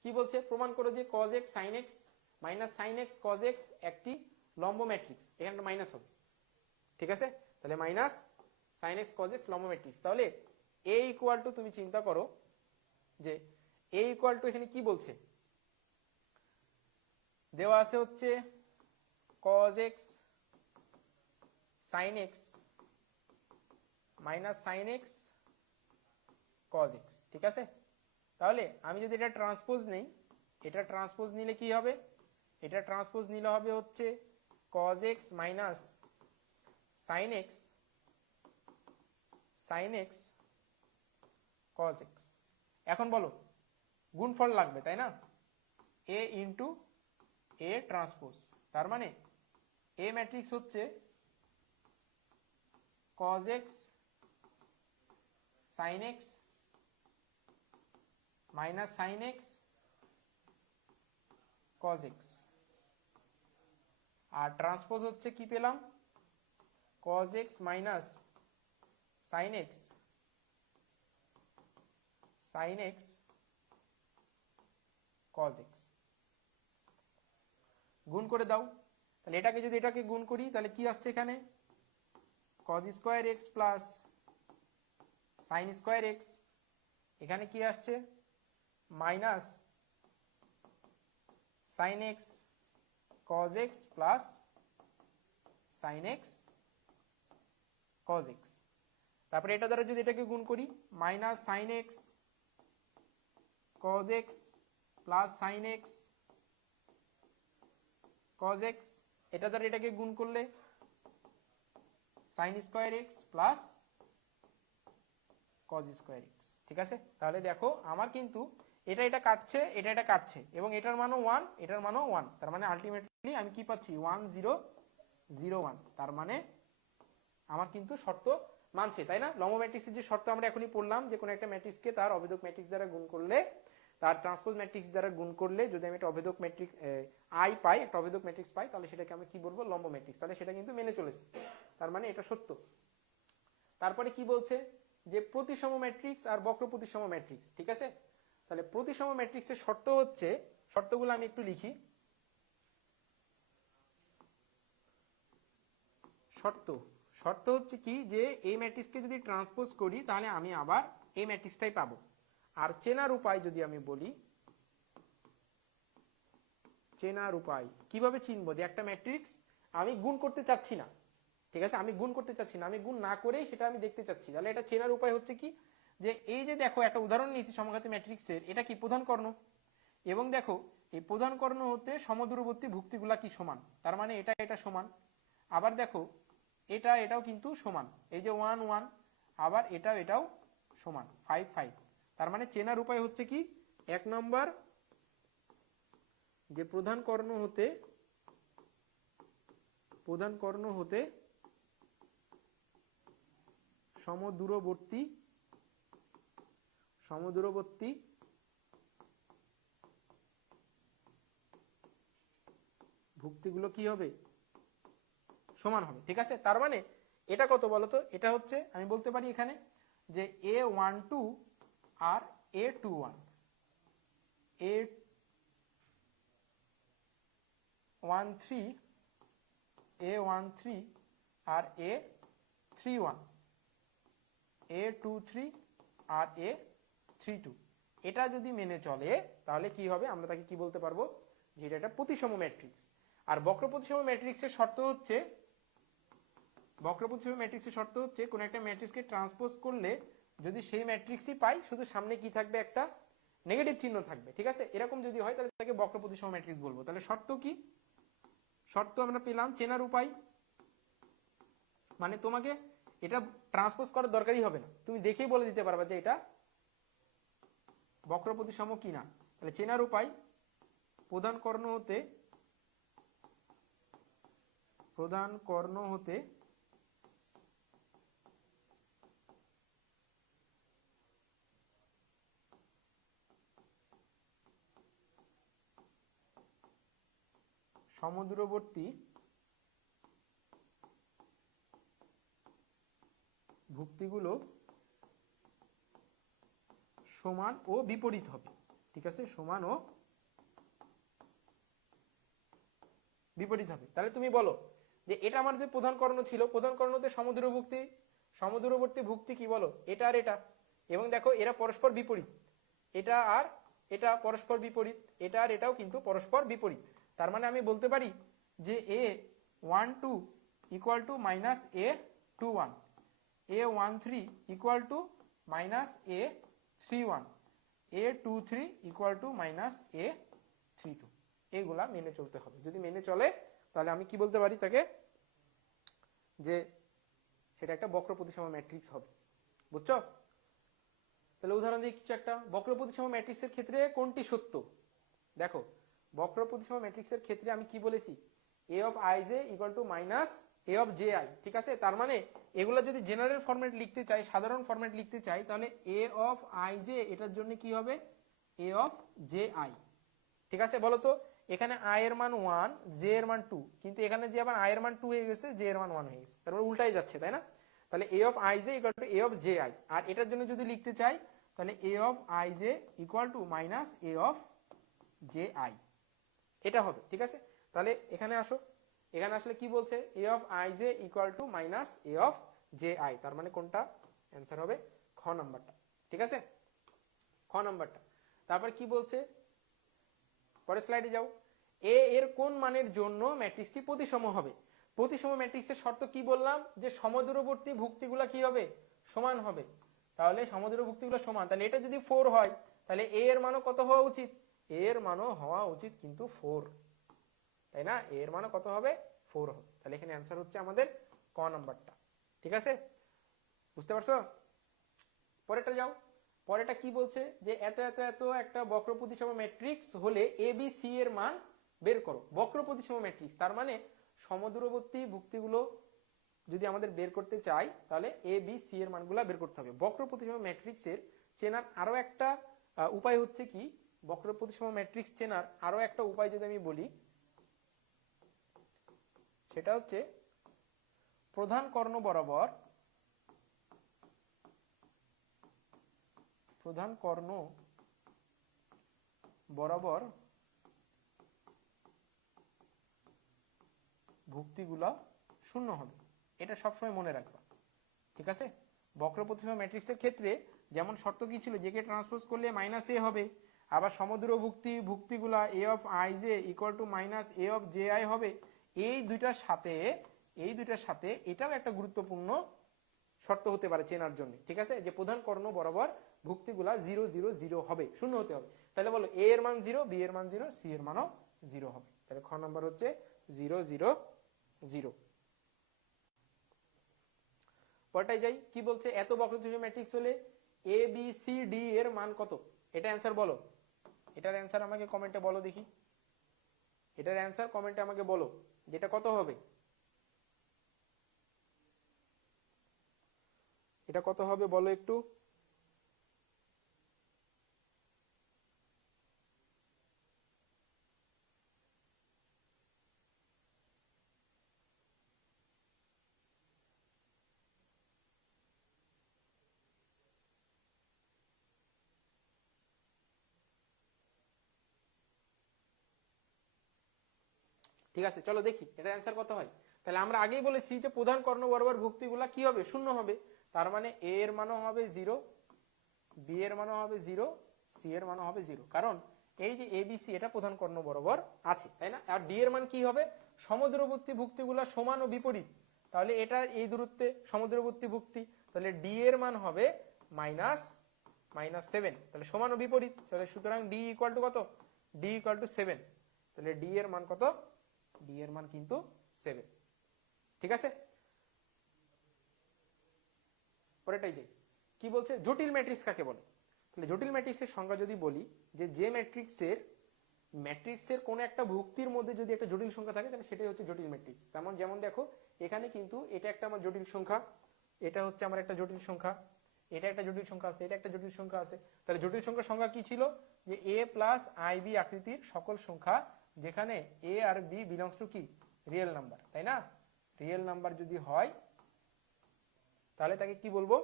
কি বলছে, প্রমাণ করো যে cos x sin x minus sin x cos x একটি লম্ব ম্যাট্রিক্স। এখানে একটা মাইনাস হবে। ঠিক আছে, তাহলে minus sin x cos x লম্ব ম্যাট্রিক্স। তাহলে a ইকুয়াল টু, তুমি চিন্তা করো যে a ইকুয়াল টু এখানে কি বলছে, দেওয়া আছে হচ্ছে cos x sin x minus sin x cos x। ঠিক আছে, তাহলে আমি যদি এটা ট্রান্সপোজ নেই, এটা ট্রান্সপোজ নিলে কি হবে, এটা ট্রান্সপোজ নিলে হবে হচ্ছে cos x minus sin x cos x। এখন বলো গুণফল লাগবে তাই না, a ইন্টু a ট্রান্সপোজ। তার মানে a ম্যাট্রিক্স হচ্ছে cos x sin x minus sin x cos x, আর ট্রান্সপোজ হচ্ছে কি পেলাম, cos x minus sin x cos x। গুণ করে দাও, তাহলে এটাকে যদি এটাকে গুণ করি তাহলে কি আসছে এখানে, cos square x plus sin square x, এখানে কি আসছে minus sine x cos x plus sine x cos x. তারপরে এটা দ্বারা যদি এটাকে গুণ করি minus sine x cos x plus sine x cos x, এটা দ্বারা এটাকে গুণ করলে sine square x plus cos square x. ঠিক আছে, তাহলে দেখো আমার কিন্তু এটা এটা কাটছে, এটা এটা কাটছে, এবং এটার মানও 1, এটার মানও 1, তার মানে আলটিমেটলি আমি কি পাচ্ছি 1 0 0 1। তার মানে আমার কিন্তু শর্ত মানছে, তাই না? লম্ব ম্যাট্রিক্সের যে শর্ত আমরা এখনই পড়লাম যে কোনো একটা ম্যাট্রিক্সকে তার অভেদক ম্যাট্রিক্স দ্বারা গুণ করলে, তার ট্রান্সপোজ ম্যাট্রিক্স দ্বারা গুণ করলে যদি আমি একটা অভেদক ম্যাট্রিক্স আই পাই, একটা অভেদক ম্যাট্রিক্স পাই, তাহলে সেটাকে আমি কি বলবো লম্ব ম্যাট্রিক্স। তাহলে সেটা কিন্তু মেনে চলেছে, তার মানে এটা সত্য। তারপরে কি বলছে যে প্রতিসম ম্যাট্রিক্স আর বক্র প্রতিসম ম্যাট্রিক্স। ঠিক আছে, তাহলে প্রতিসম ম্যাট্রিক্সের শর্ত হচ্ছে, শর্তগুলো আমি একটু লিখি। শর্ত হচ্ছে কি যে এই ম্যাট্রিক্সকে যদি ট্রান্সপোজ করি তাহলে আমি আবার এই ম্যাট্রিক্সটাই পাবো। আর চেনার উপায় যদি আমি বলি, চেনার উপায় কিভাবে চিনবো যে একটা ম্যাট্রিক্স আমি গুণ করতে চাচ্ছি না। ঠিক আছে, আমি গুণ করতে চাচ্ছি না, আমি গুণ না করেই সেটা আমি দেখতে চাচ্ছি, তাহলে এটা চেনার উপায় হচ্ছে কি যে এই যে দেখো একটা উদাহরণ নিয়েছি সমঘাতী ম্যাট্রিক্সের, এটা কি প্রধান কর্ণ, এবং দেখো এই প্রধান কর্ণ হতে সমদূরবর্তী ভুক্তিগুলা কি সমান, তার মানে এটা এটা সমান। আবার দেখো এটা এটাও কিন্তু সমান, এই যে 1 1, আবার এটাও এটাও সমান 5 5। তার মানে চেনার উপায় হচ্ছে কি, এক নম্বর যে প্রধান কর্ণ হতে সমদূরবর্তী ভুক্তিগুলো কি হবে সমান হবে। ঠিক আছে, তার মানে এটা কত বলতো, এটা হচ্ছে আমি বলতে পারি এখানে যে A12 আর A21, A13 আর A31, A23 আর A32, এটা যদি মেনে চলে তাহলে কি হবে, আমরা তাকে কি বলতে পারবো যে এটা একটা প্রতিসম ম্যাট্রিক্স। আর বক্র প্রতিসম ম্যাট্রিক্সের শর্ত হচ্ছে, কোন একটা ম্যাট্রিক্সকে ট্রান্সপোজ করলে যদি সেই ম্যাট্রিক্সই পাই, শুধু সামনে কি থাকবে একটা নেগেটিভ চিহ্ন থাকবে। ঠিক আছে, এরকম যদি হয় তাহলে তাকে বক্র প্রতিসম ম্যাট্রিক্স বলবো। তাহলে শর্ত কি, শর্ত আমরা পেলাম চেনার উপায়, মানে তোমাকে এটা ট্রান্সপোজ করার দরকারই হবে না, তুমি দেখেই বলে দিতে পারবে যে এটা বক্র প্রতিসম কিনা। তাহলে চেনার উপায় প্রধান কর্ণ হতে সমদূরবর্তী ভুক্তিগুলো সমান ও বিপরীত হবে। ঠিক আছে, সমান ও বিপরীত হবে। তাহলে তুমি বলো যে এটা আমার যে প্রধান কর্ণ ছিল, প্রধান কর্ণতে সমদূরবর্তী ভুক্তি কি বলো, এটা আর এটা, এবং দেখো এরা পরস্পর বিপরীত, এটা আর এটা পরস্পর বিপরীত, এটা আর এটাও কিন্তু পরস্পর বিপরীত। তার মানে আমি বলতে পারি যে A12 equal to minus A21, A13 equal to minus A31, A23 equal to minus A32। এগুলা মেনে চলতে হবে, যদি মেনে চলে তাহলে আমি কি বলতে পারি তাকে যে সেটা একটা বক্র প্রতিসম ম্যাট্রিক্স হবে। বুঝছো? তাহলে উদাহরণ দিই কিছু একটা। বক্র প্রতিসম ম্যাট্রিক্সের ক্ষেত্রে কোনটি সত্য? দেখো বক্র প্রতিসম ম্যাট্রিক্সের ক্ষেত্রে আমি কি বলেছি, a of ij equal to minus a of ji। ঠিক আছে, তার মানে এগুলো যদি জেনারেল ফরম্যাট লিখতে চাই, সাধারণ ফরম্যাট লিখতে চাই, তাহলে a of ij এটার জন্য কি হবে a of ji। ঠিক আছে, বলো তো এখানে i এর মান 1, j এর মান 2, কিন্তু এখানে যে আবার i এর মান 2 হয়ে গেছে, j এর মান 1 হয়ে গেছে, তারপরে উল্টাই যাচ্ছে, তাই না? তাহলে a of ij equal to a of ji। আর এটার জন্য যদি লিখতে চাই তাহলে a of ij equal to minus a of ji, এটা হবে। ঠিক আছে, তাহলে এখানে আসো, এখানে আসলে কি বলছে a of ij equal to minus a of ji, তার মানে কোনটা অ্যান্সার হবে খ নাম্বারটা। ঠিক আছে, খ নাম্বারটা। তারপর কি বলছে, পরের স্লাইডে যাও। এ এর কোন মানের জন্য ম্যাট্রিক্সটি প্রতিসম হবে? প্রতিসম ম্যাট্রিক্সের শর্ত কি বললাম? যে সমদূরবর্তী ভুক্তিগুলো কি হবে? সমান হবে। তাহলে সমদূরবর্তীগুলো সমান, তাহলে এটা যদি 4 হয় তাহলে এ এর মানও কত হওয়া উচিত? এ এর মানও হওয়া উচিত কিন্তু 4, তাই না? এ এর মানও কত হবে? 4 হবে। তাহলে এখানে অ্যান্সার হচ্ছে আমাদের ক নাম্বারটা। ঠিক আছে, বুঝতে পারছো? পরেরটা যাও। পরেরটা কি বলছে? যে এত এত এত একটা বক্র প্রতিসম ম্যাট্রিক্স হলে এ বি সি এর মান বের করো। বক্র প্রতিসম ম্যাট্রিক্স তার মানে সমদূরবর্তী ভুক্তিগুলো যদি আমাদের বের করতে চাই তাহলে এ বি সি এর মানগুলো বের করতে হবে। বক্র প্রতিসম ম্যাট্রিক্সের চেনার আরো একটা উপায় হচ্ছে কি? বক্র প্রতিসম ম্যাট্রিক্স চেনার আরো একটা উপায় যদি আমি বলি, সেটা হচ্ছে প্রধান কর্ণ বরাবর ভুক্তিগুলো শূন্য হবে। এটা সবসময় মনে রাখবা। ঠিক আছে, বক্র প্রতিসম ম্যাট্রিক্সের ক্ষেত্রে যেমন শর্ত কি ছিল? যে কে ট্রান্সপোজ করলে মাইনাস এ হবে, আবার সমদূর ভুক্তিগুলা a of I J equal to minus a of j i হবে। এই দুইটার সাথে এটাও একটা গুরুত্বপূর্ণ শর্ত হতে পারে চেনার জন্য। ঠিক আছে, যে প্রধান কর্ণ বরাবর ভুক্তিগুলা 0 0 0 হবে, শূন্য হতে হবে। তাহলে বলো এ এর মান 0, বি এর মান 0, সি এর মানও 0 হবে। তাহলে খ নাম্বার হচ্ছে 0 0 0। পরটাই যাই। কি বলছে? এত বক্রত্রিভুজ ম্যাট্রিক্স হলে এ বি সি ডি এর মান কত? এটা অ্যান্সার বলো। এটার অ্যান্সার আমাকে কমেন্টে বলো দেখি। এটার অ্যান্সার কমেন্টে আমাকে বলো যেটা কত হবে। এটা কত হবে বলো একটু। ঠিক আছে, চলো দেখি এটার অ্যান্সার কত হয়। তাহলে আমরা আগেই বলেছি যে প্রধান কর্ণ বরাবর ভুক্তিগুলা কি হবে? শূন্য হবে। তার মানে এ এর মানও হবে 0, বি এর মানও হবে 0, সি এর মানও হবে 0। কারণ এই যে এ বি সি এটা প্রধান কর্ণ বরাবর আছে, তাই না? আর ডি এর মান কি হবে? সমদূরবর্তী ভুক্তিগুলা সমান ও বিপরীত। তাহলে এটা এই দূরত্বে সমদূরবর্তী ভুক্তি, তাহলে ডি এর মান হবে -7। তাহলে সমান ও বিপরীত, তাহলে সুতরাং ডি ইকুয়াল টু কত? D equal to 7। তাহলে ডি এর মান কত? ডি এর মান কিন্তু 7। ঠিক আছে, পরেরটাই যাই। কি বলছে? জটিল ম্যাট্রিক্স কাকে বলে? তাহলে জটিল ম্যাট্রিক্সের সংজ্ঞা যদি বলি, যে ম্যাট্রিক্সের কোন একটা ভুক্তির মধ্যে যদি একটা জটিল সংখ্যা থাকে তাহলে সেটাই হচ্ছে জটিল ম্যাট্রিক্স। যেমন দেখো এখানে কিন্তু এটা একটা আমার জটিল সংখ্যা, এটা হচ্ছে আমার একটা জটিল সংখ্যা, এটা একটা জটিল সংখ্যা আছে, এটা একটা জটিল সংখ্যা আছে। তাহলে জটিল সংখ্যার সংজ্ঞা কি ছিল? যে এ প্লাস আই বি আকৃতির সকল সংখ্যা যেখানে এ আর বি বিলংস টু কি? রিয়েল নাম্বার, তাই না? রিয়েল নাম্বার যদি হয় তাহলে তাকে কি বলবো?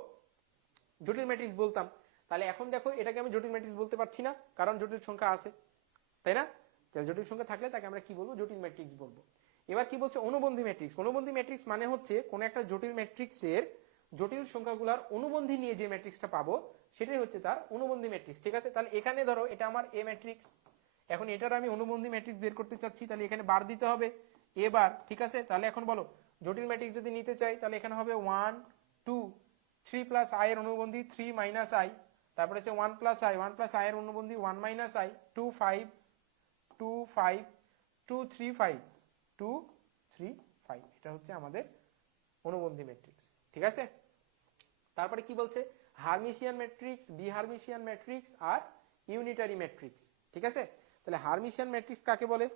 জটিল ম্যাট্রিক্স বলতাম। তাহলে এখন দেখো এটাকে আমি জটিল ম্যাট্রিক্স বলতে পারছি না, কারণ জটিল সংখ্যা আছে, তাই না? তাহলে জটিল সংখ্যা থাকলে তাকে আমরা কি বলবো? জটিল ম্যাট্রিক্স বলবো। এবার কি বলছে? অনুবন্ধী ম্যাট্রিক্স। অনুবন্ধী ম্যাট্রিক্স মানে হচ্ছে কোন একটা জটিল ম্যাট্রিক্সের জটিল সংখ্যাগুলোর অনুবন্ধী নিয়ে যে ম্যাট্রিক্সটা পাবো সেটাই হচ্ছে তার অনুবন্ধী ম্যাট্রিক্স। ঠিক আছে, তাহলে এখানে ধরো এটা আমার এ ম্যাট্রিক্স, এখন এটার আমি অনুবন্ধী ম্যাট্রিক্স বের করতে চাচ্ছি, তাহলে এখানে বার দিতে হবে এ বার। ঠিক আছে, তাহলে এখন বলো জটিল ম্যাট্রিক্স যদি নিতে চাই তাহলে এখানে হবে 1 2 3 প্লাস আই এর অনুবন্ধী 3 মাইনাস আই, তারপরে হচ্ছে 1 প্লাস আই এর অনুবন্ধী 1 মাইনাস আই, 2 5 2 5 2 3 5 2 3 5। এটা হচ্ছে আমাদের অনুবন্ধী ম্যাট্রিক্স। ঠিক আছে, তারপরে কি বলছে? হার্মিশিয়ান ম্যাট্রিক্স, বিহার্মিশিয়ান ম্যাট্রিক্স আর ইউনিটারি ম্যাট্রিক্স। ঠিক আছে, তাহলে হার্মিশিয়ান ম্যাট্রিক্স কাকে বলে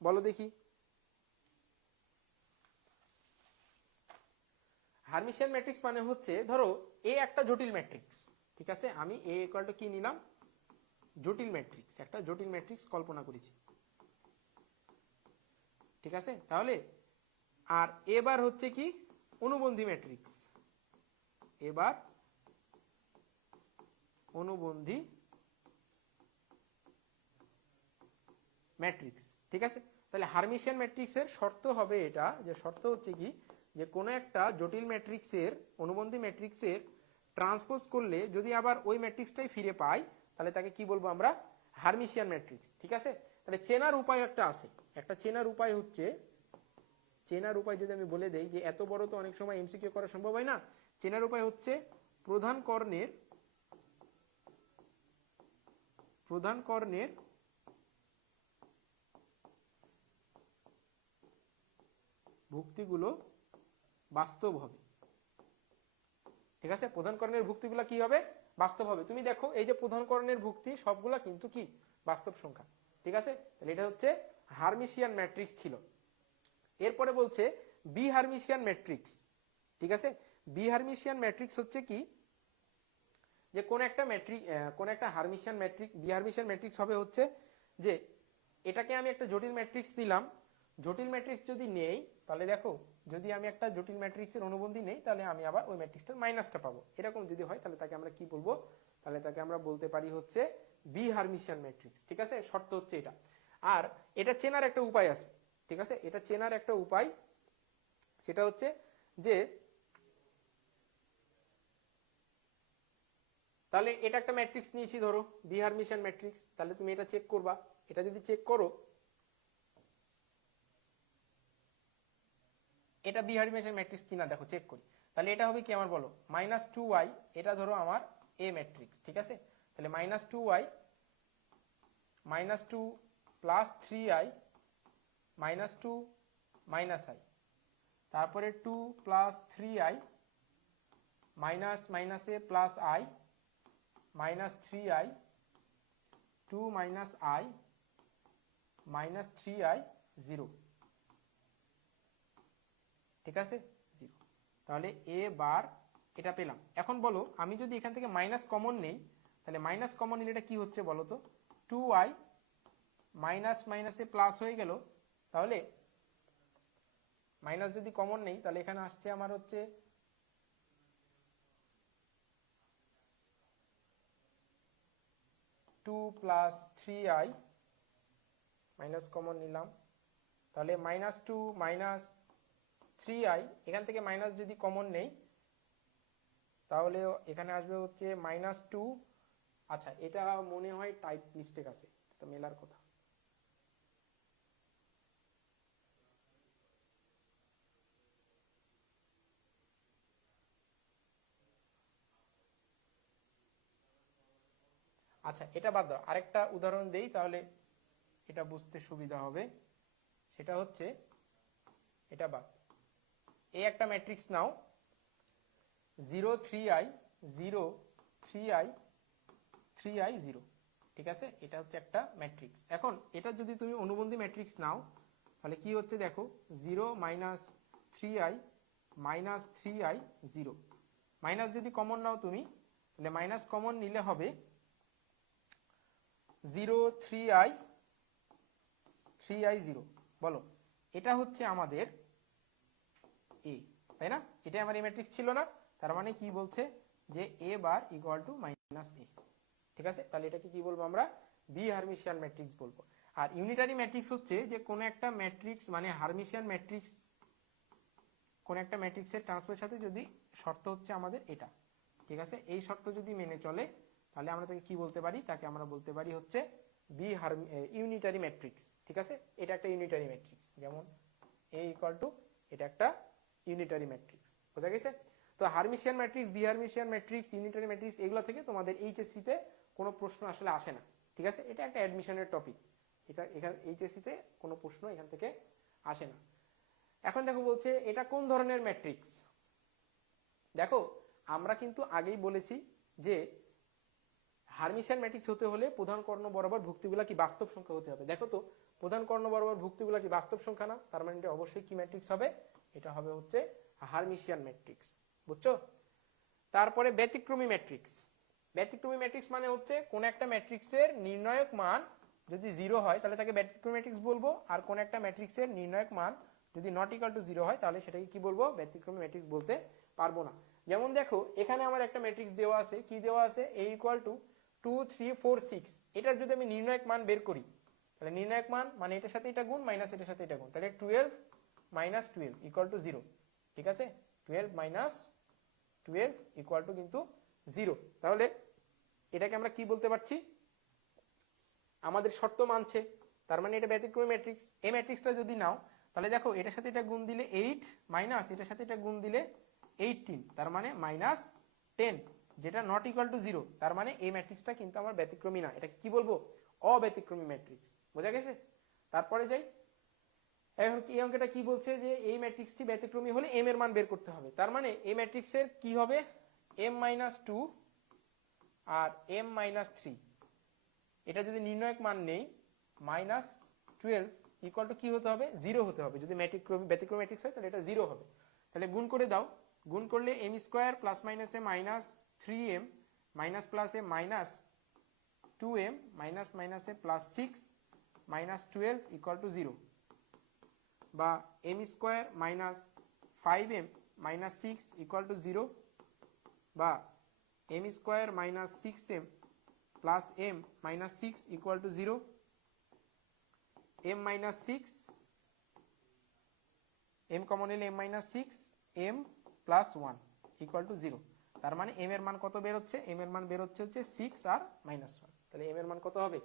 বলো দেখি। হার্মিশিয়ান ম্যাট্রিক্স মানে হচ্ছে ধরো এ একটা জটিল ম্যাট্রিক্স। ঠিক আছে, আমি এ ইকুয়াল টু কি নিলাম? জটিল ম্যাট্রিক্স, একটা জটিল ম্যাট্রিক্স কল্পনা করেছি। ঠিক আছে, তাহলে আর এবার হচ্ছে কি? অনুবন্ধী ম্যাট্রিক্স। এবার অনুবন্ধী ম্যাট্রিক্স। ঠিক আছে, তাহলে হার্মিশিয়ান ম্যাট্রিক্সের শর্ত হবে এটা, যে শর্ত হচ্ছে কি? যে কোনো একটা জটিল ম্যাট্রিক্সের অনুবন্ধী ম্যাট্রিক্সের ট্রান্সপোজ করলে যদি আবার ওই ম্যাট্রিক্সটাই ফিরে পাই তাহলে তাকে কি বলবো আমরা? Hermitian matrix. ঠিক আছে, তাহলে চেনার উপায় একটা আছে, একটা চেনার উপায় হচ্ছে, চেনার উপায় যদি আমি বলে দেই, যে এত বড় তো অনেক সময় এমসিকিউ করা সম্ভব হয় না। চেনার উপায় হচ্ছে প্রধান কর্ণের ভুক্তিগুলো বাস্তব হবে। ঠিক আছে, প্রধান কর্ণের ভুক্তিগুলো কি হবে? বাস্তব হবে। তুমি দেখো এই যে প্রধান কর্ণের ভুক্তি সবগুলা কিন্তু কি বাস্তব সংখ্যা। ঠিক আছে, তাহলে এটা হচ্ছে হারমিশিয়ান ম্যাট্রিক্স ছিল। এরপরে বলছে বি হারমিশিয়ান ম্যাট্রিক্স। ঠিক আছে, বি হারমিশিয়ান ম্যাট্রিক্স হচ্ছে কি, যে কোন একটা Hermitian matrix, B Hermitian matrix হবে হচ্ছে যে এটাকে আমি একটা জটিল ম্যাট্রিক্স নিলাম, জটিল ম্যাট্রিক্স যদি নেই তাহলে দেখো, যদি আমি একটা জটিল ম্যাট্রিক্সের অনুবন্ধী নেই তাহলে আমি আবার ওই ম্যাট্রিক্সটার মাইনাসটা পাবো। এরকম যদি হয় তাহলে তাকে আমরা কি বলবো? তাহলে তাকে আমরা বলতে পারি হচ্ছে বি হারমিশিয়ান ম্যাট্রিক্স। ঠিক আছে, শর্ত হচ্ছে এটা। আর এটা চেনার একটা উপায় আছে। ঠিক আছে, এটা চেনার একটা উপায়, সেটা হচ্ছে যে তাহলে এটা একটা ম্যাট্রিক্স নিয়েছি ধরো বি হারমিশিয়ান ম্যাট্রিক্স, তাহলে তুমি এটা চেক করবা। এটা যদি চেক করো এটা বি হারমিশিয়ান ম্যাট্রিক্স কিনা দেখো, চেক করি। তাহলে এটা হবে কি আমার বলো, -2y, এটা ধরো আমার এ ম্যাট্রিক্স। ঠিক আছে, তাহলে -2y -2 +3i -2 -i, তারপরে 2 +3i মাইনাস মাইনাসে plus i -3i 2 - i -3i 0। ঠিক আছে, 0। তাহলে এ বার এটা পেলাম। এখন বলো আমি যদি এখান থেকে মাইনাস কমন নেই, তাহলে মাইনাস কমন নিলে এটা কি হচ্ছে বলো তো, 2i মাইনাস মাইনাসে প্লাস হয়ে গেল। তাহলে মাইনাস যদি কমন নেই তাহলে এখানে আসছে আমার হচ্ছে 2 + 3i, মাইনাস কমন নিলাম, তাহলে -2 -3i, এখান থেকে মাইনাস যদি কমন নেই তাহলে এখানে আসবে হচ্ছে -2। আচ্ছা, এটা মনে হয় টাইপ মিস্টেক আছে, এটা মেলার কথা। আচ্ছা, এটা বাদ দাও, আরেকটা উদাহরণ দেই তাহলে এটা বুঝতে সুবিধা হবে। সেটা হচ্ছে এটা বাদ, এই একটা ম্যাট্রিক্স নাও 0 3i 0 3i 3i 0। ঠিক আছে, এটা হচ্ছে একটা ম্যাট্রিক্স। এখন এটা যদি তুমি অনুবন্ধী ম্যাট্রিক্স নাও তাহলে কি হচ্ছে দেখো, 0 -3i -3i 0। মাইনাস যদি কমন নাও তুমি, তাহলে মাইনাস কমন নিলে হবে 0 3i 3i 0। বলো, এটা হচ্ছে আমাদের এ, তাই না? এটা আমার এই ম্যাট্রিক্স ছিল না, তার মানে কি বলছে যে এ বার ইকুয়াল টু -a। ঠিক আছে, তাহলে এটাকে কি বলবো আমরা? বি হারমিশিয়ান ম্যাট্রিক্স বলবো। আর ইউনিটারি ম্যাট্রিক্স হচ্ছে যে কোন একটা ম্যাট্রিক্স মানে হারমিশিয়ান ম্যাট্রিক্স, কোন একটা ম্যাট্রিক্সের ট্রান্সপোজের সাথে যদি শর্ত হচ্ছে আমাদের এটা। ঠিক আছে, এই শর্ত যদি মেনে চলে তাহলে আমরা তাকে কি বলতে পারি? তাকে আমরা বলতে পারি হচ্ছে ইউনিটারি ম্যাট্রিক্স। ঠিক আছে, এটা একটা ইউনিটারি ম্যাট্রিক্স, যেমন a ইকুয়াল টু, এটা একটা ইউনিটারি ম্যাট্রিক্স। বোঝা গেছে? তো hermitian matrix, B Hermitian matrix, unitary matrix, এগুলো থেকে তোমাদের এইচএসসি তে কোনো প্রশ্ন আসলে আসে না। ঠিক আছে, এটা একটা অ্যাডমিশনের টপিক, এখানে এইচএসসি তে কোনো প্রশ্ন এখান থেকে আসে না। এখন দেখো বলছে এটা কোন ধরনের ম্যাট্রিক্স। দেখো আমরা কিন্তু আগেই বলেছি যে হারমিশিয়ান ম্যাট্রিক্স হতে হলে প্রধান কর্ণ বরাবর ভুক্তিগুলা কি বাস্তব সংখ্যা হতে হবে। দেখো তো প্রধান কর্ণ বরাবর ভুক্তিগুলা কি বাস্তব সংখ্যা না, তার মানে এটা অবশ্যই কি ম্যাট্রিক্স হবে? এটা হবে হচ্ছে হারমিশিয়ান ম্যাট্রিক্স। বুঝছো? তারপরে ব্যতিক্রমী ম্যাট্রিক্স। ব্যতিক্রমী ম্যাট্রিক্স মানে হচ্ছে কোন একটা ম্যাট্রিক্সের নির্ণায়ক মান যদি 0 হয় তাহলে তাকে ব্যতিক্রমী ম্যাট্রিক্স বলবো, আর কোন একটা ম্যাট্রিক্সের নির্ণায়ক মান যদি নট ইকুয়াল টু 0 হয় তাহলে সেটাকে কি বলবো? ব্যতিক্রমী ম্যাট্রিক্স বলতে পারবো না। যেমন দেখো এখানে আমার একটা ম্যাট্রিক্স দেওয়া আছে, কি দেওয়া আছে? a equal to 2 3 4 6। এটার যদি আমি নির্ণায়ক মান বের করি তাহলে নির্ণায়ক মান মানে এটার সাথে এটা গুণ মাইনাস এটার সাথে এটা গুণ, তাহলে 12 - 12 ইকুয়াল টু 0। ঠিক আছে, 12 - 12 ইকুয়াল টু কিন্তু 0। তাহলে এটাকে আমরা কি বলতে পারছি? আমাদের শর্ত মানছে, তার মানে এটা ব্যতিক্রমী ম্যাট্রিক্স। এই ম্যাট্রিক্সটা যদি নাও তাহলে দেখো এটার সাথে এটা গুণ দিলে 8 মাইনাস এটার সাথে এটা গুণ দিলে 18, তার মানে -10, যেটা নট ইকুয়াল টু 0। তার মানে এই ম্যাট্রিক্সটা কিন্তু আমার ব্যতিক্রমী না, এটাকে কি বলবো, অব্যতিক্রমী ম্যাট্রিক্স। বোঝা গেছে? তারপরে যাই, এখন এই অঙ্কটা কি বলছে যে এই ম্যাট্রিক্সটি ব্যতিক্রমী হলে m এর মান বের করতে হবে। তার মানে এই ম্যাট্রিক্সের কি হবে, m-2 আর m-3, এটা যদি নির্ণায়ক মান নেই -12 ইকুয়াল টু কি হতে হবে, 0 হতে হবে। যদি ব্যতিক্রমী ম্যাট্রিক্স হয় তাহলে এটা 0 হবে। তাহলে গুণ করে দাও, গুণ করলে m square plus minus A -3m minus plus A -2m minus minus A +6 -12 equal to 0, বা m square -5m -6 equal to 0, বা m square -6m plus m -6 equal to 0, m-6 m common নিলে m-6 m plus 1 equal to 0। তার মানে m এর মান কত বের হচ্ছে, m এর মান বের হচ্ছে 6 আর -1। তাহলে m এর মান কত হবে,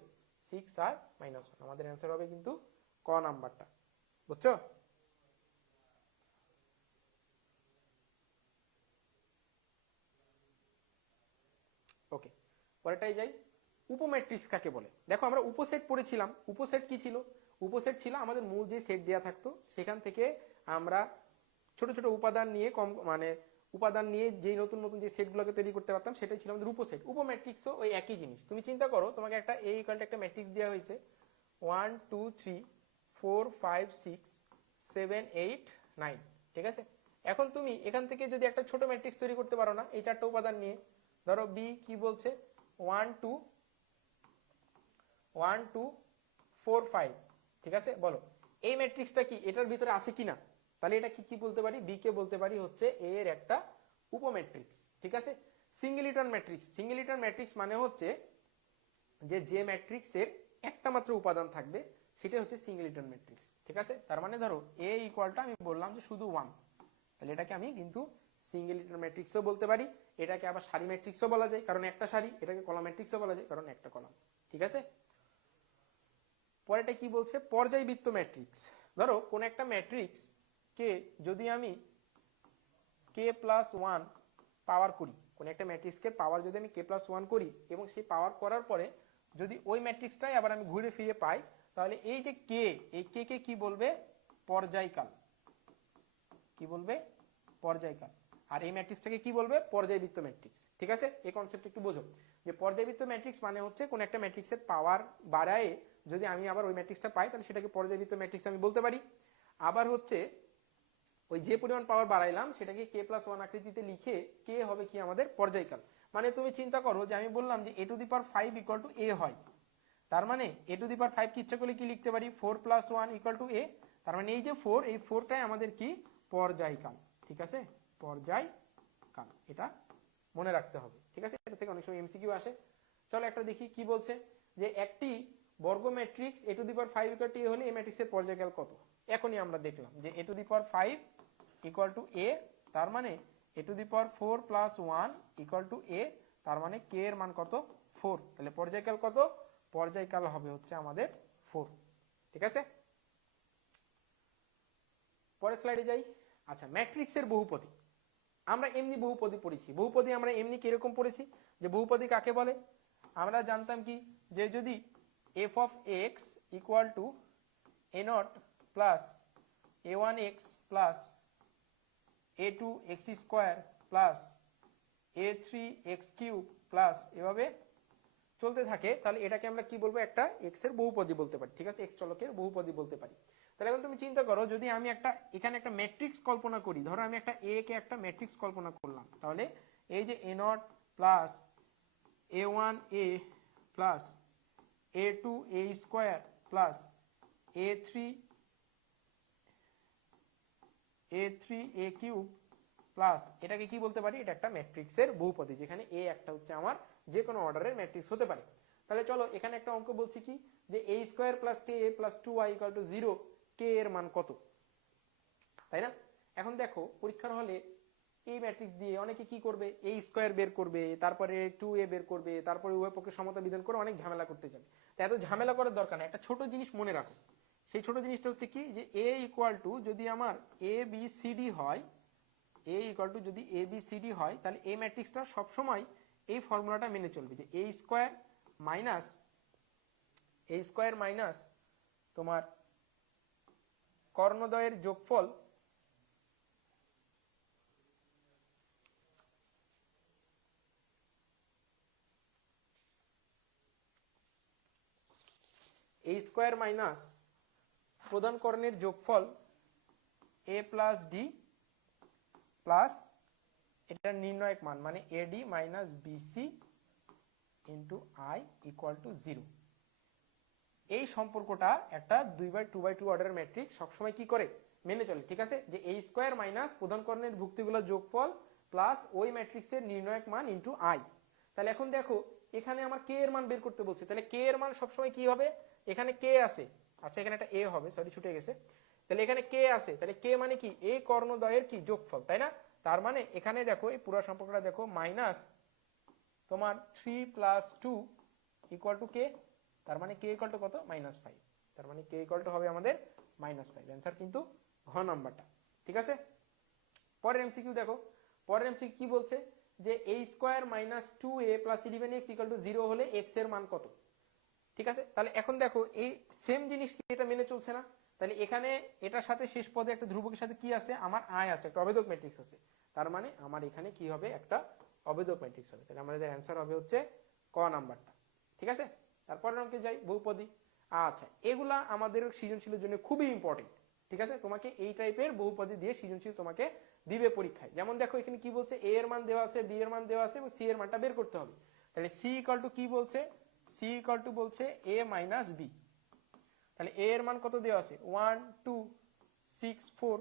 6 আর -1। আমাদের অ্যান্সার হবে কিন্তু ক নাম্বারটা। বুঝছো? ওকে, পরেরটাই যাই। উপম্যাট্রিক্স কাকে বলে? দেখো আমরা উপসেট পড়েছিলাম। উপসেট কি ছিল? উপসেট ছিল আমাদের মূল যে সেট দেয়া থাকতো সেখান থেকে আমরা ছোট ছোট উপাদান নিয়ে উপাদান নিয়ে যে নতুন নতুন যে সেটগুলোকে তৈরি করতে পারতাম সেটাই ছিল আমাদের উপসেট। উপম্যাট্রিক্সও ওই একই জিনিস। তুমি চিন্তা করো, তোমাকে একটা A ইকুয়াল টু একটা ম্যাট্রিক্স দেওয়া হয়েছে 1 2 3 4 5 6 7 8 9, ঠিক আছে? এখন তুমি এখান থেকে যদি একটা ছোট ম্যাট্রিক্স তৈরি করতে পারো না এই চারটা উপাদান নিয়ে, ধরো B কি বলছে 1 2 1 2 4 5, ঠিক আছে? বলো এই ম্যাট্রিক্সটা কি এটার ভিতরে আছে কিনা? তাহলে এটা কি বলতে পারি, বি কে বলতে পারি হচ্ছে এ এর একটা উপম্যাট্রিক্স, ঠিক আছে? সিঙ্গেলিটন ম্যাট্রিক্স, সিঙ্গেলিটন ম্যাট্রিক্স মানে হচ্ছে যে ম্যাট্রিক্সের একটা মাত্র উপাদান থাকবে সেটা হচ্ছে সিঙ্গেলিটন ম্যাট্রিক্স, ঠিক আছে? তার মানে ধরো এ ইকুয়ালটা আমি বললাম যে শুধু 1, তাহলে এটাকে আমি কিন্তু সিঙ্গেলিটন ম্যাট্রিক্সও বলতে পারি। এটাকে আবার সারি ম্যাট্রিক্সও বলা যায় কারণ একটা সারি, এটাকে কলাম ম্যাট্রিক্সও বলা যায় কারণ একটা কলাম, ঠিক আছে? পরেরটা কি বলছে, পর্যায়বৃত্ত ম্যাট্রিক্স। ধরো কোন একটা ম্যাট্রিক্স কে যদি আমি k+1 পাওয়ার করি, কোন একটা ম্যাট্রিক্সের পাওয়ার যদি আমি k+1 করি এবং সেই পাওয়ার করার পরে যদি ওই ম্যাট্রিক্সটাই আবার আমি ঘুরে ফিরে পাই, তাহলে এই যে কে, এই কে কে কি বলবে, পর্যায়কাল। কি বলবে, পর্যায়কাল। আর এই ম্যাট্রিক্সটাকে কি বলবে, পর্যায়বৃত্ত ম্যাট্রিক্স, ঠিক আছে? এই কনসেপ্ট একটু বোঝো যে পর্যায়বৃত্ত ম্যাট্রিক্স মানে হচ্ছে কোন একটা ম্যাট্রিক্সের পাওয়ার বাড়ায় যদি আমি আবার ওই ম্যাট্রিক্সটা পাই তাহলে সেটাকে পর্যায়বৃত্ত ম্যাট্রিক্স আমি বলতে পারি। আবার হচ্ছে ওই যে পরিমাণ পাওয়ার বাড়াইলাম সেটাকে k+1 আকৃতিতে লিখে কে হবে কি আমাদের পর্যায়কাল। মানে তুমি চিন্তা করো যে আমি বললাম যে a⁵ ইকুয়াল টু a হয়, তার মানে a⁵ কি ইচ্ছা করলে কি লিখতে পারি, 4+1 ইকুয়াল টু a। তার মানে এই যে 4, এই 4টাই আমাদের কি পর্যায়কাল, ঠিক আছে? পর্যায়কাল, এটা মনে রাখতে হবে, ঠিক আছে? এটা থেকে অনেক সময় এমসিকিউ আসে। চলো একটা দেখি কি বলছে, যে একটি বর্গ matrix a⁵ equal to a হলে এই ম্যাট্রিক্সের পর্যায়কাল কত? এখনই আমরা দেখলাম যে a⁵ ইকুয়াল টু a, তার মানে a⁴+1 ইকুয়াল টু a, তার মানে k এর মান কত, 4। তাহলে পর্যায়কাল কত, পর্যায়কাল হবে হচ্ছে আমাদের 4, ঠিক আছে? পরের স্লাইডে যাই। আচ্ছা, ম্যাট্রিক্সের বহুপদী। আমরা এমনি বহুপদী পড়েছি। বহুপদী আমরা এমনি কিরকম পড়েছি, যে বহুপদী কাকে বলে আমরা জানতাম কি, যে যদি f of x equal to a0 plus a1x plus a2x square plus a3x cube plus এভাবে চলতে থাকে, তাহলে এটাকে আমরা কি বলবো, একটা x এর বহুপদী বলতে পারি, ঠিক আছে? x চলকের বহুপদী বলতে পারি। তাহলে এখন তুমি চিন্তা করো, যদি আমি একটা এখানে একটা ম্যাট্রিক্স কল্পনা করি, ধরো আমি একটা a কে একটা ম্যাট্রিক্স কল্পনা করলাম, তাহলে এই যে a0 plus a1a plus a2a square plus a3a cube plus, এটাকে কি বলতে পারি, এটা একটা ম্যাট্রিক্সের বহুপদী, যেখানে a একটা হচ্ছে আমার যে কোনো অর্ডারের ম্যাট্রিক্স হতে পারে। তাহলে চলো এখানে একটা অঙ্ক বলছি কি, যে a square plus k plus 2y equal to 0, k এর মান কত, তাই না? এখন দেখো পরীক্ষার হলে এই ম্যাট্রিক্স দিয়ে অনেকে কি করবে, a স্কয়ার বের করবে, তারপরে 2a বের করবে, তারপরে উভয় পক্ষে সমতা বিধান করে অনেক ঝামেলা করতে যাবে। তো এত ঝামেলা করার দরকার নেই, একটা ছোট জিনিস মনে রাখো। সেই ছোট জিনিসটা হচ্ছে কি, যে a ইকুয়াল টু যদি আমার ABCD হয়, a ইকুয়াল টু যদি ABCD হয়, তাহলে এই ম্যাট্রিক্সটা সবসময় এই ফর্মুলাটা মেনে চলবে, যে a স্কয়ার মাইনাস তোমার কর্ণদ্বয়ের যোগফল a স্কয়ার মাইনাস প্রধান কর্ণের যোগফল a প্লাস ডি প্লাস এটার নির্ণায়ক মান মানে AD minus BC into I equal to 0। এই সম্পর্কটা একটা 2/2 অর্ডারের ম্যাট্রিক্স সবসময় কি করে মেনে চলে, ঠিক আছে, যে a স্কয়ার মাইনাস প্রধান কর্ণের ভুক্তিগুলোর যোগফল প্লাস ওই ম্যাট্রিক্সের নির্ণায়ক মান ইন্টু I। তাহলে এখন দেখো এখানে আমার k এর মান বের করতে বলছে, তাহলে k এর মান সবসময় কি হবে, এখানে k আছে, আচ্ছা এখানে একটা a হবে, সরি ছুটে গেছে, তাহলে এখানে k আছে, তাহলে k মানে কি এই কর্ণদ্বয়ের কি যোগফল, তাই না? তার মানে এখানে দেখো এই পুরো সম্পর্কটা দেখো, মাইনাস তোমার 3 প্লাস 2 ইকুয়াল টু k, তার মানে k ইকুয়াল টু কত, -5, তার মানে k ইকুয়াল টু হবে আমাদের -5। অ্যান্সার কিন্তু ঘ নাম্বারটা, ঠিক আছে। পরের এমসিকিউ দেখো, পরের এমসিকিউ কি বলছে, যে a square minus 2a plus 11x equal to 0 হলে x এর মান কত, ঠিক আছে। তাহলে এখন দেখো এই সেম জিনিস কি এটা মেনে চলছে না, তাহলে এখানে এটার সাথে শেষ পদে একটা ধ্রুবকের সাথে কি আছে, আমার I আছে, একটা অবেদক ম্যাট্রিক্স আছে, তার মানে আমার এখানে কি হবে, একটা অবেদক ম্যাট্রিক্স হবে। তাহলে আমাদের অ্যান্সার হবে হচ্ছে ক নাম্বারটা, ঠিক আছে। তারপরের অঙ্কে যাই, বহুপদী। আচ্ছা, এগুলা আমাদের সৃজনশীলের জন্য খুবই ইম্পর্টেন্ট, ঠিক আছে। তোমাকে এই টাইপের বহুপদী দিয়ে সৃজনশীল তোমাকে দিবে পরীক্ষায়। যেমন দেখো এখানে কি বলছে, a এর মান দেওয়া আছে, b এর মান দেওয়া আছে এবং c এর মানটা বের করতে হবে। তাহলে c ইকুয়াল টু কি বলছে, c ইকুয়াল টু বলছে a মাইনাস b। তাহলে a এর মান কত দেওয়া আছে, 1 2 6 4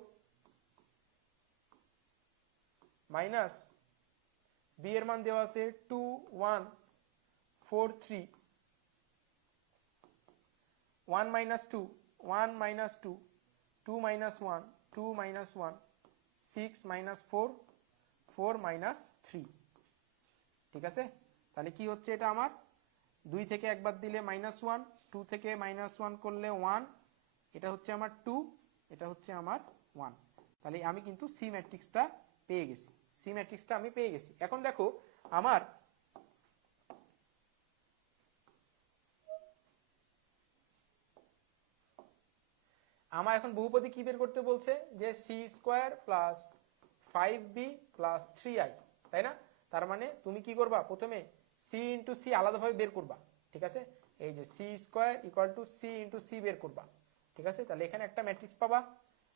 মাইনাস b এর মান দেওয়া আছে 2 1 4 3, 1 minus 2 1 minus 2 2 minus 1 2 minus 1 6 minus 4 4 minus 3, ঠিক আছে। তাহলে কি হচ্ছে, এটা আমার 2 থেকে একবার দিলে -1, 2 থেকে -1 করলে 1, এটা হচ্ছে আমার 2, এটা হচ্ছে আমার 1। তাহলে আমি কিন্তু সি ম্যাট্রিক্সটা পেয়ে গেছি, সি ম্যাট্রিক্সটা আমি পেয়ে গেছি। এখন দেখো আমার এখন বহুপদী কি বের করতে বলছে, যে C square plus 5b plus 3i, তাই না? তার মানে তুমি কি করবা, প্রথমে সি ইন্টু সি আলাদাভাবে বের করবা, ঠিক আছে। এই যে C square equal to C into C বের করবা, ঠিক আছে। তাহলে এখানে একটা ম্যাট্রিক্স পাবা,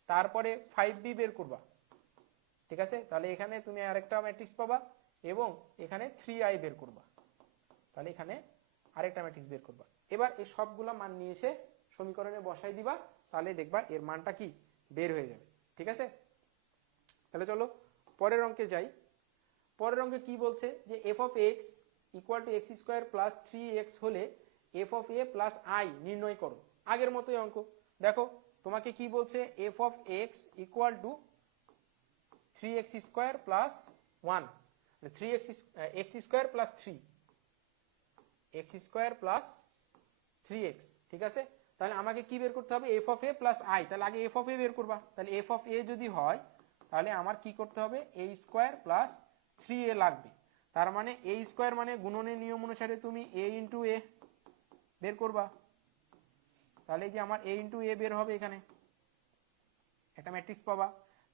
তারপরে 5b বের করবা, ঠিক আছে। তাহলে এখানে তুমি আরেকটা ম্যাট্রিক্স পাবা এবং এখানে 3i বের করবা, তাহলে এখানে আরেকটা ম্যাট্রিক্স বের করবা। এবার এই সবগুলা মান নিয়ে এসে সমীকরণে বসাই দিবা, তাহলে দেখবা এর মানটা কি বের হয়ে যাবে, ঠিক আছে। তাহলে চলো পরের অঙ্কে যাই। পরের অঙ্কে কি বলছে, যে f of x equal to x square plus 3x হলে f of a plus i নির্ণয় করো। আগের মতোই অঙ্ক। দেখো তোমাকে কি বলছে, f of x equal to 3x square plus 1, 3x x square plus 3 x square plus 3x, ঠিক আছে। তাহলে আমাকে কি বের করতে হবে, f of a plus i। তাহলে আগে f of a বের করবা। তাহলে f of a যদি হয় তাহলে আমার কি করতে হবে, a স্কোয়ার প্লাস 3a লাগবে। তার মানে a স্কোয়ার মানে গুণনের নিয়ম অনুসারে তুমি a ইন্টু a বের করবা। তাহলে যে আমার a ইন্টু a বের হবে, এখানে একটা ম্যাট্রিক্স পাবা।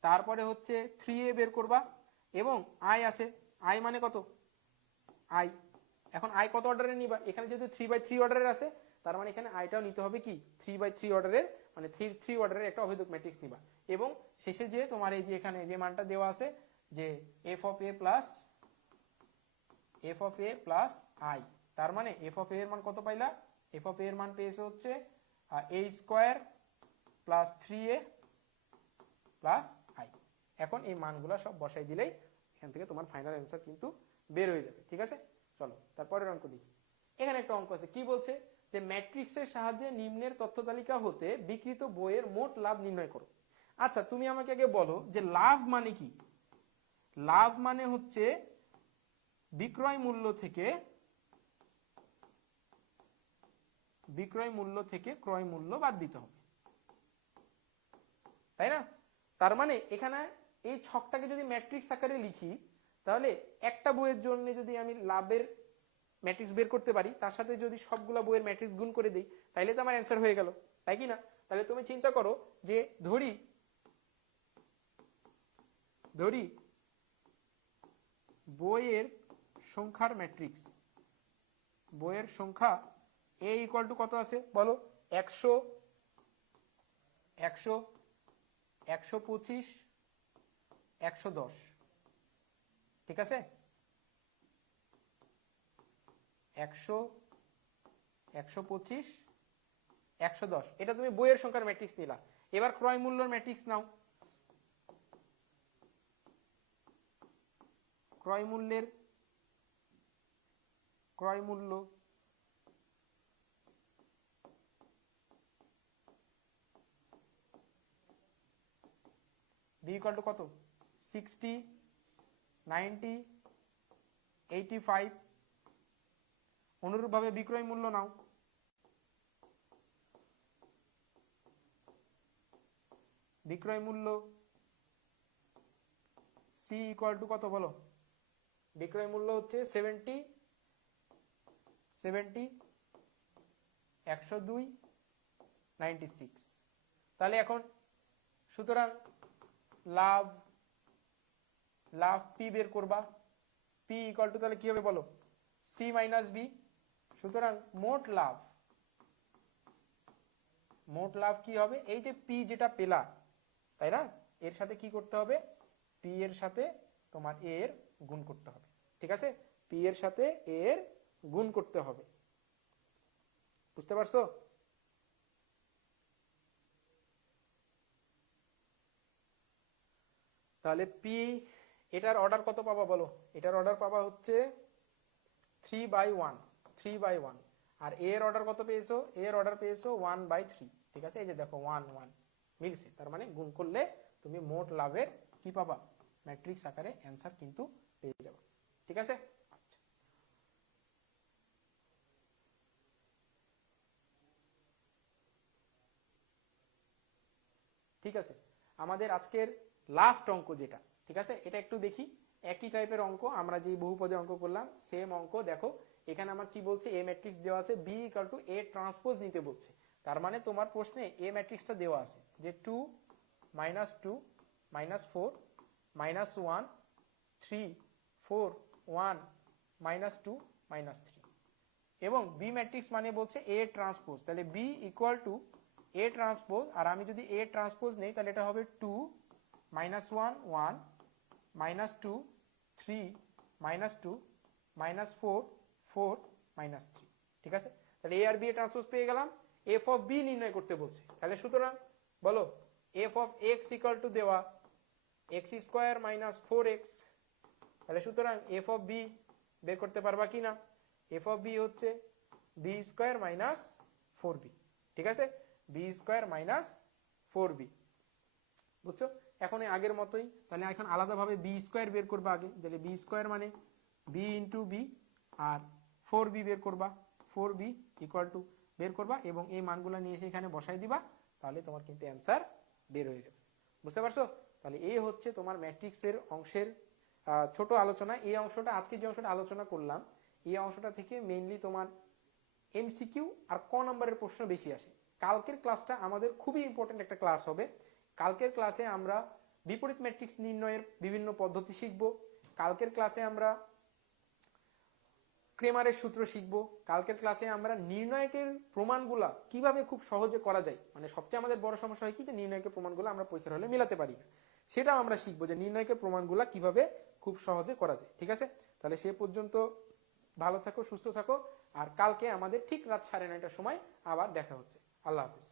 তারপরে হচ্ছে 3a বের করবা এবং i আছে, i মানে কত, i। এখন i কত অর্ডারে নিবা, এখানে যেহেতু 3/3 অর্ডারের আছে, তার মানে এখানে আইটাও নিতে হবে কি 3/3 অর্ডারের, মানে 3 অর্ডারের একটা অভেদক ম্যাট্রিক্স নিবা। এবং শেষে যে তোমার এই যে এখানে যে মানটা দেওয়া আছে, যে f of a plus i, তার মানে f of a এর মান কত পাইলা, f of a এর মান পেয়েছে হচ্ছে a square plus 3a plus i। এখন এই মানগুলো সব বসাই দিলেই এখান থেকে তোমার ফাইনাল অ্যান্সার কিন্তু বের হয়ে যাবে, ঠিক আছে। চলো তারপরের অঙ্ক দেখি। এখানে একটা অঙ্ক আছে, কি বলছে, যে ম্যাট্রিক্সের সাহায্যে নিম্নের তথ্য তালিকা হতে বিকৃত বইয়ের মোট লাভ নির্ণয় করো। আচ্ছা তুমি আমাকে আগে বলো যে লাভ মানে কি। লাভ মানে হচ্ছে বিক্রয় মূল্য থেকে ক্রয় মূল্য বাদ দিতে হবে, তাই না? তার মানে এখানে এই ছকটাকে যদি ম্যাট্রিক্স আকারে লিখি, তাহলে একটা বইয়ের জন্য যদি আমি লাভের ম্যাট্রিক্স বের করতে পারি, তার সাথে যদি সবগুলা বইয়ের ম্যাট্রিক্স গুণ করে দিই, তাহলে তো আমার অ্যান্সার হয়ে গেল, তাই কি না? তাহলে তুমি চিন্তা করো যে ধরি বইয়ের সংখ্যার ম্যাট্রিক্স, বইয়ের সংখ্যা এ ইকুয়াল টু কত আছে বলো? 100, 100, 125, 110, ঠিক আছে? 100, 125, 110, এটা তুমি বইয়ের সংখ্যার ম্যাট্রিক্স নিলা। এবার ক্রয় মূল্যের ম্যাট্রিক্স নাও। ক্রয় মূল্য বি ইকুয়াল টু কত? 60, 90, 85। অনুরূপভাবে বিক্রয় মূল্য নাও। বিক্রয় মূল্য সি ইকুয়াল টু কত বলো? বিক্রয় মূল্য হচ্ছে 70, 102, 96। তাহলে এখন সুতরাং লাভ পি বের করবা। পি ইকুয়াল টু তাহলে কি হবে বলো? C minus B. সুতরাং মোট লাভ কি হবে? এই যে পি যেটা পেলা, তাই না, এর সাথে কি করতে হবে? পি এর সাথে তোমার এ এর গুণ করতে হবে, ঠিক আছে? পি এর সাথে এ এর গুণ করতে হবে, বুঝতে পারছো? তাহলে পি এটার অর্ডার কত পাবা বলো? এটার অর্ডার পাবা হচ্ছে 3/1, আর এ এর অর্ডার কত পেয়েছো? এ এর অর্ডার পেয়েছো 1/3, ঠিক আছে? এই যে দেখো 1 1 মিলছে, তার মানে গুণ করলে তুমি মোট লাভের কি পাবা? ম্যাট্রিক্স আকারে অ্যান্সার কিন্তু পেয়ে যাবে, ঠিক আছে? ঠিক আছে, আমাদের আজকের লাস্ট অঙ্ক যেটা, ঠিক আছে, এটা একটু দেখি। একই টাইপের অঙ্ক, আমরা যে বহুপদী অঙ্ক করলাম সেম অঙ্ক। দেখো এখানে আমার কি বলছে? এ ম্যাট্রিক্স দেওয়া আছে, B equal to A transpose নিতে বলছে। তার মানে তোমার প্রশ্নে এ ম্যাট্রিক্সটা দেওয়া আছে যে 2 -2 -4 -1 3 4 1 -2 -3, এবং বি ম্যাট্রিক্স মানে বলছে এ ট্রান্সপোজ। তাহলে b equal to A transpose, আর আমি যদি এ ট্রান্সপোজ নেই তাহলে এটা হবে 2 -1 1 -2 3 -2 -4 4 -3, ঠিক আছে? তাহলে এ আর বি এ ট্রান্সপোজ পেয়ে গেলাম। এফ অফ বি নির্ণয় করতে বলছে, তাহলে সুতরাং বলো F of x equal two দেওয়া x² - 4x, তাহলে সুতরাং এফ অফ বি বের করতে পারবা কি না? এফ অফ বি হচ্ছে b² - 4b, ঠিক আছে? b² - 4b, বুঝছো? এখন আগের মতোই, তাহলে এখন আলাদাভাবে b² বের করবা আগে। তাহলে b² মানে b ইন্টু বি, আর 4b বের করবা, 4b ইকুয়াল টু বের করবা, এবং এই মানগুলো নিয়ে এসে এখানে বসাই দিবা, তাহলে তোমার কিন্তু অ্যান্সার বের হয়ে যাবে, বুঝতে পারছো? তাহলে এই হচ্ছে তোমার ম্যাট্রিক্সের অংশের ছোট আলোচনা। এই অংশটা, আজকে যে অংশটা আলোচনা করলাম, এই অংশটা থেকে মেইনলি তোমার এমসিকিউ আর ক নম্বরের প্রশ্ন বেশি আসে। কালকের ক্লাসটা আমাদের খুবই ইম্পর্টেন্ট একটা ক্লাস হবে। কালকের ক্লাসে আমরা বিপরীত ম্যাট্রিক্স নির্ণয়ের বিভিন্ন পদ্ধতি শিখব। কালকের ক্লাসে আমরা ক্রেমারের সূত্র শিখব। কালকের ক্লাসে আমরা নির্ণয়কের প্রমাণগুলা কিভাবে খুব সহজে করা যায়, মানে সবচেয়ে আমাদের বড় সমস্যা হয় কি, যে নির্ণয়কের প্রমাণগুলো আমরা পরীক্ষার হলে মিলাতে পারি না, সেটাও আমরা শিখবো যে নির্ণয়কের প্রমাণগুলা কিভাবে খুব সহজে করা যায়, ঠিক আছে? তাহলে সে পর্যন্ত ভালো থাকো, সুস্থ থাকো, আর কালকে আমাদের ঠিক রাত 9:30টার সময় আবার দেখা হচ্ছে। আল্লাহ হাফিজ।